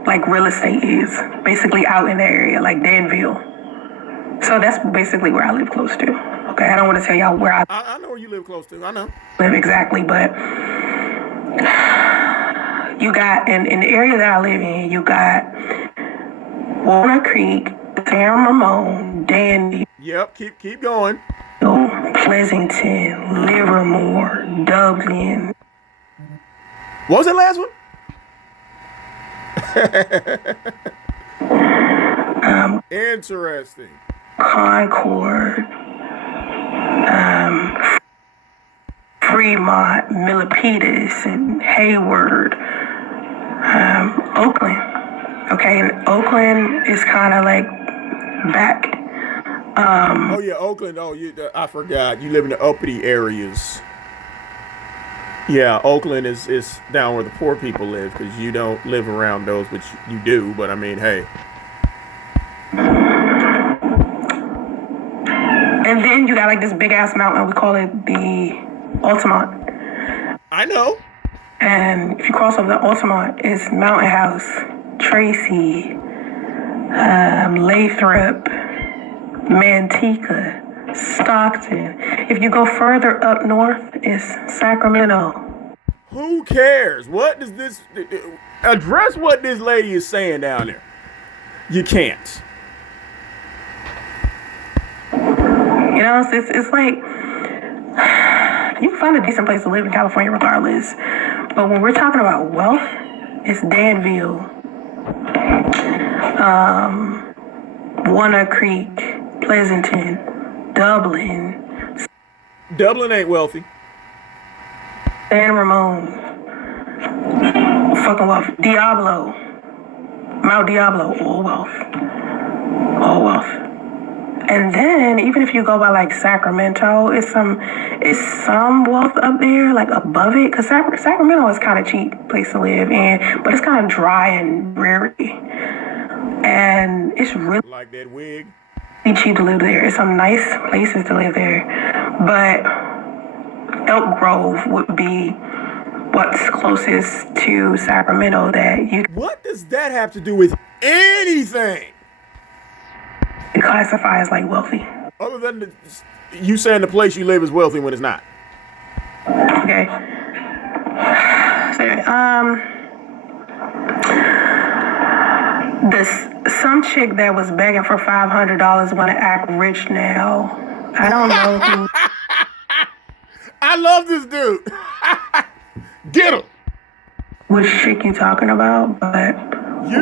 Like real estate is basically out in the area, like Danville. So that's basically where I live close to. Okay, I don't want to tell y'all where I know where you live close to. I know. Live exactly, but you got in the area that I live in, you got Walnut Creek, San Ramon, Dandy. Yep, keep going. Pleasanton, Livermore, Dublin. What was that last one? Interesting. Concord, Fremont, Milpitas, and Hayward, Oakland. Okay, and Oakland is kind of like back. Oh yeah, Oakland. Oh, I forgot. You live in the uppity areas. Yeah, Oakland is down where the poor people live because you don't live around those, which you do. But I mean, hey. And then you got like this big ass mountain. We call it the Altamont. I know. And if you cross over the Altamont, it's Mountain House, Tracy, Lathrop, Manteca, Stockton. If you go further up north, it's Sacramento. Who cares? What does this address? What this lady is saying down there? You can't. You know, it's like you can find a decent place to live in California regardless. But when we're talking about wealth, it's Danville, Walnut Creek, Pleasanton, Dublin. Dublin ain't wealthy. San Ramon, fucking wealth. Diablo, Mount Diablo, all wealth. And then even if you go by like Sacramento, it's some wealth up there, like above it, because Sacramento is kind of cheap place to live in, but it's kind of dry and dreary, and it's really like that wig. Cheap to live there. It's some nice places to live there, but Elk Grove would be what's closest to Sacramento that you. What does that have to do with anything? Classify as like wealthy. Other than you saying the place you live is wealthy when it's not. Okay. So, some chick that was begging for $500 want to act rich now. I don't know who. I love this dude. Get him. Which chick you talking about? But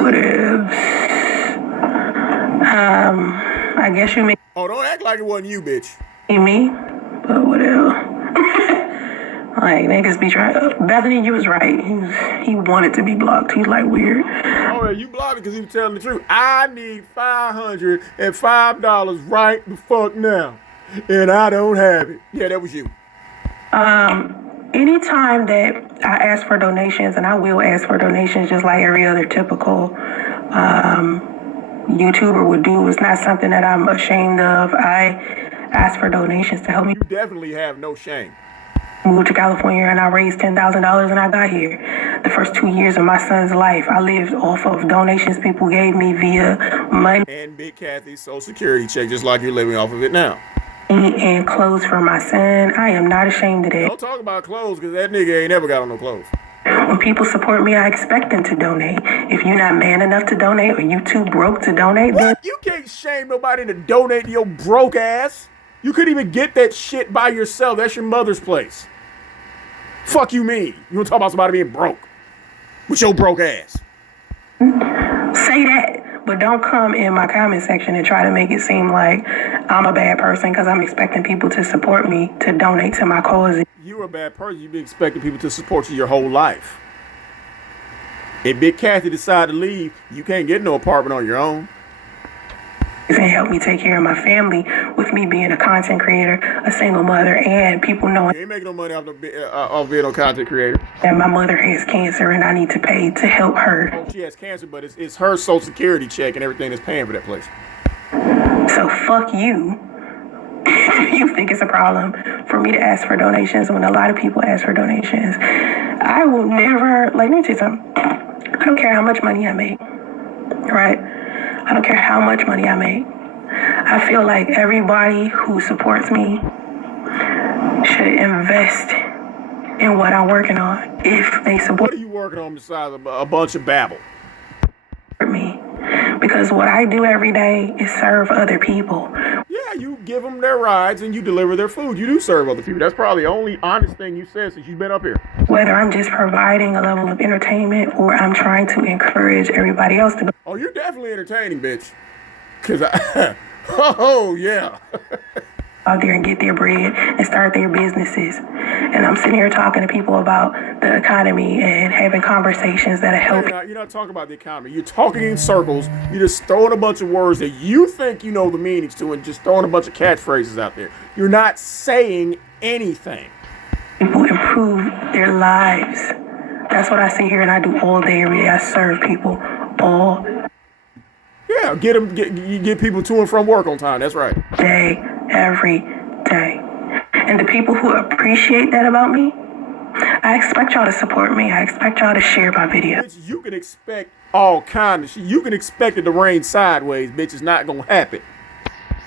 whatever. I guess you may. Oh, don't act like it wasn't you, bitch. Me, but whatever. Like, niggas be trying. Bethany, you was right. He wanted to be blocked. He's like weird. Oh, yeah, you blocked it because he was telling the truth. I need $505 right the fuck now. And I don't have it. Yeah, that was you. Anytime that I ask for donations, and I will ask for donations just like every other typical YouTuber would do, it's not something that I'm ashamed of. I ask for donations to help me You definitely have no shame. moved to California, and I raised $10,000 and I got here. The first 2 years of my son's life, I lived off of donations people gave me via money And Big Kathy's Social Security check, just like you're living off of it now. and clothes for my son. I am not ashamed of that. Don't talk about clothes, because that nigga ain't never got on no clothes. When people support me, I expect them to donate. If you're not man enough to donate, or you too broke to donate, then What? You can't shame nobody to donate to your broke ass. You couldn't even get that shit by yourself. That's your mother's place. Fuck you mean? You want to talk about somebody being broke? With your broke ass. say that. But don't come in my comment section and try to make it seem like I'm a bad person because I'm expecting people to support me to donate to my cause. You're a bad person. You've been expecting people to support you your whole life. If Big Kathy decide to leave, you can't get no apartment on your own. And help me take care of my family with me being a content creator, a single mother, and people knowing You ain't making no money off being a content creator. that my mother has cancer and I need to pay to help her. She has cancer, but it's her Social Security check and everything that's paying for that place. So fuck you. You think it's a problem for me to ask for donations when a lot of people ask for donations. I will never, like, let me tell you something. I don't care how much money I make, right? I don't care how much money I make. I feel like everybody who supports me should invest in what I'm working on if they support What are you working on besides a bunch of babble? me. Because what I do every day is serve other people. Yeah, you give them their rides and you deliver their food. You do serve other people. That's probably the only honest thing you said since you've been up here. Whether I'm just providing a level of entertainment or I'm trying to encourage everybody else to go Oh, you're definitely entertaining, bitch. Cause oh yeah. out there and get their bread and start their businesses. And I'm sitting here talking to people about the economy and having conversations that help. You're not talking about the economy. You're talking in circles. You're just throwing a bunch of words that you think you know the meanings to and just throwing a bunch of catchphrases out there. You're not saying anything. People improve their lives. That's what I sit here and I do all day, every day. I serve people all Yeah, you get people to and from work on time. That's right. day, every day. And the people who appreciate that about me, I expect y'all to support me. I expect y'all to share my videos. Bitch, you can expect all kind of shit. You can expect it to rain sideways, bitch. It's not gonna happen.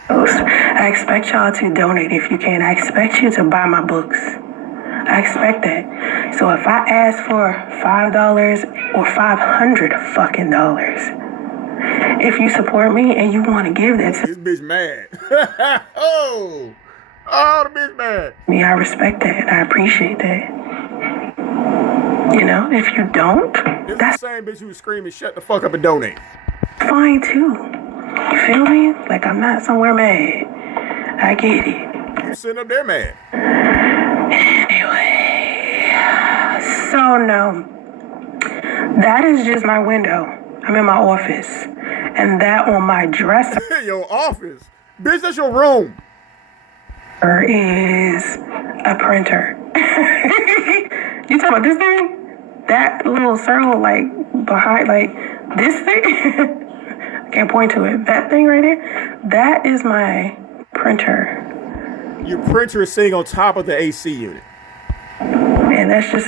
I expect y'all to donate if you can. I expect you to buy my books. I expect that. So if I ask for $5 or $500 fucking dollars, if you support me and you want to give that to This bitch mad. oh, the bitch mad. me, I respect that and I appreciate that. You know, if you don't, It's that's the same bitch who was screaming, shut the fuck up and donate. fine too. You feel me? Like I'm not somewhere mad. I get it. You sitting up there mad. Anyway, so no, that is just my window. I'm in my office, and that on my dresser Your office. Bitch, that's your room. is a printer. You talking about this thing? That little circle, like behind, like this thing? I can't point to it. That thing right there? That is my printer. Your printer is sitting on top of the AC unit. And that's just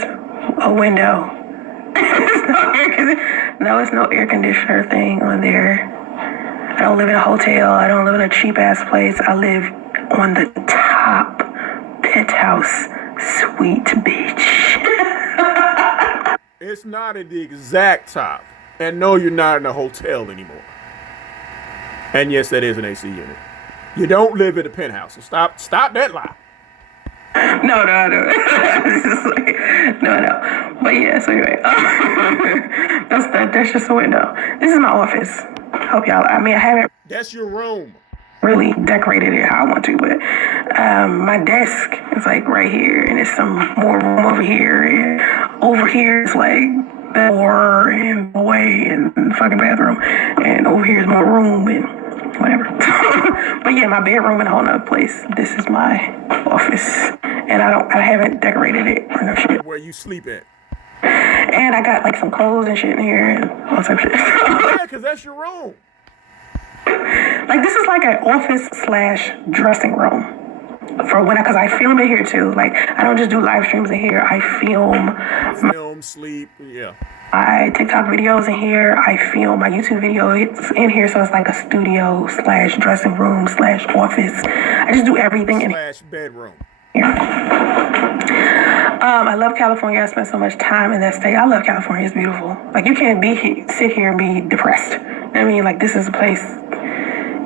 a window. It's no air conditioner thing on there. I don't live in a hotel. I don't live in a cheap ass place. I live on the top penthouse suite beach. It's not at the exact top. And no, you're not in a hotel anymore. And yes, that is an AC unit. You don't live in a penthouse. So stop that lie. No. No. But yeah, so anyway. That's just a window. This is my office. Hope y'all, I haven't. That's your room. really decorated it how I want to, but my desk is like right here, and there's some more room over here, and over here is like door and away and fucking bathroom, and over here is more room and whatever. But yeah, my bedroom in a whole nother place. This is my office, and I haven't decorated it or no shit. Where you sleep at? And I got like some clothes and shit in here and all type of shit. Yeah, because that's your room. Like this is like an office / dressing room for when because I film it here too. Like I don't just do live streams in here. I film Sleep, yeah. my TikTok videos in here. I film my YouTube video. It's in here, so it's like a studio / dressing room / office. I just do everything in / bedroom. here. I love California. I spent so much time in that state. I love California. It's beautiful. Like you can't sit here and be depressed. I mean, like this is a place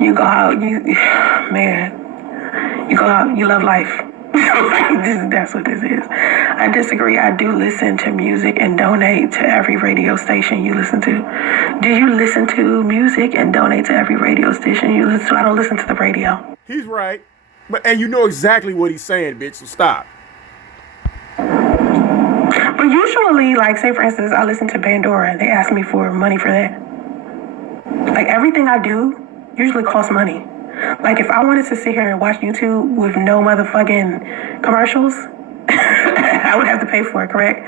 you go out. You go out. You love life. That's what this is. I disagree. I do listen to music and donate to every radio station you listen to. Do you listen to music and donate to every radio station you listen to? I don't listen to the radio. He's right. And you know exactly what he's saying, bitch, so stop. But usually, like, say for instance, I listen to Pandora. They ask me for money for that. Like, everything I do usually costs money. Like, if I wanted to sit here and watch YouTube with no motherfucking commercials, I would have to pay for it, correct?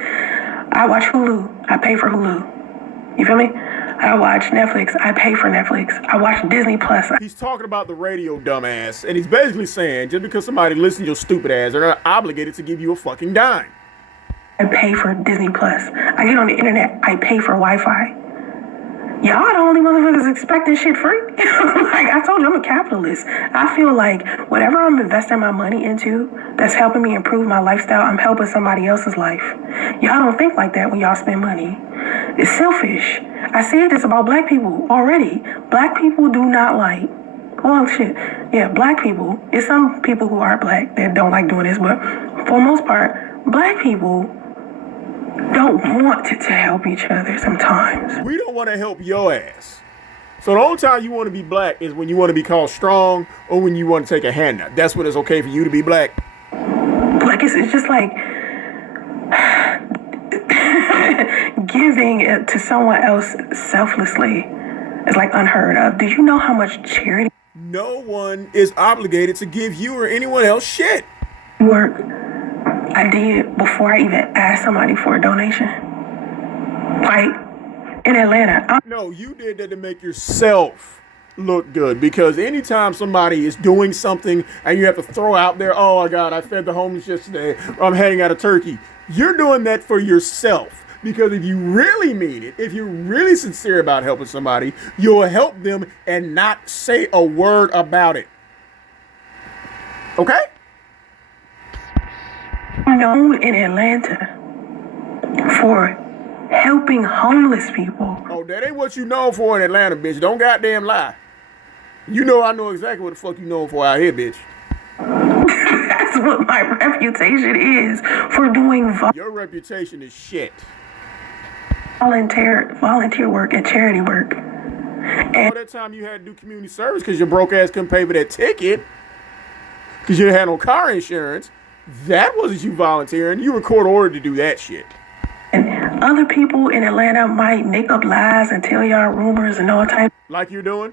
I watch Hulu. I pay for Hulu. You feel me? I watch Netflix. I pay for Netflix. I watch Disney Plus. He's talking about the radio, dumbass. And he's basically saying, just because somebody listens to your stupid ass, they're not obligated to give you a fucking dime. I pay for Disney Plus. I get on the internet. I pay for Wi-Fi. Y'all the only motherfuckers expecting shit free. Like I told you, I'm a capitalist. I feel like whatever I'm investing my money into that's helping me improve my lifestyle, I'm helping somebody else's life. Y'all don't think like that when y'all spend money. It's selfish. I said this about black people already. Black people do not like, well, shit. Yeah, black people. It's some people who are black that don't like doing this, but for the most part, black people don't want to help each other sometimes. We don't want to help your ass. So the only time you want to be black is when you want to be called strong or when you want to take a handout. That's when it's okay for you to be black. Like it's just like giving it to someone else selflessly is like unheard of. Do you know how much charity No one is obligated to give you or anyone else shit. work I did before I even asked somebody for a donation? Like in Atlanta. No, you did that to make yourself look good, because anytime somebody is doing something and you have to throw out there, oh my God, I fed the homeless yesterday, or I'm handing out a turkey, you're doing that for yourself. Because if you really mean it, if you're really sincere about helping somebody, you'll help them and not say a word about it. Okay? Known in Atlanta for helping homeless people. Oh, that ain't what you known for in Atlanta, bitch. Don't goddamn lie. You know I know exactly what the fuck you known for out here, bitch. That's what my reputation is for doing Your reputation is shit. volunteer work and charity work. All that time you had to do community service because your broke ass couldn't pay for that ticket because you didn't have no car insurance. That wasn't you volunteering. You were court ordered to do that shit. And other people in Atlanta might make up lies and tell y'all rumors and all types Like you're doing?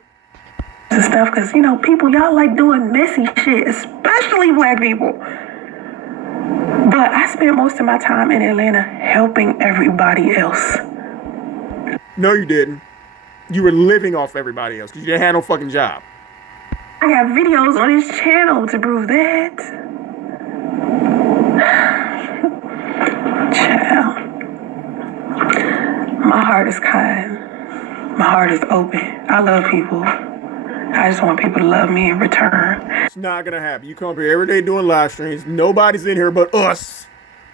of stuff because, you know, people, y'all like doing messy shit, especially black people. But I spent most of my time in Atlanta helping everybody else. No, you didn't. You were living off everybody else because you didn't have no fucking job. I got videos on this channel to prove that. Child. My heart is kind. My heart is open. I love people. I just want people to love me in return. It's not gonna happen. You come up here every day doing live streams. Nobody's in here but us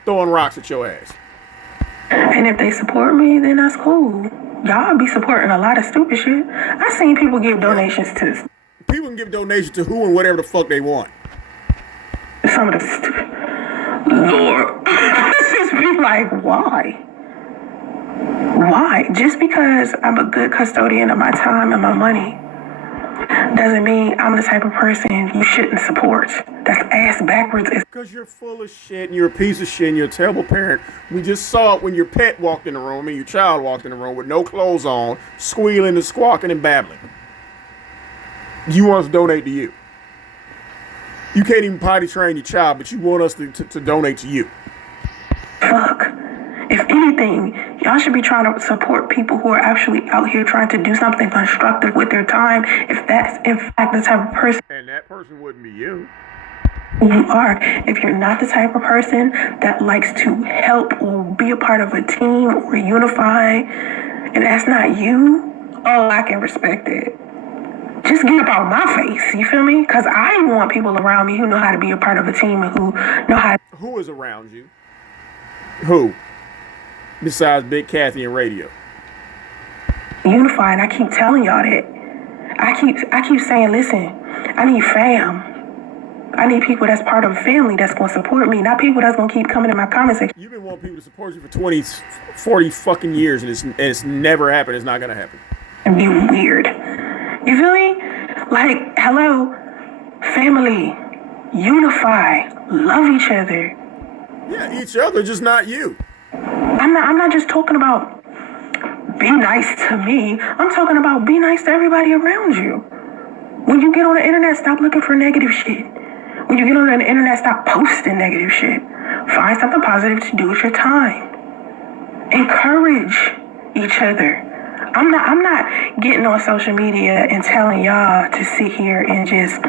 throwing rocks at your ass. And if they support me, then that's cool. Y'all be supporting a lot of stupid shit. I seen people give donations to People can give donations to who and whatever the fuck they want. some of the stupid. Lord. Just be like, why? Why? Just because I'm a good custodian of my time and my money doesn't mean I'm the type of person you shouldn't support. That's ass backwards. Because you're full of shit and you're a piece of shit and you're a terrible parent. We just saw it when your pet walked in the room and your child walked in the room with no clothes on, squealing and squawking and babbling. You want us to donate to you. You can't even potty train your child, but you want us to donate to you. Fuck. If anything, y'all should be trying to support people who are actually out here trying to do something constructive with their time, if that's in fact the type of person. And that person wouldn't be you. You are. If you're not the type of person that likes to help or be a part of a team or unify, and that's not you, oh, I can respect it. Just get up out my face, you feel me? Because I want people around me who know how to be a part of a team and who know how to... Who is around you? Who? Besides Big Kathy and radio. unify, and I keep telling y'all that. I keep saying, listen, I need fam. I need people that's part of a family that's going to support me, not people that's going to keep coming in my comment section. You've been wanting people to support you for 20, 40 fucking years, and it's never happened. It's not going to happen. And be weird. You feel me? Like, hello, family, unify, love each other. Yeah, each other, just not you. I'm not just talking about be nice to me. I'm talking about be nice to everybody around you. When you get on the internet, stop looking for negative shit. When you get on the internet, stop posting negative shit. Find something positive to do with your time. Encourage each other. I'm not getting on social media and telling y'all to sit here and just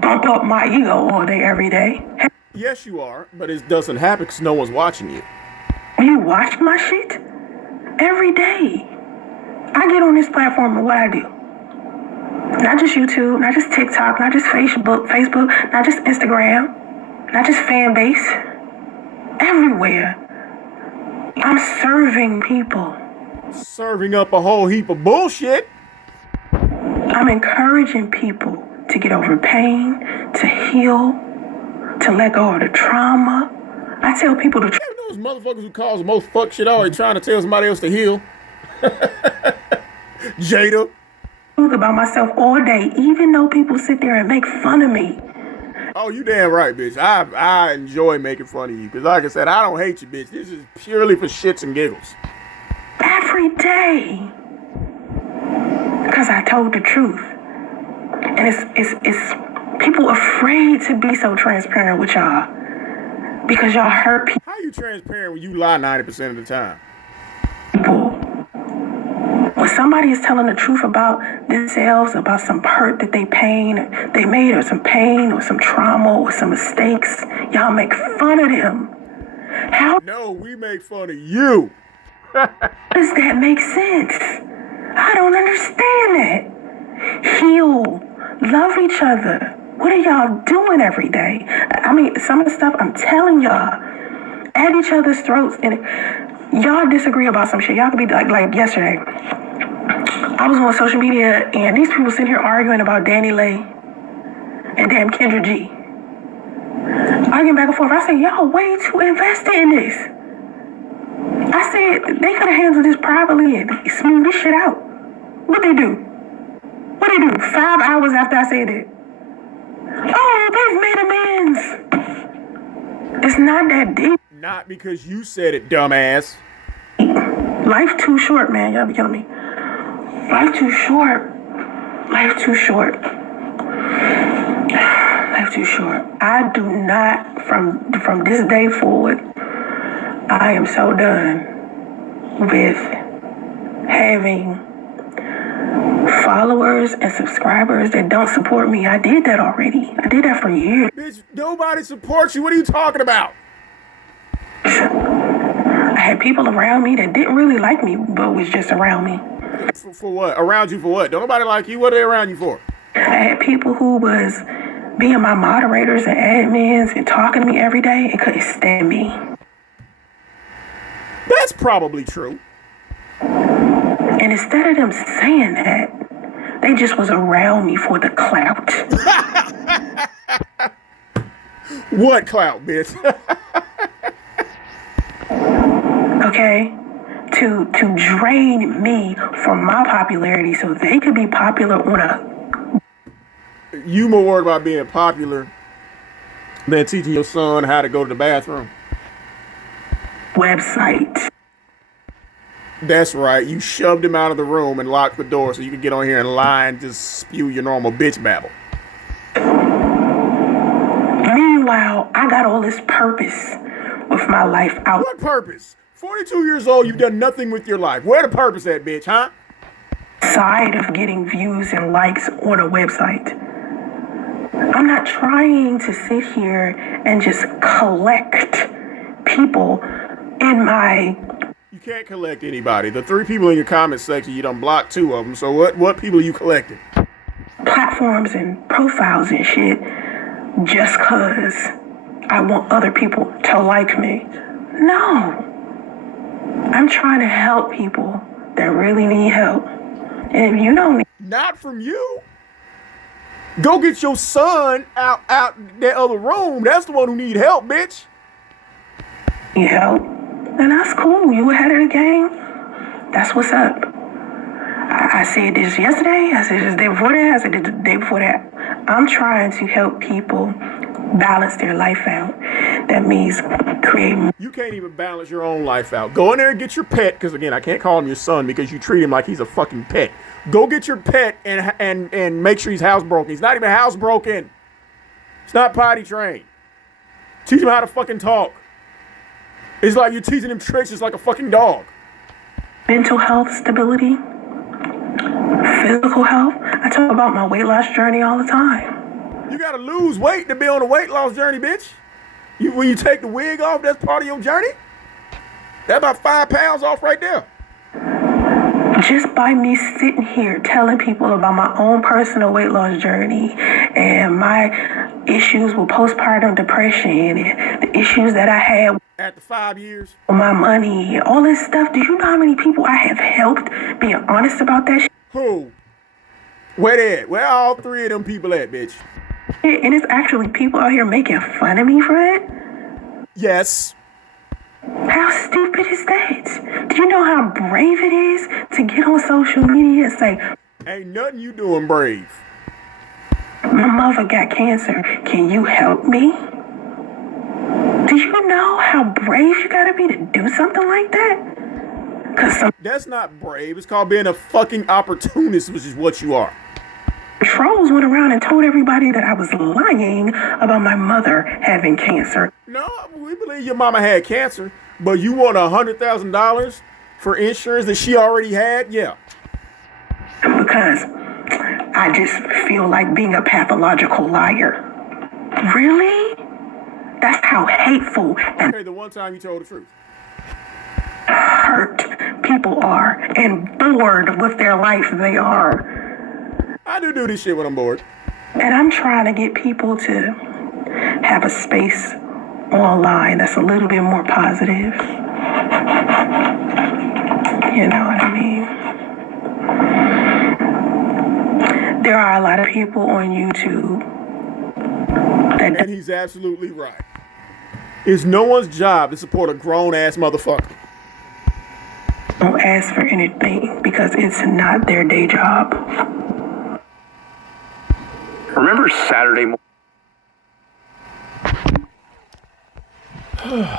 bump up my ego all day, every day. Yes, you are, but it doesn't happen because no one's watching you. You watch my shit every day. I get on this platform and what I do. Not just YouTube, not just TikTok, not just Facebook, not just Instagram, not just fan base. Everywhere. I'm serving people. Serving up a whole heap of bullshit. I'm encouraging people to get over pain, to heal, to let go of the trauma. I tell people to... You know those motherfuckers who cause the most fuck shit always trying to tell somebody else to heal? Jada. About myself all day, even though people sit there and make fun of me. Oh, you damn right, bitch. I enjoy making fun of you. Because like I said, I don't hate you, bitch. This is purely for shits and giggles. Every day. Because I told the truth. And it's people afraid to be so transparent with y'all. Because y'all hurt people. How you transparent when you lie 90% of the time? When somebody is telling the truth about themselves, about some hurt that they made, or some pain, or some trauma, or some mistakes, y'all make fun of them. How? No, we make fun of you. Does that make sense? I don't understand that. Heal. Love each other. What are y'all doing every day? I mean, some of the stuff I'm telling y'all, at each other's throats, and y'all disagree about some shit. Y'all could be like yesterday. I was on social media and these people sitting here arguing about Danny Lay and damn Kendra G. Arguing back and forth. I said, y'all way too invested in this. I said, they could have handled this privately and smoothed this shit out. What'd they do? 5 hours after I said it. Oh, they've made amends. It's not that deep. Not because you said it, dumbass. Life too short, man. Y'all be killing me. Life too short. Life too short. Life too short. I do not, from this day forward, I am so done with having followers and subscribers that don't support me. I did that already. I did that for years. Bitch, nobody supports you. What are you talking about? I had people around me that didn't really like me, but was just around me. For what? Around you for what? Don't nobody like you? What are they around you for? I had people who was being my moderators and admins and talking to me every day and couldn't stand me. That's probably true. And instead of them saying that, they just was around me for the clout. What clout, bitch? Okay? To drain me from my popularity so they could be popular on a You more worried about being popular than teaching your son how to go to the bathroom. Website. That's right. You shoved him out of the room and locked the door so you could get on here and lie and just spew your normal bitch babble. Meanwhile, I got all this purpose with my life out. What purpose? 42 years old, you've done nothing with your life. Where the purpose at, bitch, huh? Side of getting views and likes on a website. I'm not trying to sit here and just collect people in my... You can't collect anybody. The 3 people in your comment section, you done blocked 2 of them. So what people are you collecting? platforms and profiles and shit just cause I want other people to like me. No. I'm trying to help people that really need help. And if you don't need... Not from you. Go get your son out that other room. That's the one who need help, bitch. help, then that's cool. You ahead of the game. That's what's up. I said this yesterday. I said this day before that. I said this the day before that. I'm trying to help people balance their life out. That means creating... You can't even balance your own life out. Go in there and get your pet, because again, I can't call him your son because you treat him like he's a fucking pet. Go get your pet and make sure he's housebroken. He's not even housebroken. It's not potty trained. Teach him how to fucking talk. It's like you're teaching him tricks just like a fucking dog. mental health stability, physical health. I talk about my weight loss journey all the time. You gotta lose weight to be on a weight loss journey, bitch. When you take the wig off, that's part of your journey. That's about 5 pounds off right there. Just by me sitting here telling people about my own personal weight loss journey and my issues with postpartum depression and the issues that I had after 5 years, with my money, all this stuff. Do you know how many people I have helped being honest about that shit? Who? Where they at? Where all 3 of them people at, bitch? And it's actually people out here making fun of me for it. Yes. How stupid is that? Do you know how brave it is to get on social media and say, ain't nothing you doing brave. my mother got cancer, can you help me? Do you know how brave you gotta be to do something like that? Cause some That's not brave. It's called being a fucking opportunist, which is what you are. trolls went around and told everybody that I was lying about my mother having cancer. No, we believe your mama had cancer, but you want $100,000 for insurance that she already had? Yeah. Because I just feel like being a pathological liar. Really? That's how hateful and Okay, the one time you told the truth. hurt people are and bored with their life they are. I do this shit when I'm bored. And I'm trying to get people to have a space online that's a little bit more positive. You know what I mean? There are a lot of people on YouTube that And he's absolutely right. It's no one's job to support a grown-ass motherfucker. don't ask for anything because it's not their day job. Remember Saturday morning?